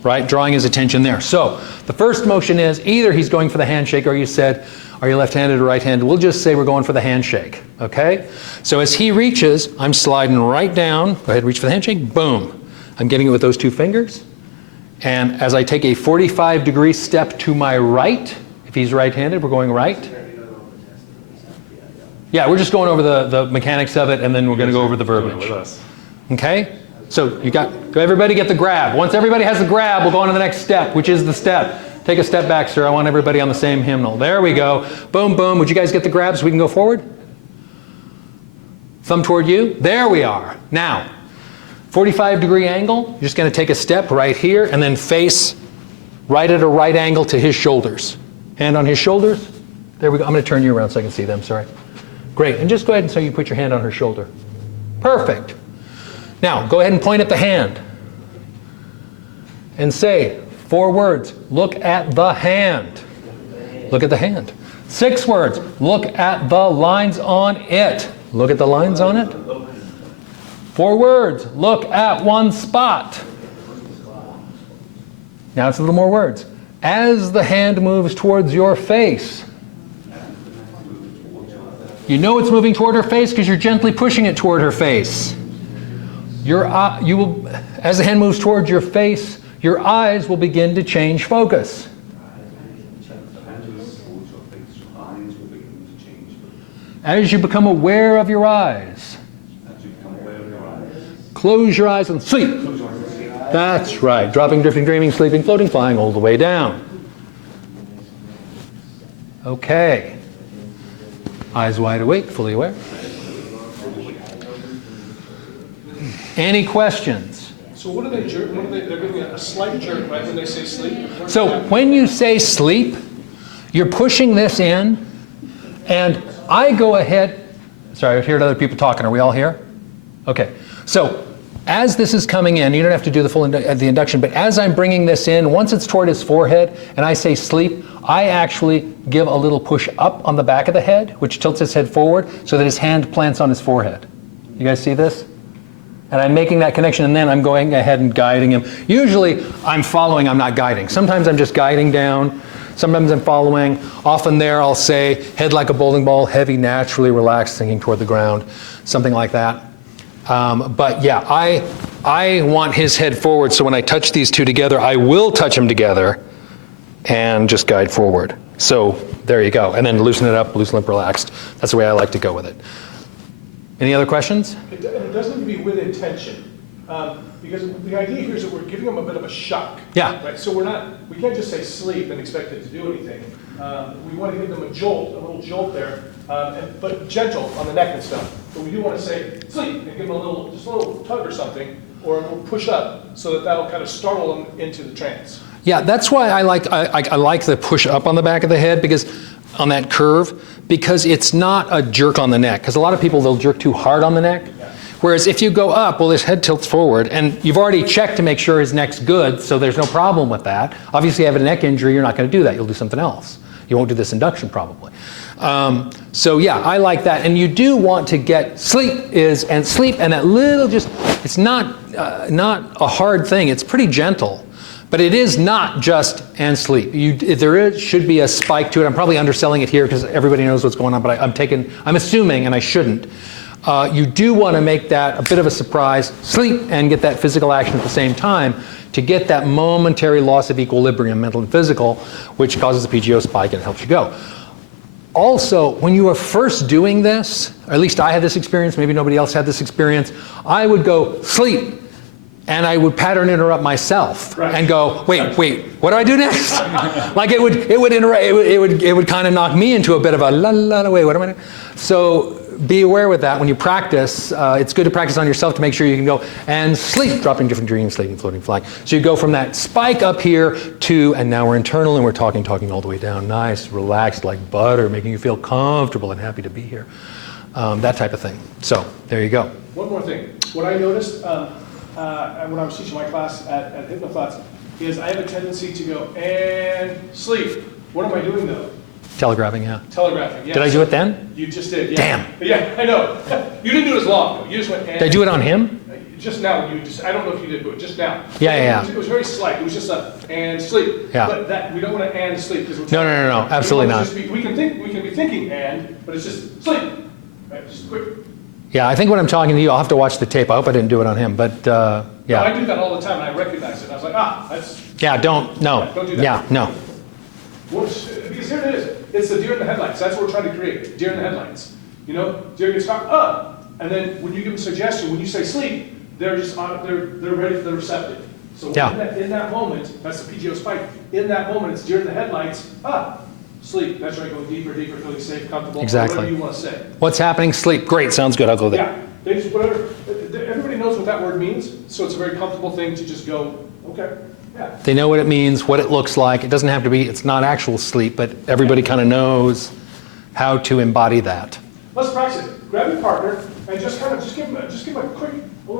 right? Drawing his attention there. So the first motion is either he's going for the handshake or you said, are you left-handed or right-handed? We'll just say we're going for the handshake, okay? So as he reaches, I'm sliding right down. Go ahead, reach for the handshake, boom. I'm getting it with those 2 fingers. And as I take a 45-degree step to my right, if he's right-handed, we're going right. Yeah, we're just going over the mechanics of it, and then we're going to go over the verbiage. Okay? So everybody get the grab. Once everybody has the grab, we'll go on to the next step, which is the step. Take a step back, sir. I want everybody on the same hymnal. There we go. Boom, boom. Would you guys get the grab so we can go forward? Thumb toward you. There we are. Now, 45-degree angle. You're just going to take a step right here and then face right at a right angle to his shoulders. Hand on his shoulders. There we go. I'm going to turn you around so I can see them. Sorry. Great. And just go ahead and so you put your hand on her shoulder. Perfect. Now, go ahead and point at the hand. And say 4 words. Look at the hand. Look at the hand. 6 words. Look at the lines on it. Look at the lines on it. 4 words. Look at one spot. Now it's a little more words. As the hand moves towards your face. You know it's moving toward her face because you're gently pushing it toward her face. As the hand moves towards your face, your eyes will begin to change focus. As you become aware of your eyes. Close your eyes and sleep. That's right. Dropping, drifting, dreaming, sleeping, floating, flying all the way down. Okay. Eyes wide awake, fully aware. Any questions? So what do they jerk? They're giving a slight jerk, right, when they say sleep? So when you say sleep, you're pushing this in, and I go ahead. Sorry, I heard other people talking. Are we all here? Okay. So as this is coming in, you don't have to do the full the induction, but as I'm bringing this in, once it's toward his forehead and I say sleep, I actually give a little push up on the back of the head, which tilts his head forward so that his hand plants on his forehead. You guys see this? And I'm making that connection, and then I'm going ahead and guiding him. Usually I'm following, I'm not guiding. Sometimes I'm just guiding down. Sometimes I'm following. Often there I'll say, head like a bowling ball, heavy, naturally relaxed, sinking toward the ground, something like that. But yeah, I want his head forward, so when I touch these 2 together, I will touch them together and just guide forward. So there you go. And then loosen it up, relaxed. That's the way I like to go with it. Any other questions? It doesn't need to be with intention, because the idea here is that we're giving them a bit of a shock. Yeah. Right. So we can't just say sleep and expect it to do anything. We want to give them a little jolt there, but gentle on the neck and stuff. But we do want to say sleep and give them just a little tug or something, or a little push up, so that'll kind of startle them into the trance. Yeah, that's why I like the push up on the back of the head, because on that curve, because it's not a jerk on the neck. Because a lot of people, they'll jerk too hard on the neck. Yeah. Whereas if you go up, well, his head tilts forward, and you've already checked to make sure his neck's good, so there's no problem with that. Obviously, you have a neck injury, you're not going to do that. You'll do something else. You won't do this induction probably. So yeah, I like that. And you do want to get sleep, and that little it's not a hard thing. It's pretty gentle. But it is not just and sleep. Should be a spike to it. I'm probably underselling it here because everybody knows what's going on, but I'm assuming, and I shouldn't. You do want to make that a bit of a surprise, sleep, and get that physical action at the same time to get that momentary loss of equilibrium, mental and physical, which causes a PGO spike and helps you go. Also, when you are first doing this, or at least I had this experience, maybe nobody else had this experience, I would go sleep, and I would pattern interrupt myself and go, wait, what do I do next? Like it would kind of knock me into a bit of a la la la, wait, what am I doing? So be aware with that when you practice. It's good to practice on yourself to make sure you can go and sleep, dropping different dreams, sleeping, floating, flying. So you go from that spike up here to, and now we're internal and we're talking all the way down. Nice, relaxed like butter, making you feel comfortable and happy to be here. That type of thing. So there you go. One more thing. What I noticed when I was teaching my class at Hypnothoughts is I have a tendency to go and sleep. What am I doing though? Telegraphing, yeah. Telegraphing, yeah. Did I do it then? You just did, yeah. Damn. Yeah, I know. You didn't do it as long though. You just went and. Did I do it on him? Just now, I don't know if you did, but just now. Yeah. It was very slight. It was just a and sleep. Yeah. But that we don't want to and sleep because No, absolutely not. We can be thinking and, but it's just sleep. Right, just quick. Yeah, I think when I'm talking to you, I'll have to watch the tape. I hope I didn't do it on him, but No, I yeah. do that all the time and I recognize it. I was like, that's. Yeah, don't do that. Yeah, no. Because here it is. It's the deer in the headlights. That's what we're trying to create. Deer in the headlights. You know, deer gets caught, and then when you give them a suggestion, when you say sleep, they're just they're ready for the receptive. So Yeah. in that moment, that's the PGO spike. In that moment, it's deer in the headlights. Sleep. That's right. Going deeper, feeling safe, comfortable. Exactly. Whatever you want to say. What's happening? Sleep. Great, sounds good. I'll go there. Yeah. They just whatever. Everybody knows what that word means, so it's a very comfortable thing to just go. Okay. Yeah. They know what it means, what it looks like. It doesn't have to be, it's not actual sleep, but everybody kind of knows how to embody that. Let's practice it. Grab your partner and just give them a quick,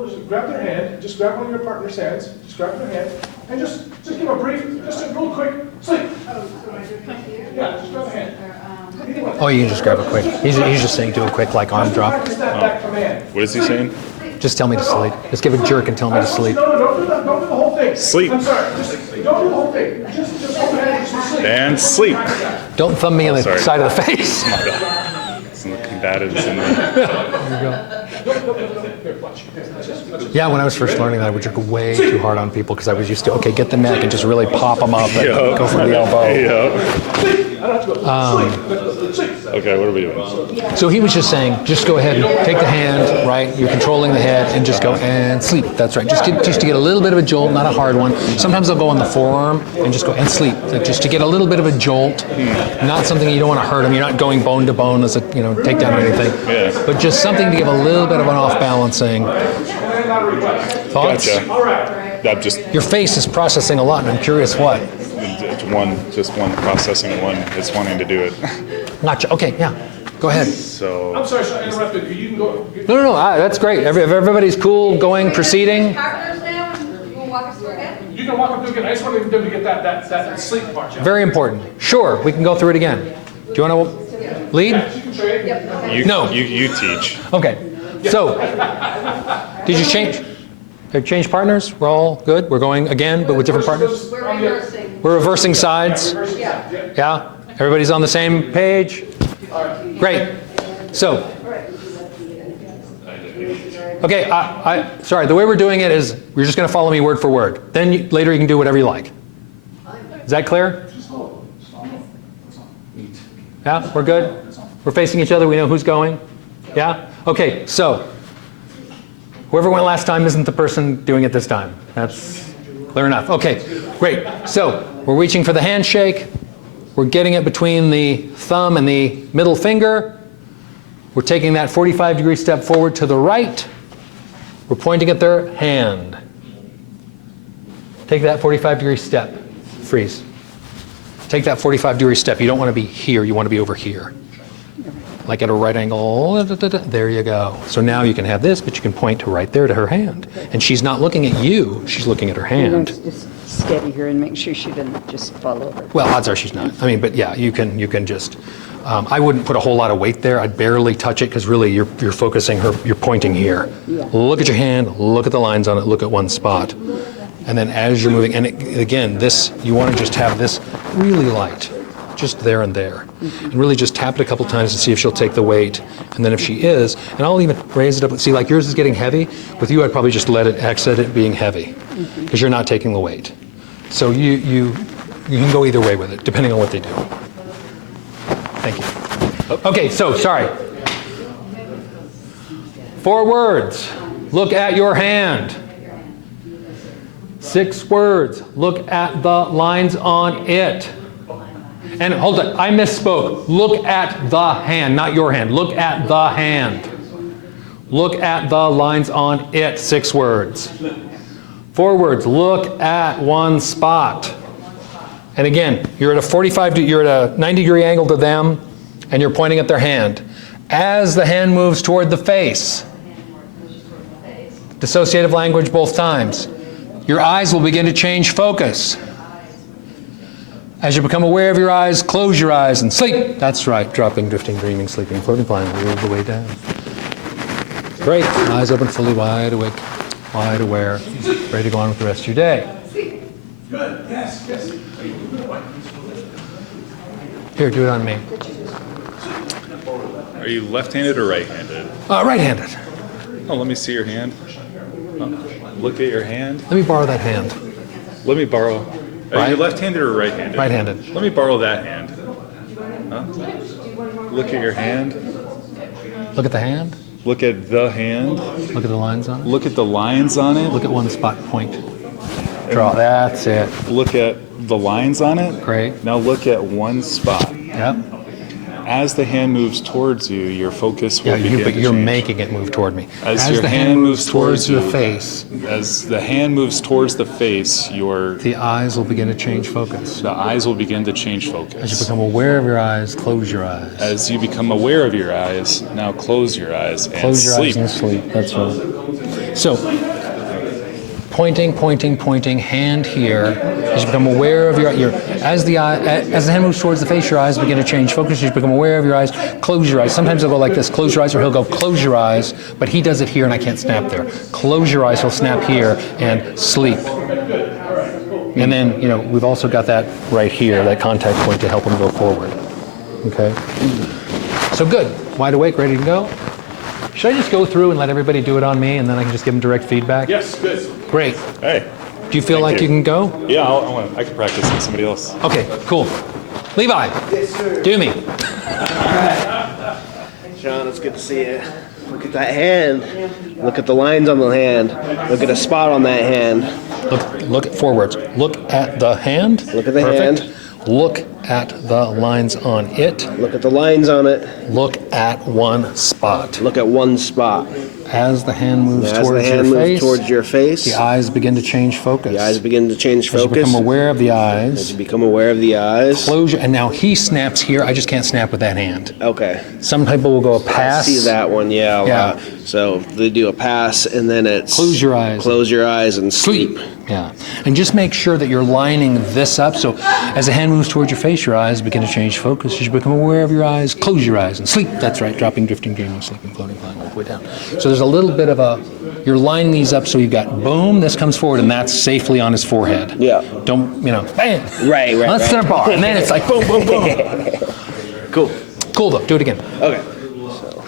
just grab their hand, just grab one of your partner's hands, just grab their hand, and just give them a brief, just a real quick sleep. Yeah, just grab a hand. Either one. Oh, you can just grab it quick. He's just saying do a quick like arm drop. Practice that command. What is he saying? Just tell me to sleep. Just give a jerk and tell me to sleep. No, don't do that. Don't do the whole thing. Sleep. I'm sorry. Don't do the whole thing. Just hold your hand and just sleep. And sleep. Don't thumb me on the Sorry. side of the face. It's looking bad as in the... Yeah, when I was first learning that, I would jerk way too hard on people because I was used to, okay, get the neck and just really pop them up and go for the elbow. Okay, what are we doing? So he was just saying, just go ahead and take the hand, right? You're controlling the head and just go and sleep. That's right. Just to get a little bit of a jolt, not a hard one. Sometimes I'll go on the forearm and just go and sleep. Like just to get a little bit of a jolt, not something you don't want to hurt them. You're not going bone to bone as a takedown or anything. Yeah. But just something to give a little bit of an off balancing. Thoughts? Gotcha. That just Your face is processing a lot, and I'm curious what. just one processing, one is wanting to do it. Gotcha. Okay, yeah. Go ahead. So I'm sorry, I interrupted. You can go. No. That's great. If everybody's cool, going, proceeding. Partners now, and you will walk us through again? You can walk up to again. I just wanted them to get that sleep part. Jeff. Very important. Sure, we can go through it again. Do you want to lead? You can trade. you teach. Okay. So, did you change? Have you changed partners? We're all good? We're going again, but with different partners? We're reversing. We're reversing sides? Yeah. Yeah? Everybody's on the same page? Great. So, okay, sorry, the way we're doing it is you're just going to follow me word for word. Then later you can do whatever you like. Is that clear? Yeah, we're good? We're facing each other, we know who's going? Yeah? Okay, so whoever went last time isn't the person doing it this time. That's clear enough. Okay, great. So we're reaching for the handshake. We're getting it between the thumb and the middle finger. We're taking that 45-degree step forward to the right. We're pointing at their hand. Take that 45-degree step. Freeze. Take that 45-degree step. You don't want to be here. You want to be over here. Like at a right angle. There you go. So now you can have this, but you can point to right there to her hand. And she's not looking at you. She's looking at her You're going hand. to just steady her and make sure she doesn't just fall over. Well, odds are she's not. I mean, but yeah, you can just. I wouldn't put a whole lot of weight there. I'd barely touch it because really you're focusing her. You're pointing here. Yeah. Look at your hand. Look at the lines on it. Look at one spot. And then as you're moving, and again, this you want to just have this really light, just there and there, and really just tap it a couple times to see if she'll take the weight. And then if she is, and I'll even raise it up. See, like yours is getting heavy. With you, I'd probably just let it exit it being heavy because you're not taking the weight. So you can go either way with it, depending on what they do. Thank you. Okay, so sorry. 4 words. Look at your hand. 6 words. Look at the lines on it. And hold it, I misspoke. Look at the hand, not your hand. Look at the hand. Look at the lines on it. 6 words. 4 words. Look at one spot. And again, you're at a 90-degree angle to them, and you're pointing at their hand. As the hand moves toward the face, dissociative language both times, your eyes will begin to change focus. As you become aware of your eyes, close your eyes and sleep. That's right, dropping, drifting, dreaming, sleeping, floating, flying, all the way down. Great, eyes open, fully wide awake, wide aware, ready to go on with the rest of your day. Good, yes, yes. Here, do it on me. Are you left-handed or right-handed? Right-handed. Oh, let me see your hand. Oh, look at your hand. Let me borrow that hand. Let me borrow. Are Right. you left-handed or right-handed? Right-handed. Let me borrow that hand. Huh? Look at your hand. Look at the hand. Look at the hand. Look at the lines on it. Look at the lines on it. Look at one spot, point. Draw, that's it. Look at the lines on it. Great. Now look at one spot. Yep. As the hand moves towards you, your focus will Yeah, begin but to you're change. making it move toward me. As As your the hand moves towards the you, face, As the hand moves towards the face, the eyes will begin to change focus. the eyes will begin to change As you focus. become aware of your eyes, close your eyes. As you become aware of your eyes, now close your eyes and Close your sleep. eyes and sleep. That's right. So, pointing, pointing, pointing, hand here. As you become aware of your as the hand moves towards the face, your eyes begin to change focus. As you become aware of your eyes, close your eyes. Sometimes he'll go like this, close your eyes, or he'll go close your eyes, but he does it here and I can't snap there. Close your eyes, he'll snap here and sleep. And then, we've also got that right here, that contact point to help him go forward. Okay? So good. Wide awake, ready to go? Should I just go through and let everybody do it on me, and then I can just give them direct feedback? Yes, good. Great. Hey. Do you feel Thank like you. you can go? Yeah, I can practice with somebody else. Okay, cool. Levi, Yes, sir. do me. Sean, it's good to see you. Look at that hand. Look at the lines on the hand. Look at a spot on that hand. Look at forwards. Look at the hand. Look at the Perfect. hand. Look at the lines on it. Look at the lines on it. Look at one spot. Look at one spot. As the hand moves As the towards hand your moves face, towards your face, the eyes begin to change focus. the eyes begin to change As you focus. become aware of the As eyes, you become aware of the eyes. close your, and now he snaps here. I just can't snap with that hand. Okay. Some people will go a I pass. see that one, yeah. Yeah. So they do a pass and then it's Close your eyes. Close your eyes and sleep. Yeah, and just make sure that you're lining this up. So as the hand moves towards your face, your eyes begin to change focus. As you become aware of your eyes, close your eyes and sleep. That's right, dropping, drifting, dreaming, sleeping, floating, flying, all the way down. So there's a little bit of you're lining these up so you've got boom, this comes forward, and that's safely on his forehead. Yeah. Don't, bam. Right. Let's center bar. And then it's like boom, boom, boom. Cool. Cool though, do it again. Okay. So,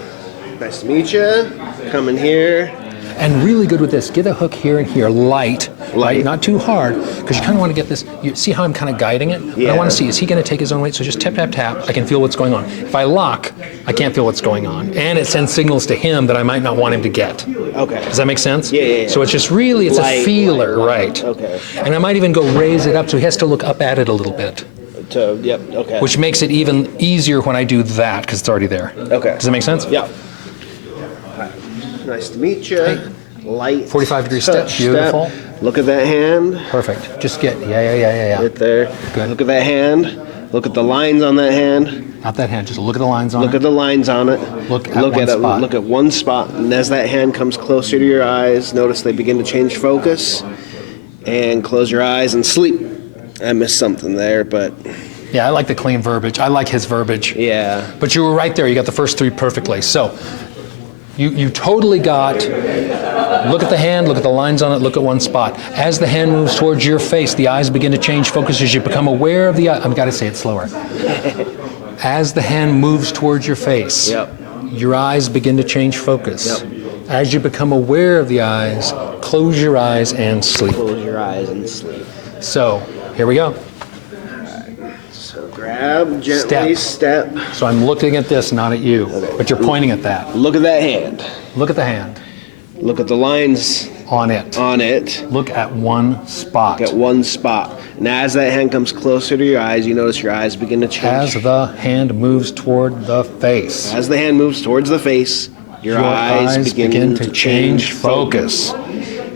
nice to meet you. Come in here. And really good with this. Get a hook here and here, light, not too hard, because you kind of want to get this. You see how I'm kind of guiding it? But I Yeah. want to see, is he going to take his own weight? So just tap, tap, tap. I can feel what's going on. If I lock, I can't feel what's going on. And it sends signals to him that I might not want him to get. Okay. Does that make sense? Yeah. So it's just really, it's Light, a feeler, light. right? Okay. And I might even go raise it up so he has to look up at it a little bit, Yep. Okay. which makes it even easier when I do that because it's already there. Okay. Does that make sense? Yeah. Nice to meet you. Hey. Light. 45-degree step, touch beautiful. Look at that hand. Perfect. Just get, yeah. Right there. Good. Look at that hand. Look at the lines on that hand. Not that hand, just look at the lines on Look it. at the lines on it. Look at one spot. Look at one spot. And as that hand comes closer to your eyes, notice they begin to change focus. And close your eyes and sleep. I missed something there, but Yeah, I like the clean verbiage. I like his verbiage. yeah. But you were right there. You got the first three perfectly. So you totally got, look at the hand, look at the lines on it, look at one spot. As the hand moves towards your face, the eyes begin to change focus as you become aware of the eye. I've got to say it slower. As the hand moves towards your face, Yep. your eyes begin to change focus. Yep. As you become aware of the eyes, close your eyes and sleep. Close your eyes and sleep. So here we go. So grab, gently step. So I'm looking at this, not at you, but you're pointing at that. Look at that hand. Look at the hand. Look at the lines On it. on it. Look at one spot. Look at one spot. And as that hand comes closer to your eyes, you notice your eyes begin to change. As the hand moves toward the face, As the hand moves towards the face, your eyes begin to change focus.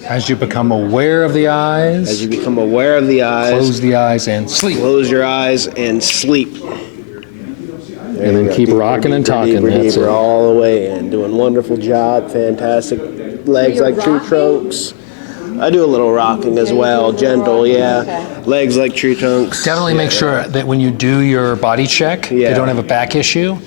As you become aware of the eyes, As you become aware of the eyes, close the eyes and sleep. close your eyes and sleep. And then keep rocking and talking. Deeper, That's deeper, it. all the way in. Doing wonderful job, fantastic. Legs You're like tree rocking? trunks. I do a little rocking as well, gentle, yeah. Legs like tree trunks. Definitely make sure that when you do your body check, Yeah. you don't have a back issue.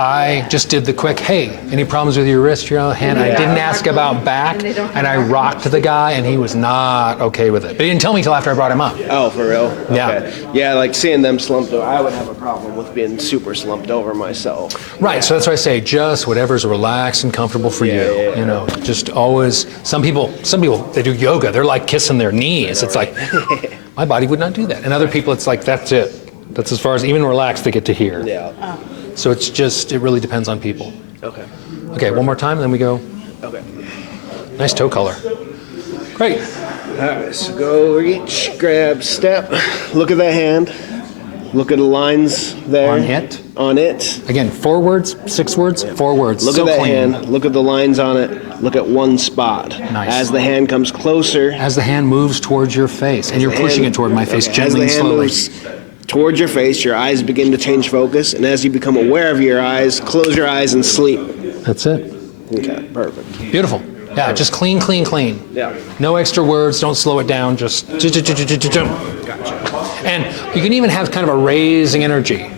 I just did the quick, hey, any problems with your wrist, your hand? I didn't ask about back, and I rocked the guy, and he was not okay with it. But he didn't tell me until after I brought him up. Oh, for real? Yeah. Okay. Yeah, like seeing them slumped over. I would have a problem with being super slumped over myself. Right, so that's why I say just whatever's relaxed and comfortable for you. yeah. You know, just always, some people, they do yoga, they're like kissing their knees. It's like, my body would not do that. And other people, it's like, that's it. That's as far as even relaxed they get to here. Yeah. So it's just, it really depends on people. Okay. Okay, one more time, and then we go. Okay. Nice toe color. Great. All right, so go reach, grab, step. Look at that hand. Look at the lines there. On it. On it. Again, 4 words, 6 words, 4 words. Look So at that clean. hand. Look at the lines on it. Look at one spot. Nice. As the hand comes closer. As the hand moves towards your face, and you're pushing it toward my face gently and As the hand slowly. moves towards your face, your eyes begin to change focus, and as you become aware of your eyes, close your eyes and sleep. That's it. Okay, perfect. Beautiful. Yeah, just clean, clean, clean. Yeah. No extra words, don't slow it down, just. Gotcha. And you can even have kind of a raising energy.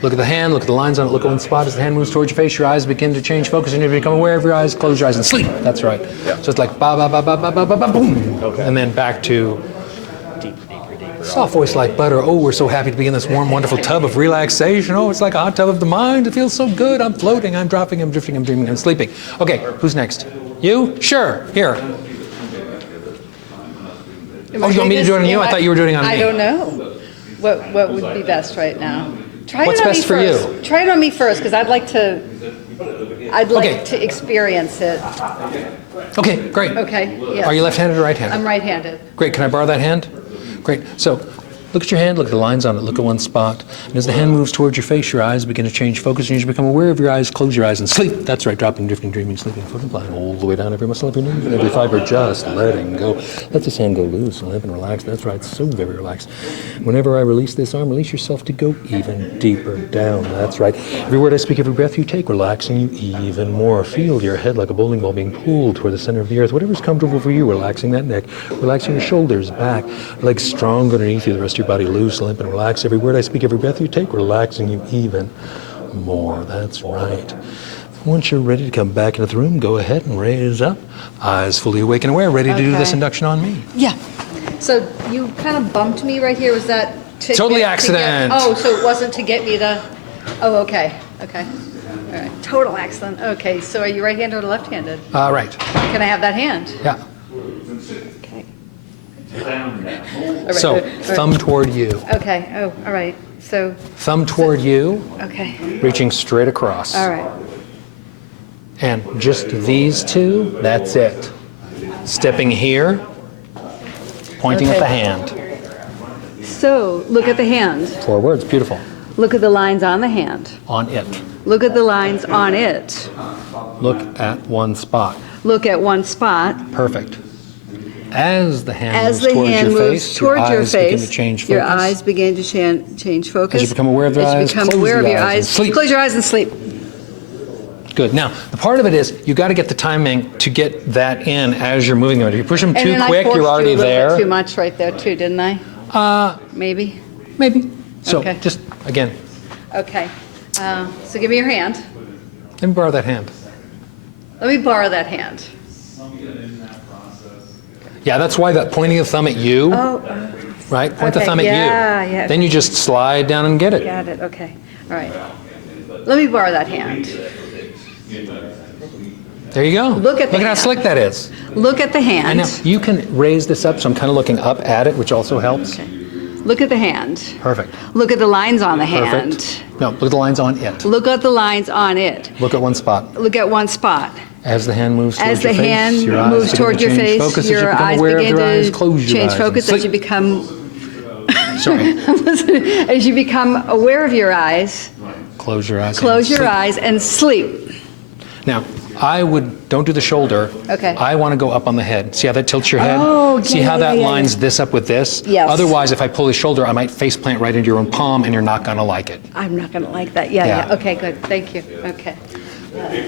Look at the hand, look at the lines on it, look at one spot. As the hand moves towards your face, your eyes begin to change focus, and you become aware of your eyes, close your eyes and sleep. That's right. So it's like ba ba ba ba ba ba ba ba boom. Okay. And then back to soft voice like butter. Oh, we're so happy to be in this warm, wonderful tub of relaxation. Oh, it's like a hot tub of the mind. It feels so good. I'm floating, I'm dropping, I'm drifting, I'm dreaming, I'm sleeping. Okay, who's next? You? Sure. Here. Oh, you want me to do it on you? I thought you were doing it on me. I don't know. What would be best right now? Try What's it on best me for you? first. Try it on me first, because I'd like to Okay. experience it. Okay, great. Okay, yes. Are you left-handed or right-handed? I'm right-handed. Great. Can I borrow that hand? Great. So look at your hand, look at the lines on it, look at one spot. And as the hand moves towards your face, your eyes begin to change focus, and you become aware of your eyes, close your eyes, and sleep. That's right, dropping, drifting, dreaming, sleeping, floating, flying all the way down every muscle of your knees and every fiber, just letting go. Let this hand go loose and limp and relax. That's right, so very relaxed. Whenever I release this arm, release yourself to go even deeper down. That's right. Every word I speak, every breath you take, relaxing you even more. Feel your head like a bowling ball being pulled toward the center of the earth. Whatever's comfortable for you, relaxing that neck, relaxing your shoulders, back, legs strong underneath you, the rest of your body loose, limp, and relax. Every word I speak, every breath you take, relaxing you even more. That's right. Once you're ready to come back into the room, go ahead and raise up. Eyes fully awake and aware, ready to do this Okay. induction on me. Yeah. So you kind of bumped me right here. Was that to Totally get- to accident. oh, so it wasn't to get me to. Oh, okay. Okay. All right. Total accident. Okay. So are you right-handed or left-handed? Right. Can I have that hand? Yeah. Okay. All right. So, all right. thumb toward you. Okay. Oh, all right. So, Thumb toward you, okay. reaching straight across. All right. And just these two, that's it. Stepping here, pointing at Okay. the hand. So, look at the hand. 4 words, beautiful. Look at the lines on the hand. On it. Look at the lines on it. Look at one spot. Look at one spot. Perfect. As the hand As moves the towards hand your moves face, towards your eyes begin face, to change focus. your eyes begin to change focus. As you become aware of your As you eyes, become close aware of the your eyes and eyes, sleep. close your eyes and sleep. Good. Now, the part of it is you got to get the timing to get that in as you're moving. If you push them And too then quick, I forced you're already you a little bit there. too much right there too, didn't I? Maybe. Maybe. So Okay. just, again, Okay. So give me your hand. let me borrow that hand. Let me borrow that hand. Yeah, that's why that pointing the thumb at you, right? Point the okay, thumb at yeah, you. yeah. Then you just slide down and get it. Got it. Okay. All right. Let me borrow that hand. There you go. Look at the how hand. slick that is. Look at the And hand. now you can raise this up, so I'm kind of looking up at it, which also helps. Okay. Look at the hand. Perfect. Look at the lines on the hand. Perfect. No, look at the lines on it. Look at the lines on it. Look at one spot. Look at one spot. As the hand moves As towards the your face, hand your eyes moves begin toward to your change face, focus as you your become eyes aware of begin your eyes. to Close your change eyes focus and as you sleep. become, Sorry. as you become aware of your eyes. Close your eyes. Close and your sleep. eyes and sleep. Now, don't do the shoulder. Okay. I want to go up on the head. See how that tilts your head? Oh, See yeah, how yeah, that yeah, lines yeah. this up with this? Yes. Otherwise, if I pull his shoulder, I might face plant right into your own palm and you're not going to like it. I'm not going to like that. Yeah, Yeah. yeah. Okay, good. Thank you. Okay.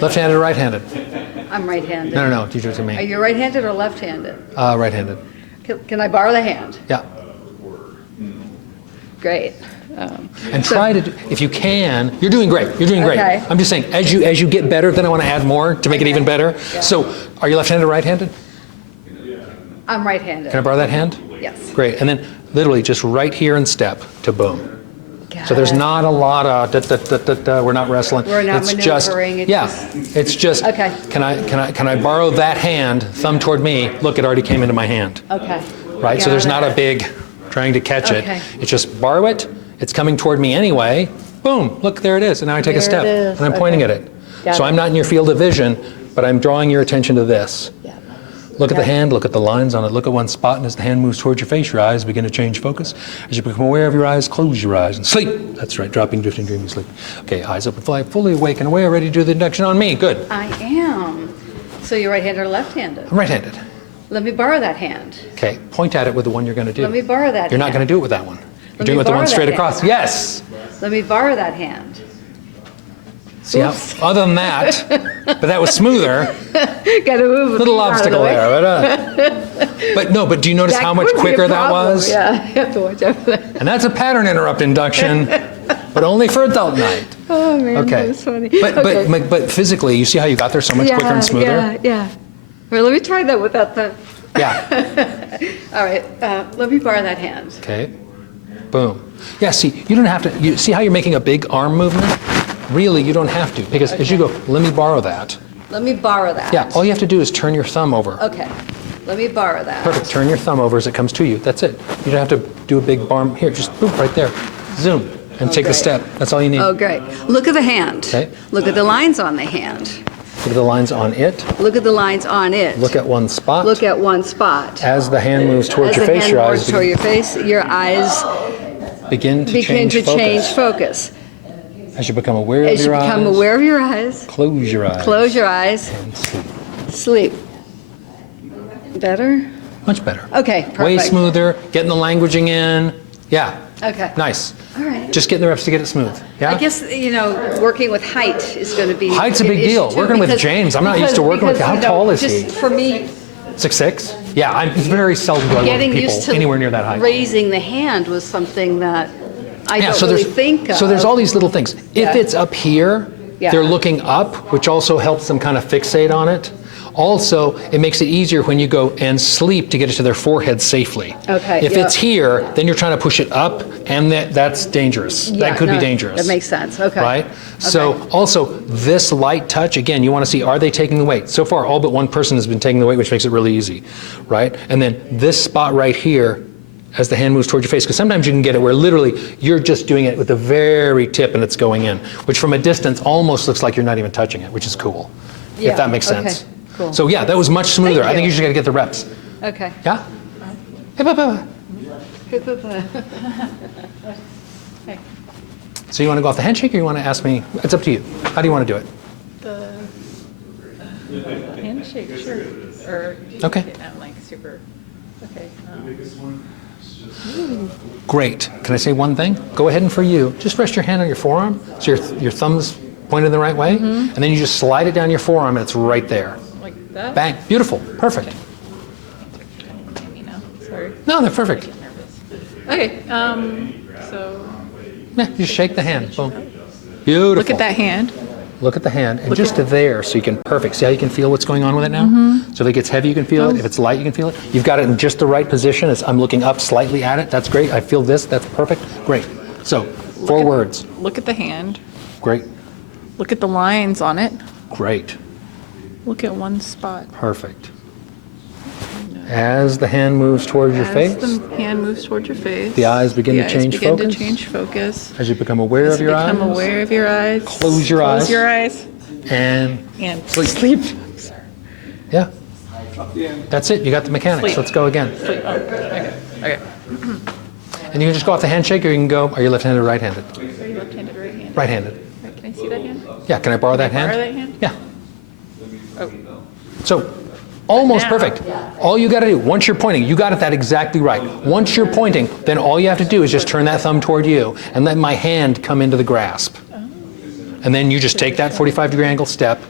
Left-handed or right-handed? I'm right-handed. No, you do it to Are me. you right-handed or left-handed? Right-handed. Can I borrow the hand? Yeah. Great. And try to, if you can, you're doing great. You're doing great. Okay. I'm just saying, as you get better, then I want to add more to make it Okay. even better. Yeah. So, are you left-handed or right-handed? I'm right-handed. Can I borrow that hand? Yes. Great. And then literally just right here and step to boom. Got So there's it. not a lot of we're not wrestling. We're not it's just, maneuvering, it's yeah, just- it's just. Okay. Can I borrow that hand? Thumb toward me. Look, it already came into my hand. Okay. Right. So there's Got not a it. big trying to catch Okay. it. It's just borrow it. It's coming toward me anyway. Boom. Look, there it is. And now I take a There it step is. and I'm pointing Okay. at it. Got So it. I'm not in your field of vision, but I'm drawing your attention to this. Yeah. Look at the Okay. hand, look at the lines on it, look at one spot, and as the hand moves towards your face, your eyes begin to change focus. As you become aware of your eyes, close your eyes and sleep. That's right, dropping, drifting, dreaming, sleep. Okay, eyes open, fully awake and aware, ready to do the induction on me. Good. I am. So you're right-handed or left-handed? I'm right-handed. Let me borrow that hand. Okay, point at it with the one you're going to do. Let me borrow that You're not hand. going to do it with that one. You're Let doing me it with the borrow one straight that across. hand. Yes. Let me borrow that hand. See how, Oops. other than that, but that was smoother, Got to move. a little feet out of the obstacle way. there. But do you notice That how much could be a quicker that problem. was? Yeah, I have to watch out for that. And that's a pattern interrupt induction, but only for adult night. Oh, man, Okay. that was funny. But, Okay. but physically, you see how you got there so much quicker and smoother? Yeah, yeah. Well, let me try that without the, Yeah. all right, let me borrow that hand. Okay. Boom. Yeah, see, you don't have to, you see how you're making a big arm movement? Really, you don't have to, because as you go, let me borrow that. Let me borrow that. Yeah, all you have to do is turn your thumb over. Okay, let me borrow that. Perfect, turn your thumb over as it comes to you. That's it. You don't have to do a big arm. Here, just boop, right there. Zoom, and take the great. step. That's all you need. Oh, great. Look at the hand. Okay. Look at the lines on the hand. Look at the lines on it. Look at the lines on it. Look at one spot. Look at one spot. As the hand moves towards As your the face, hand your moves eyes toward your face, your eyes begin to begin change to focus. change focus. As you become aware of As you your become eyes, aware of your eyes, close your eyes. close your eyes, And sleep. sleep. Better? Much better. Okay, perfect. Way smoother, getting the languaging in. Yeah, Okay. nice. All right. Just getting the reps to get it smooth. Yeah? I guess, working with height is going to be. Height's a an big issue, deal. too, Working with because- James, I'm not used to working with- how tall is he? Just for me, 6'6"? Yeah, I'm very seldom do I work with getting people used to anywhere near that height. raising the hand was something that I Yeah, don't so really there's think of. so there's all these little things. If Yeah. it's up here, Yeah. they're looking up, which also helps them kind of fixate on it. Also, it makes it easier when you go and sleep to get it to their forehead safely. Okay, If yeah. it's here, then you're trying to push it up, and that's dangerous. Yeah, that could be no, dangerous. That makes sense, okay. Right? So also, this light touch, again, you want to see, are they taking the weight? So far, all but one person has been taking the weight, which makes it really easy, right? And then this spot right here, as the hand moves towards your face, because sometimes you can get it where literally you're just doing it with the very tip and it's going in, which from a distance almost looks like you're not even touching it, which is cool, Yeah, if that makes okay, sense. cool. So yeah, that was much smoother. Thank I think you. you just got to get the reps. Okay. Yeah? Hip, hip, hip. So you want to go off the handshake or you want to ask me? It's up to you. How do you want to do it? Handshake, sure. Or, Okay. not like super, okay. Great. Can I say one thing? Go ahead and for you, just rest your hand on your forearm so your thumb's pointed the right way, and then you just slide it down your forearm and it's right there. Like that? Bang. Beautiful. Perfect. Me now, sorry. No, they're perfect. Nervous. Okay, so, Yeah, just shake the hand. Boom. Beautiful. look at that hand. Look at the hand, and just to there, so you can, perfect. See how you can feel what's going on with it now? So if it gets heavy, you can feel it. If it's light, you can feel it. You've got it in just the right position. I'm looking up slightly at it. That's great. I feel this. That's perfect. Great. So, 4 words. Look at the hand. Great. Look at the lines on it. Great. Look at one spot. Perfect. As the hand moves toward your As face, the hand moves towards your face. the eyes begin to change begin focus. to change focus. As you become aware As of you your eyes, become aware of your eyes. Close your eyes. Close your eyes. and And Sleep. sleep. yeah, that's it. You got the mechanics. Sleep. Let's go again. Sleep. Oh, okay. Okay. And you can just go off the handshake, or you can go. Are you left-handed or right-handed? Are you left-handed or right-handed? Right-handed. Right, can I see that hand? Yeah. Can I borrow that hand? Borrow that hand? Yeah. Oh, So, almost Now- perfect. All you got to do, once you're pointing, you got it that exactly right. Once you're pointing, then all you have to do is just turn that thumb toward you and let my hand come into the grasp. And then you just take that 45-degree angle step.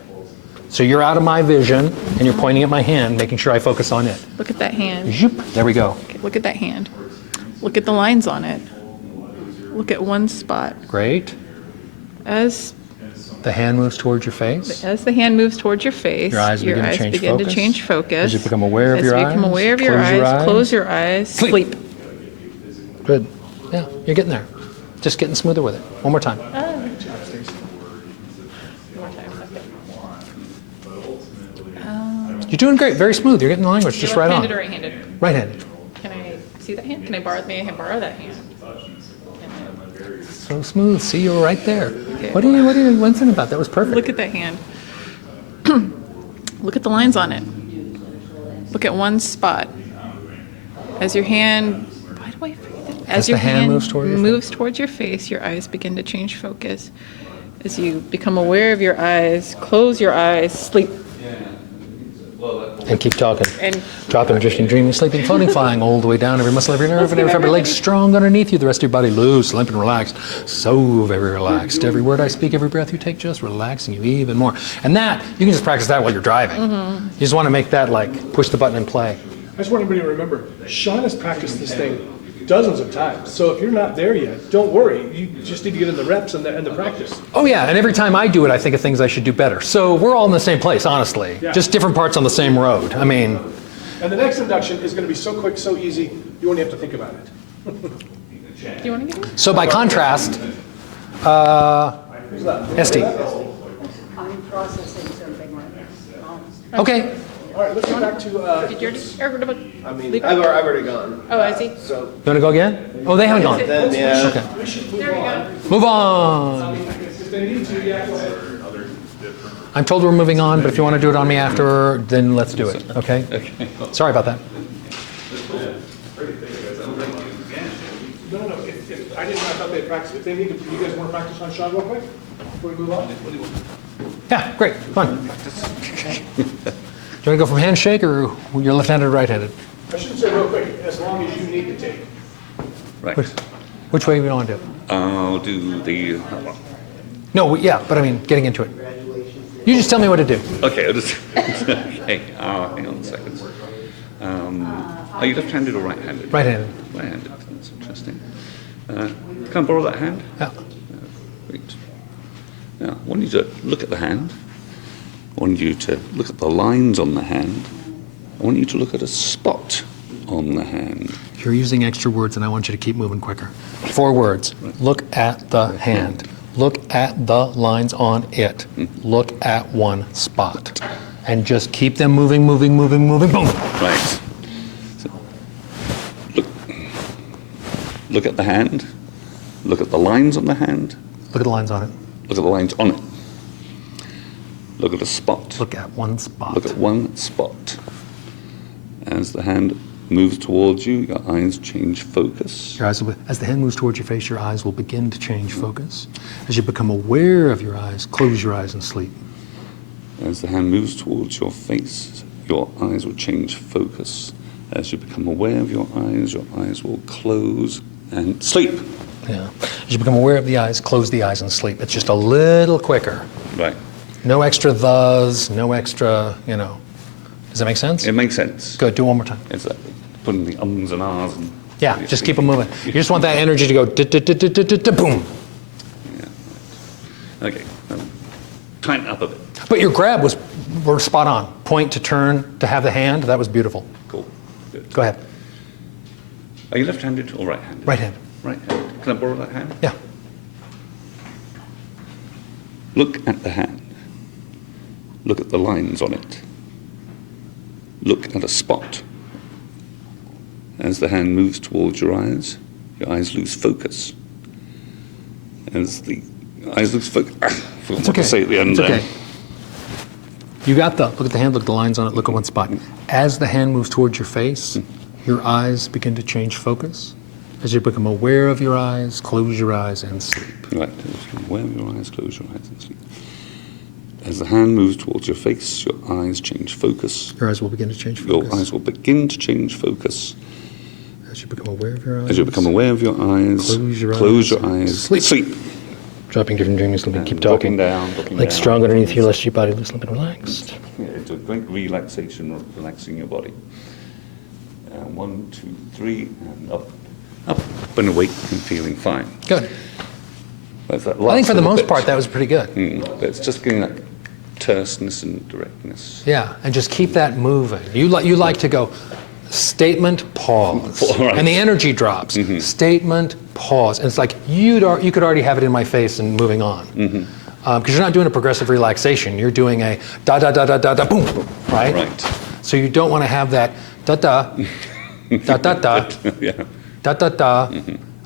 So you're out of my vision, and you're pointing at my hand, making sure I focus on it. look at that hand. Zoop. There we go. Okay, look at that hand. Look at the lines on it. Look at one spot. Great. As The hand moves towards your face. the hand moves towards your face, Your eyes begin to change begin to focus. change focus. As you become aware of As your you become eyes, aware of your close your eyes, eyes. close your eyes, Sleep. sleep. Good. Yeah, you're getting there. Just getting smoother with it. One more time. You're doing great. Very smooth. You're getting the language just right on. Left-handed or right-handed? Right-handed. Can I see that hand? Can I borrow? May I borrow that hand? So smooth. See, you were right there. Okay. What are you wincing about? That was perfect. Look at that hand. Look at the lines on it. Look at one spot. As your hand, why do I forget that? As your the hand moves toward your moves towards your face, your eyes begin to change focus. As you become aware of your eyes, close your eyes, sleep. And keep talking. And Dropping, drifting, dreaming, sleeping, floating, flying, all the way down. Every muscle, every nerve, and every fiber, legs strong underneath you. The rest of your body loose, limp, and relaxed. So very relaxed. Every word I speak, every breath you take, just relaxing you even more. And that, you can just practice that while you're driving. You just want to make that like, push the button and play. I just want everybody to remember, Sean has practiced this thing dozens of times. So if you're not there yet, don't worry. You just need to get in the reps and the practice. Oh yeah, and every time I do it, I think of things I should do better. So we're all in the same place, honestly. Yeah. Just different parts on the same road. I mean, And the next induction is going to be so quick, so easy, you won't have to think about it. do you want to get it? so by contrast, Esty. I'm processing something right now. Okay. All right, let's go back to, Did you already? I mean, I've already gone. Oh, I see. So You want to go again? Oh, they haven't gone. then, yeah. Okay. Move on. if they need to, yeah, go ahead. I'm told we're moving on, but if you want to do it on me after, then let's do it, okay? Sorry about that. No, if I didn't know, I thought they practiced. If they need to, you guys want to practice on Sean real quick before we move on? Yeah, great, fun. Do you want to go from handshake, or you're left-handed or right-handed? I shouldn't say real quick, as long as you need to take. Right. Which way do you want to do? I'll do the. No, yeah, but I mean, getting into it. You just tell me what to do. Okay, I'll just. Okay, hang on a second. Are you left-handed or right-handed? Right-handed. Right-handed. That's interesting. Can I borrow that hand? Yeah. Great. Now, I want you to look at the hand. I want you to look at the lines on the hand. I want you to look at a spot on the hand. You're using extra words, and I want you to keep moving quicker. 4 words. Look at the hand. Look at the lines on it. Look at one spot. And just keep them moving, moving, moving, moving. Boom. Right. So, look at the hand. Look at the lines on the hand. Look at the lines on it. Look at the lines on it. Look at a spot. Look at one spot. Look at one spot. As the hand moves towards you, your eyes change focus. Your eyes will, as the hand moves towards your face, your eyes will begin to change focus. As you become aware of your eyes, close your eyes and sleep. As the hand moves towards your face, your eyes will change focus. As you become aware of your eyes will close and sleep. Yeah. As you become aware of the eyes, close the eyes and sleep. It's just a little quicker. Right. No extra thes, no extra, Does that make sense? It makes sense. Good. Do one more time. It's like putting the ums and ahs and. Yeah, just keep them moving. You just want that energy to go boom. Yeah. Okay. Tighten up a bit. But your grab were spot on. Point to turn to have the hand. That was beautiful. Cool. Good. Go ahead. Are you left-handed or right-handed? Right hand. Right-handed. Can I borrow that hand? Yeah. Look at the hand. Look at the lines on it. Look at a spot As the hand moves towards your eyes lose focus. As the eyes lose focus, I forgot what to say at the end It's there. okay. You got look at the hand, look at the lines on it, look at one spot. As the hand moves towards your face, your eyes begin to change focus. As you become aware of your eyes, close your eyes and sleep. Right, aware of your eyes, close your eyes and sleep. As the hand moves towards your face, your eyes change focus. Your eyes will begin to change Your focus. eyes will begin to change focus. As you become aware of your eyes. As you become aware of your eyes, Close your eyes. sleep. Dropping different dreaming, sleeping, keep Dropping talking. down, Legs strong underneath you, let your body loose, limp and relaxed. Yeah, it's a great relaxation, relaxing your body. 1, 2, 3, and up and awake and feeling fine. Good. That's that I think last for the little most bit. part that was pretty good. But it's just getting that terseness and directness. Yeah, and just keep that moving. You like to go statement, pause, Right. and the energy drops. Statement, pause, and it's like you could already have it in my face and moving on. Because you're not doing a progressive relaxation. You're doing a da da da da da da boom, right? Right. So you don't want to have that da da da da da Yeah. da da da.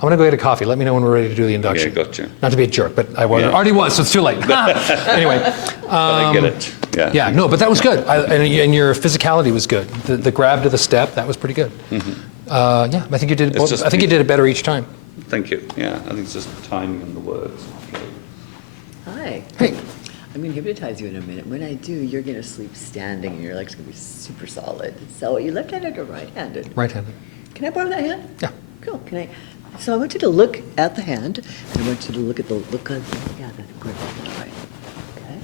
I'm going to go get a coffee. Let me know when we're ready to do the induction. Yeah, gotcha. Not to be a jerk, but I already was, so it's too late. Anyway. But I get it. Yeah. Yeah, no, but that was good. And your physicality was good. The grab to the step, that was pretty good. Yeah, I think you did. It's just- I think you did it better each time. Thank you. Yeah, I think it's just timing and the words. Hi. Hey, I'm going to hypnotize you in a minute. When I do, you're going to sleep standing and your leg's going to be super solid. So are you left-handed or right-handed? right-handed. Can I borrow that hand? Yeah. Cool. Can I? So I want you to look at the hand, and I want you to look at the look on. Yeah, that's good. That's right. Okay.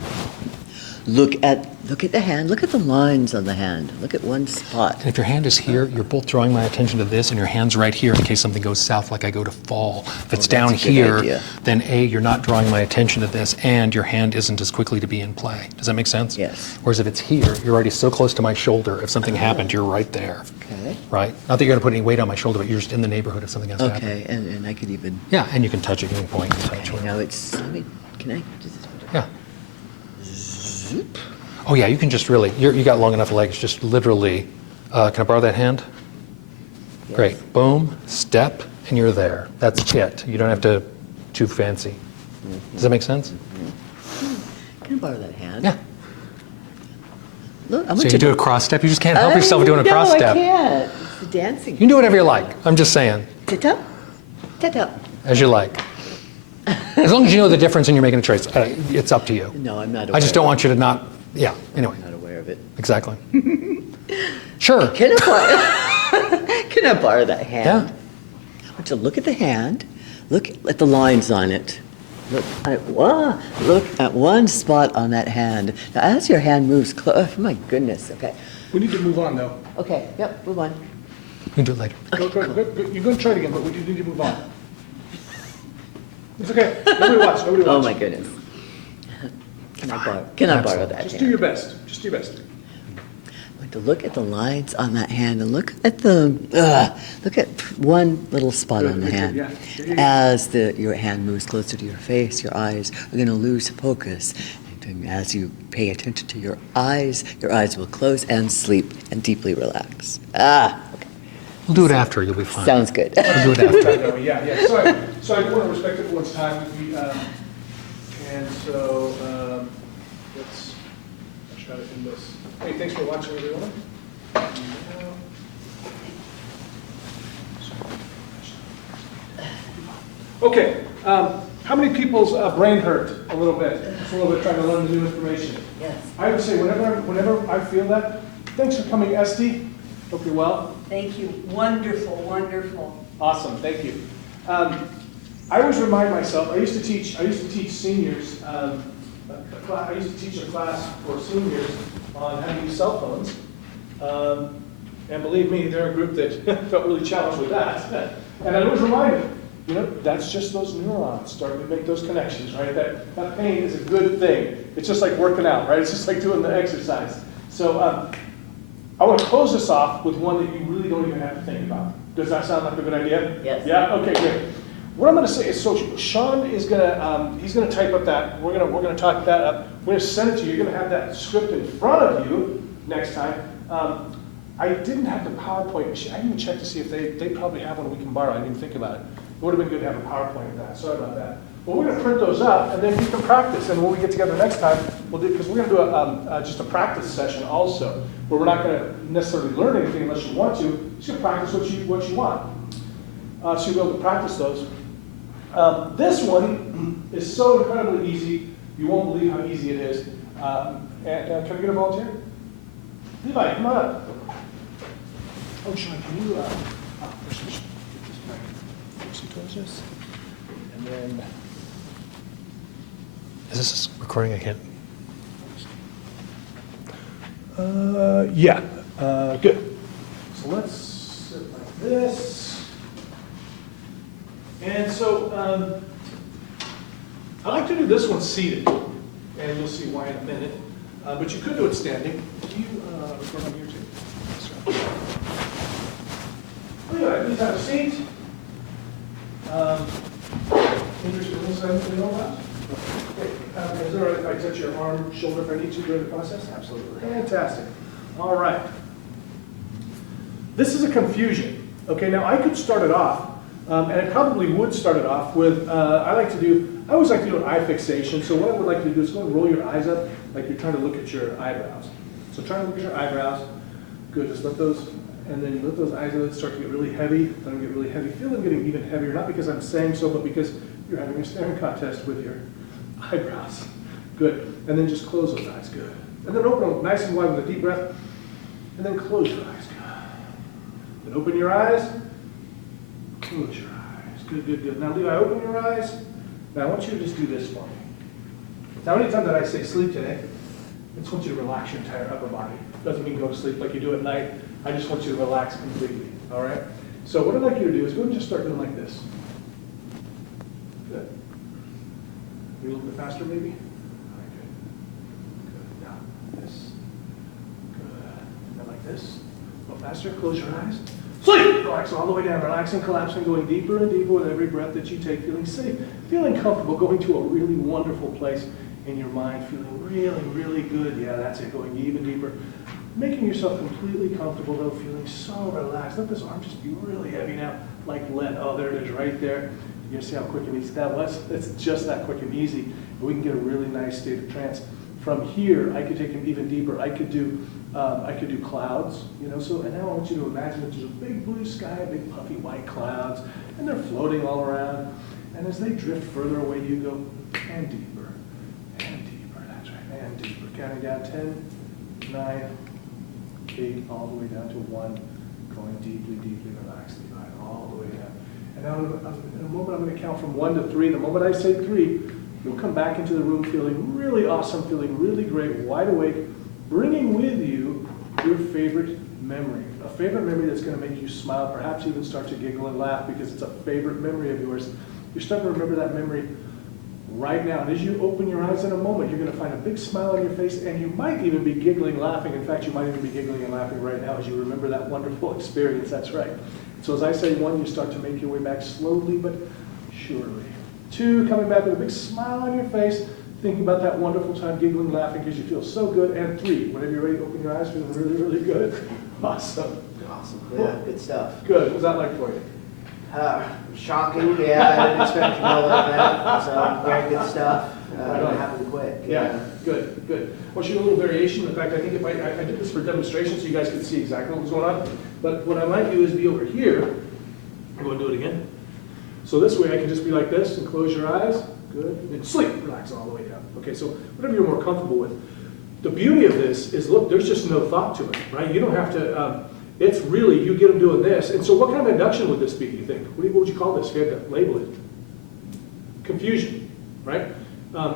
Look at the hand. Look at the lines on the hand. Look at one spot. And if your hand is here, you're both drawing my attention to this, and your hand's right here in case something goes south, like I go to fall. If it's down that's a good here, idea. then A, you're not drawing my attention to this, and your hand isn't as quickly to be in play. Does that make sense? Yes. Whereas if it's here, you're already so close to my shoulder. If something happened, you're right there. Okay. Right? Not that you're going to put any weight on my shoulder, but you're just in the neighborhood if something has to happen. Okay, and I could even. Yeah, and you can touch it, you can point and touch. Okay, now it's. Let me. Can I? Just, Yeah. Oh yeah, you can just really, you got long enough legs, just literally, can I borrow that hand? Yes. Great, boom, step, and you're there. That's it. You don't have to too fancy. Does that make sense? Can I borrow that hand? Yeah. Look, I So want you do a cross step, you just can't help yourself doing a cross No, I step. can't. It's the dancing. You can do whatever you like. I'm just saying, Tip up. Tip up. as you like. As long as you know the difference and you're making a choice, it's up to you. No, I'm not aware. I just don't want you to not, yeah, anyway, I'm not aware of it. exactly. Sure. Can I borrow that hand? Yeah. I want you to look at the hand. Look at the lines on it. Look at one spot on that hand. Now, as your hand moves close, oh my goodness, okay. We need to move on, though. Okay, yep, move on. We can do it later. You're going to try it again, but we do need to move on. It's okay. Nobody watch. Nobody watch. Oh my goodness. Can I borrow that Just hand? do your best. Just do your best. I want to look at the lines on that hand and look at one little spot on the Good, hand. yeah. As your hand moves closer to your face, your eyes are going to lose focus. And as you pay attention to your eyes will close and sleep and deeply relax. Okay. We'll do it after, you'll be fine. Sounds good. We'll do it after. No, yeah. So I do want to respect everyone's time. And so let's try to end this. Hey, thanks for watching, everyone. Okay. How many people's brain hurt a little bit? Just a little bit trying to learn the new information. Yes. I would say whenever I feel that, thanks for coming, Esty. Hope you're well. Thank you. Wonderful, wonderful. Awesome, thank you. I always remind myself, I used to teach seniors, I used to teach a class for seniors on how to use cell phones. And believe me, they're a group that felt really challenged with that. And I always remind them, that's just those neurons starting to make those connections, right? That pain is a good thing. It's just like working out, right? It's just like doing the exercise. So I want to close this off with one that you really don't even have to think about. Does that sound like a good idea? Yes. Yeah? Okay, great. What I'm going to say is, so Sean is going to, he's going to type up that, we're going to type that up. We're going to send it to you. You're going to have that script in front of you next time. I didn't have the PowerPoint machine. I didn't even check to see if they probably have one we can borrow. I didn't even think about it. It would have been good to have a PowerPoint of that. Sorry about that. Well, we're going to print those up, and then you can practice. And when we get together next time, we'll do, because we're going to do just a practice session also, where we're not going to necessarily learn anything unless you want to. Just going to practice what you want. So you'll be able to practice those. This one is so incredibly easy. You won't believe how easy it is. And can I get a volunteer? Levi, come on up. Oh, Sean, can you, first get this back towards us? And then, Is this recording? I can't. yeah, good. So let's sit like this. And so, I like to do this one seated, and you'll see why in a minute. But you could do it standing. Do you record on here too? That's right. Please have a seat. Interested in something about? Okay. Is it all right if I touch your arm, shoulder if I need to during the process? Absolutely. Fantastic. All right. This is a confusion. Okay, now I could start it off, and I probably would start it off with, I always like to do an eye fixation. So what I would like to do is go and roll your eyes up like you're trying to look at your eyebrows. So try to look at your eyebrows. Good, just let those, and then you let those eyelids start to get really heavy. Let them get really heavy. Feel them getting even heavier, not because I'm saying so, but because you're having a staring contest with your eyebrows. Good, and then just close those eyes, good. And then open them nice and wide with a deep breath, and then close your eyes, good. Then open your eyes, close your eyes, good, good, good. Now Levi, open your eyes. Now I want you to just do this for me. Now anytime that I say sleep today, I just want you to relax your entire upper body. Doesn't mean go to sleep like you do at night. I just want you to relax completely, all right? So what I'd like you to do is go and just start doing like this. Good. A little bit faster maybe? All right, good. Good. Now this. Good. Now like this. A little faster. Close your eyes. Sleep! Relax all the way down. Relaxing, collapsing, going deeper and deeper with every breath that you take. Feeling safe, feeling comfortable, going to a really wonderful place in your mind. Feeling really, really good. Yeah, that's it. Going even deeper. Making yourself completely comfortable though. Feeling so relaxed. Let this arm just be really heavy now. Like lead. Oh, there it is right there. You see how quick and easy that was? It's just that quick and easy. And we can get a really nice state of trance. From here, I could take them even deeper. I could do clouds, you know. So, and now I want you to imagine that there's a big blue sky, big puffy white clouds, and they're floating all around. And as they drift further away, you go and deeper, and deeper. That's right, and deeper. Counting down 10, 9, 8, all the way down to 1. Going deeply, deeply relaxed, all the way down. And now in a moment, I'm going to count from 1 to 3. The moment I say 3, you'll come back into the room feeling really awesome, feeling really great, wide awake, bringing with you your favorite memory. A favorite memory that's going to make you smile, perhaps even start to giggle and laugh because it's a favorite memory of yours. You're starting to remember that memory right now. And as you open your eyes in a moment, you're going to find a big smile on your face, and you might even be giggling, laughing. In fact, you might even be giggling and laughing right now as you remember that wonderful experience. That's right. So as I say 1, you start to make your way back slowly but surely. 2, coming back with a big smile on your face, thinking about that wonderful time, giggling, laughing because you feel so good. And 3, whenever you're ready to open your eyes, feeling really, really good. Awesome. Awesome. Yeah, good stuff. Good. What was that like for you? Shocking. Yeah, I didn't expect to go like that. So very good stuff. It happened quick. Yeah. Good. Good. I want you to do a little variation. In fact, I think if I did this for demonstration so you guys could see exactly what was going on. But what I might do is be over here. I'm going to do it again. So this way I can just be like this and close your eyes. Good. And sleep. Relax all the way down. Okay, so whatever you're more comfortable with. The beauty of this is, look, there's just no thought to it, right? You don't have to, it's really, you get them doing this. And so what kind of induction would this be, do you think? What would you call this if you had to label it? Confusion, right?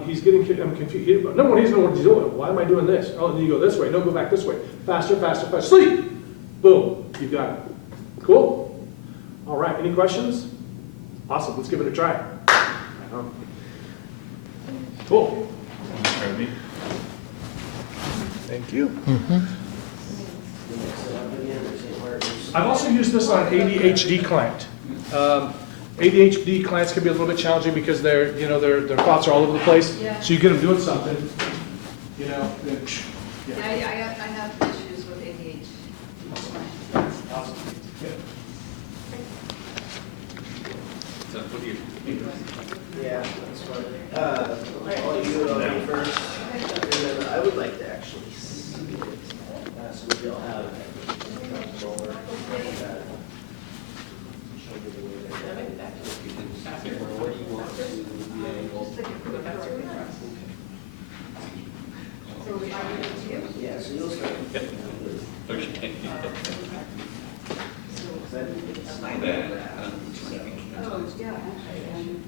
He's getting confused. Number 1, he doesn't know what he's doing. Why am I doing this? Oh, then you go this way. No, go back this way. Faster, faster, faster. Sleep! Boom. You got it. Cool? All right. Any questions? Awesome. Let's give it a try. Cool. Thank you. I've also used this on an ADHD client. ADHD clients can be a little bit challenging because their thoughts are all over the place. Yeah. So you get them doing something, then, I have issues with ADHD. Yeah, that's fine. I'll do it on me first, and then I would like to actually see it, so we all have roller. Where do you want to be able? Yeah, so you'll start. Okay.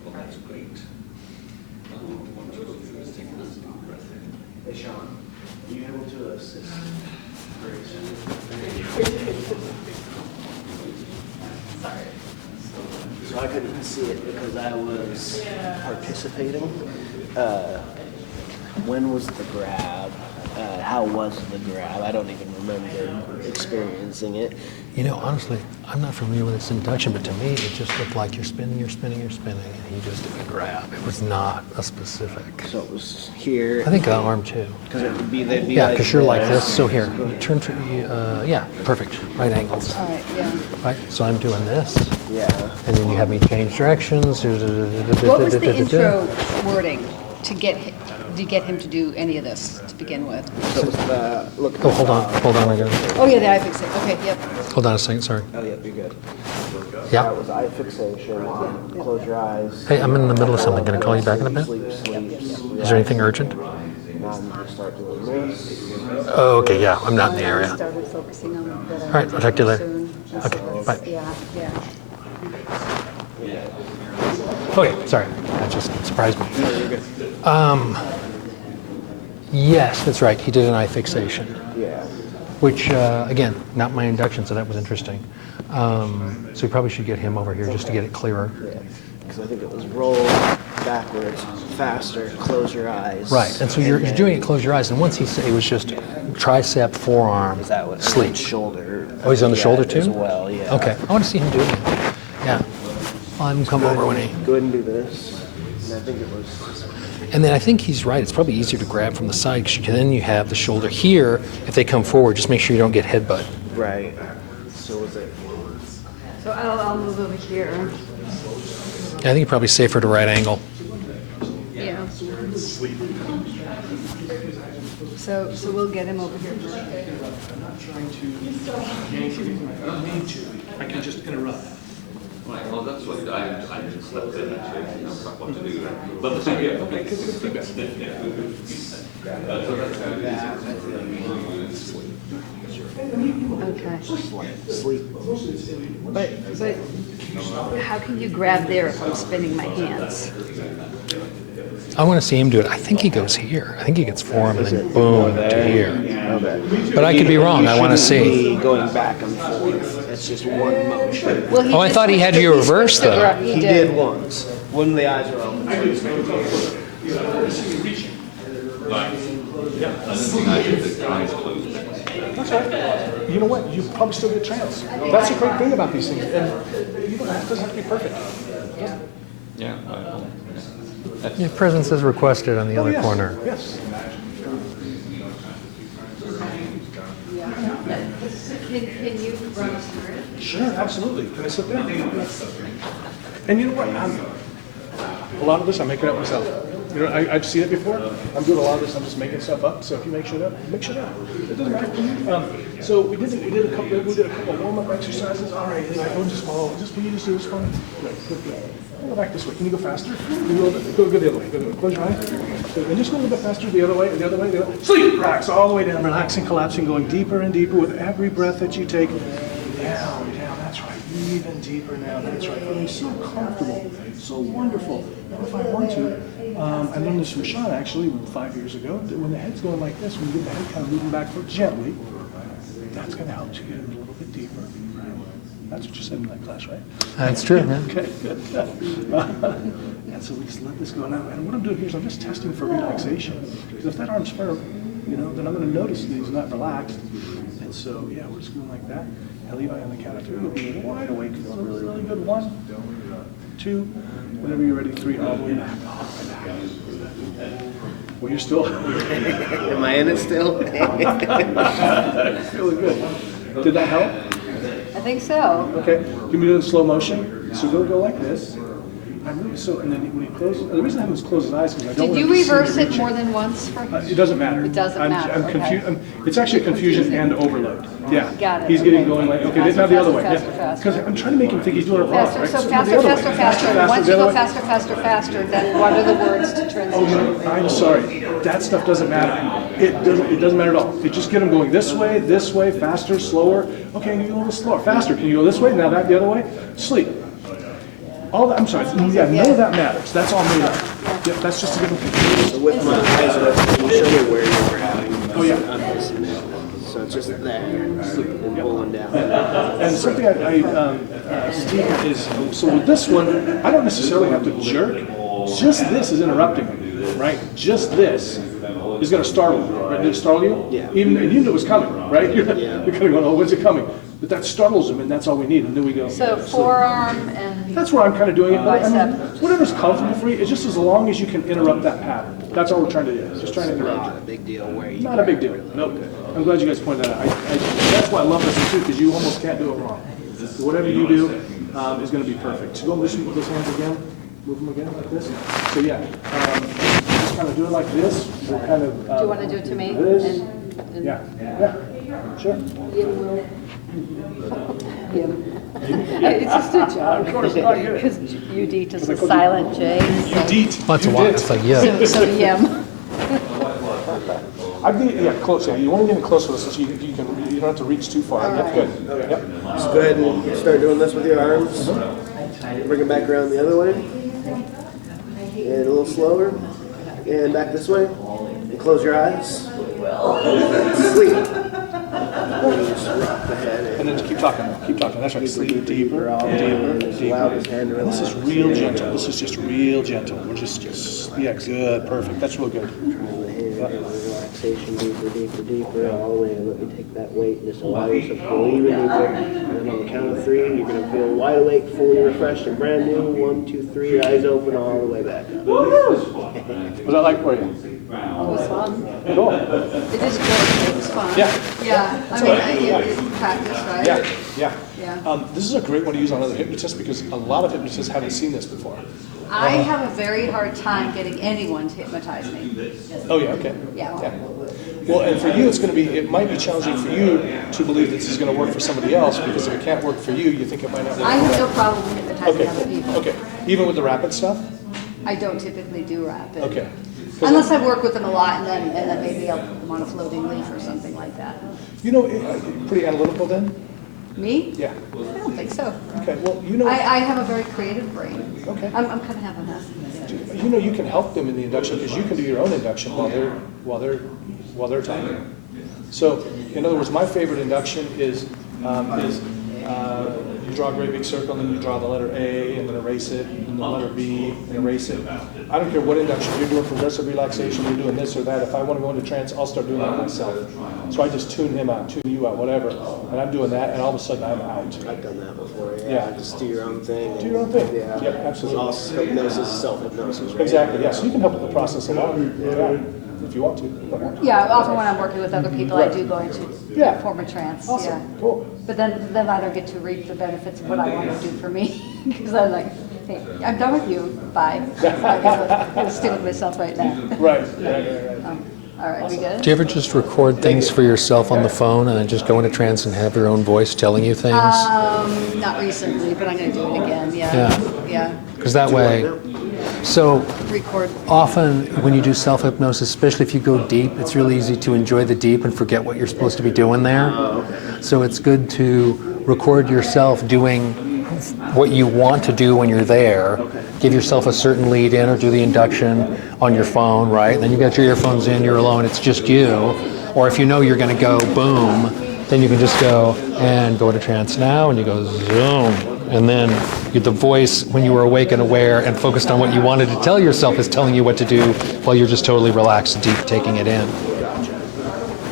Well, that's great. What I want you to do is take a deep breath in. Hey, Sean, are you able to assist Grace? So I couldn't see it because I was participating. When was the grab? How was the grab? I don't even remember experiencing it. You know, honestly, I'm not familiar with this induction, but to me, it just looked like you're spinning, and he just did a grab. It was not a specific. So it was here. I think the arm too. Because it would be, they'd be Yeah, like because you're like this. So here, turn to, yeah, perfect. Right angles. All right, yeah. Right, so I'm doing this, Yeah. and then you have me change directions. What was the intro wording to get him to do any of this to begin with? So it was the look. Oh, hold on, I got it. Oh, yeah, the eye fixation. Okay, yep. Hold on a second, sorry. Oh, yeah, you're good. Yeah. That was eye fixation. Close your eyes. Hey, I'm in the middle of something. Can I call you back in a bit? Sleep. Is there anything urgent? Now I'm going to start doing this. Oh, okay, yeah, I'm not in the area. Started focusing on that. All right, I'll talk to you later. Soon. Okay, bye. Yeah, yeah. Okay, sorry, that just surprised me. Yes, that's right, he did an eye fixation, Yeah. which, again, not my induction, so that was interesting. So we probably should get him over here just to get it clearer. Yeah. Because I think it was roll backwards, faster, close your eyes. Right, and so you're doing it, close your eyes, and once he said it was just tricep, forearm, Is that what? sleep. Shoulder. Oh, he's on the Yeah, shoulder too? As well, yeah. Okay, I want to see him do it. Yeah, I'll have him come over when he... Go ahead and do this. And I think it was. And then I think he's right. It's probably easier to grab from the side because then you have the shoulder here. If they come forward, just make sure you don't get headbutt. Right. So was it? So I'll move over here. I think it's probably safer to right angle. Yeah. So we'll get him over here. I'm not trying to yank anything. I don't need to. I can just interrupt. Right, well, that's what I slept in actually. I don't know what to do. But the thing is, okay, Okay. Sleep. But how can you grab there if I'm spinning my hands? I want to see him do it. I think he goes here. I think he gets forearm and then boom to here. Okay. But I could be wrong. I want to see. Going back and forth. It's just one motion. Well, he Oh, I just- thought he had you reverse though. He did once. When the eyes were open. That's right. You know what? You probably still get trance. That's the great thing about these things. And you don't have, it doesn't have to be perfect. yeah. Your presence is requested on the other Yes, corner. Yes. Can you run us through it? Sure, absolutely. Can I sit there? And you know what? A lot of this I'm making up myself. You know, I've seen it before. I'm doing a lot of this. I'm just making stuff up. So if you make shit up, make shit up. It doesn't matter. So we did a couple warm-up exercises. All right, everyone just follow. Can you just do this for me? Good. Go back this way. Can you go faster? Go the other way. Close your eyes. And just go a little bit faster the other way. Sleep. Relax all the way down. Relaxing, collapsing, going deeper and deeper with every breath that you take. Down. That's right. Even deeper now. That's right. Feeling so comfortable, so wonderful. Now, if I want to, I learned this from Sean actually 5 years ago. That when the head's going like this, when you get the head kind of moving back gently, that's going to help you get a little bit deeper. That's what you said in that class, right? That's true, man. Okay, good. And so we just let this go now. And what I'm doing here is I'm just testing for relaxation. Because if that arm's firm, then I'm going to notice that he's not relaxed. And so, yeah, we're just going like that. And Levi on the count of 3, you'll be wide awake, feeling really, really good. 1, 2, whenever you're ready, 3, all the way back. Well, you're still. Am I in it still? Really good. Did that help? I think so. Okay, give me the slow motion. So go like this. and then when he closes, the reason I have him close his eyes is because I don't Did want you him to see reverse me it reaching. more than once for him? It doesn't matter. It doesn't matter, I'm okay. confused. It's actually a confusion and overload. Yeah. Got it, He's getting okay. going like, okay, Faster, now the other way. faster, Yeah. faster. Because I'm trying to make him think he's doing it wrong, Faster, right? so the faster, other way. faster, faster. Once the you other go way. faster, faster, faster, then what are the words to Oh, transition? I'm sorry. That stuff doesn't matter. It doesn't matter at all. It just get him going this way, faster, slower. Okay, can you go a little slower? Faster. Can you go this way? Now that the other way? Sleep. All that, I'm sorry. Yeah, none of that matters. That's all made up. Yeah, that's just to give him confused. So with my eyes open, can you show me where you're grabbing? Oh, yeah. On this now. So it's just there, and pulling down. And something Steve, is, so with this one, I don't necessarily have to jerk. Just this is interrupting him, right? Just this is going to startle him, right? Did it startle you? Yeah. Even, and you knew it was coming, right? You're Yeah. kind of going, oh, when's it coming? But that startles him, and that's all we need. And then we go. So forearm and That's where I'm kind of doing it. But I mean, Bicep. whatever's comfortable for you, it's just as long as you can interrupt that pattern. That's all we're trying to do. Just trying to interrupt Not it. a big deal where you. Not a big deal. Nope. I'm glad you guys pointed that out. That's why I love this too, because you almost can't do it wrong. Whatever you do is going to be perfect. So go and listen with those hands again. Move them again like this. So yeah, just kind of do it like this. We're kind of. do you want to do it to me? This. And Yeah. Sure. It's just a joke. Of course, I get it. Because UD is a silent J. You deet. Well, it's a You walk. did. It's like, yeah. So yum. I'd be close. Yeah, you want to get close with us so you don't have to reach too far. Yep, good. Yep. Just go ahead and start doing this with your arms. Bring it back around the other way. And a little slower. And back this way. And close your eyes. Sleep. And just rock the head And then just keep talking. Keep talking. That's right. Sleep deeper, deeper, deeper. And this is real gentle. This is just real gentle. We're just yeah, good, perfect. That's real good. Relaxation deeper, deeper, all the way. And let me take that weight and just allow yourself to go even deeper. And then on the count of 3, you're going to feel wide awake, fully refreshed, and brand new. 1, 2, 3, eyes open all the way back. Was that like for you? It was fun. Cool. It is good. It was fun. Yeah. Yeah. I mean, it's practice, right? Yeah. Yeah. This is a great one to use on other hypnotists because a lot of hypnotists haven't seen this before. I have a very hard time getting anyone to hypnotize me. Oh yeah, okay. Yeah. Well, and for you, it might be challenging for you to believe that this is going to work for somebody else because if it can't work for you, you think it might not work. I for have no them. problem hypnotizing other Okay. people. Okay. Even with the rapid stuff. I don't typically do rapid. Okay. Unless I've worked with them a lot and then maybe I'll put them on a floating leaf or something like that. You know, pretty analytical then. Me? Yeah. I don't think so. Okay. Well, you know. I have a very creative brain. Okay. I'm kind of half a mess. You know, you can help them in the induction because you can do your own induction while they're talking. So, in other words, my favorite induction is you draw a great big circle, and then you draw the letter A, and then erase it, and the letter B, and erase it. I don't care what induction you're doing, progressive relaxation, you're doing this or that. If I want to go into trance, I'll start doing that myself. So I just tune him out, tune you out, whatever, and I'm doing that, and all of a sudden I'm out. I've done that before, Yeah. Just do your own thing. Do your own thing. Yeah. Yep, absolutely. It's all hypnosis, self-hypnosis, right? Exactly. Yeah. So you can help with the process a lot. Yeah. If you want to. Yeah, often when I'm working with other people, I do go into Yeah. form of trance. Yeah. Awesome. Cool. But then I don't get to reap the benefits of what I want to do for me. Because I'm like, hey, I'm done with you. Bye. I gotta stay with myself right now. Right. All right, we good? Do you ever just record things for yourself on the phone and then just go into trance and have your own voice telling you things? Not recently, but I'm going to do it again. Yeah. Yeah. Because that way, so Record. often when you do self-hypnosis, especially if you go deep, it's really easy to enjoy the deep and forget what you're supposed to be doing there. So it's good to record yourself doing what you want to do when you're there. Give yourself a certain lead in or do the induction on your phone, right? And then you got your earphones in, you're alone, it's just you. Or if you know you're going to go boom, then you can just go and go into trance now, and you go zoom. And then the voice, when you were awake and aware and focused on what you wanted to tell yourself, is telling you what to do while you're just totally relaxed, deep, taking it in.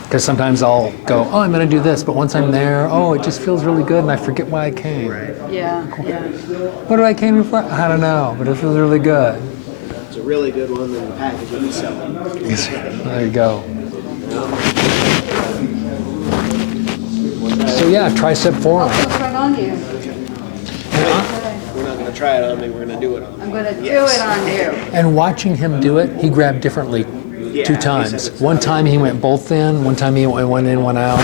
Because sometimes I'll go, oh, I'm going to do this, but once I'm there, oh, it just feels really good, and I forget why I came. Yeah. What did I came here for? I don't know, but it feels really good. It's a really good one, and the package will be selling. There you go. So yeah, tricep forearm. Feels right on you. We're not going to try it on me, we're gonna do it on me. I'm gonna do Yes. it on you. And watching him do it, he grabbed differently Yeah, two he times. said it's One not time he went both in, one time he went one in, one out.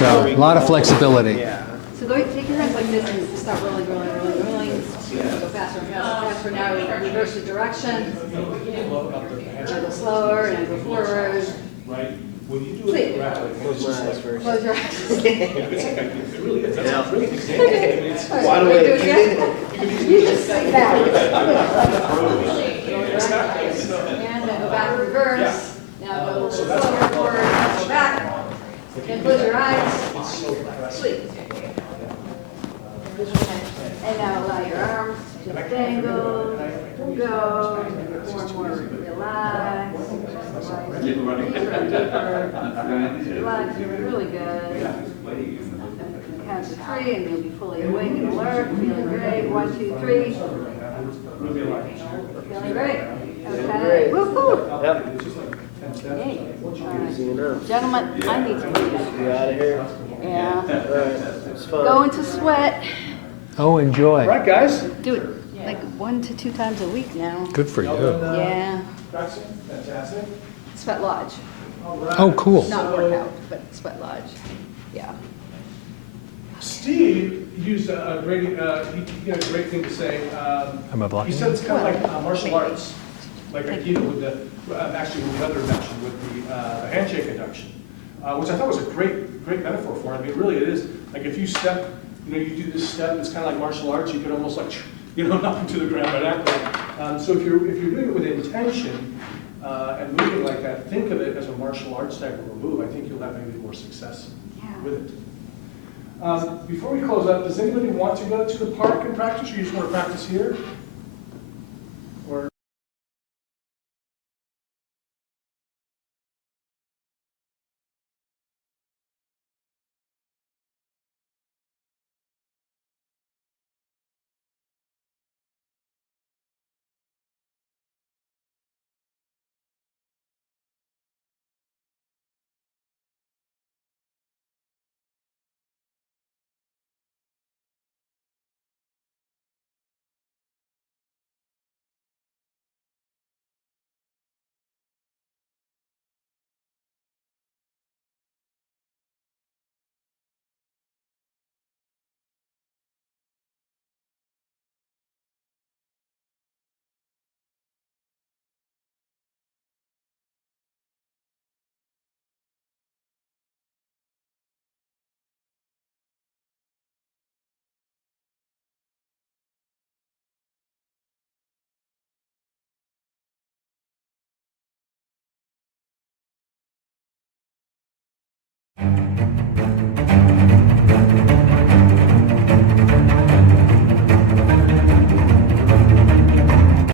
So a lot of flexibility. Yeah. So go, take your hands like this and start rolling. Go faster and faster. Now reverse the direction. Go slower and go forward. Right? When you do Sleep. it rapidly, it's just like, Close your eyes. it's effective. It really is. That's a great example. I mean, it's All right, Wide we do awake. it again. You just sit back. And then go back, reverse. Now go a little slower forward, go back. Then close your eyes. Sleep. And now allow your arms to just dangle, go, more relax. Relax, you're really good. Count to 3 and you'll be fully awake and alert, feeling great. 1, 2, 3. Feeling great. Okay. Woo-hoo. Yep. Yay. All Easy right. enough. Gentlemen, I need to leave. Get out of here. Yeah. All right. It's fun. Go into sweat. Oh, enjoy. Right, guys? Do it like 1 to 2 times a week now. Good for you. Yeah. Jackson, fantastic. Sweat Lodge. Oh, cool. Not workout, but Sweat Lodge. Yeah. Steve used a great, he had a great thing to say. Am I blocking He said it's kind of like martial maybe. arts, like Aikido with the, actually with the other induction, with the handshake induction, which I thought was a great metaphor for it. I mean, really it is, like if you step, you do this step, it's kind of like martial arts, you could almost like, knock them to the ground right after. So if you're doing it with intention and moving like that, think of it as a martial arts type of a move. I think you'll have maybe more success with it. Before we close up, does anybody want to go to the park and practice, or you just want to practice here?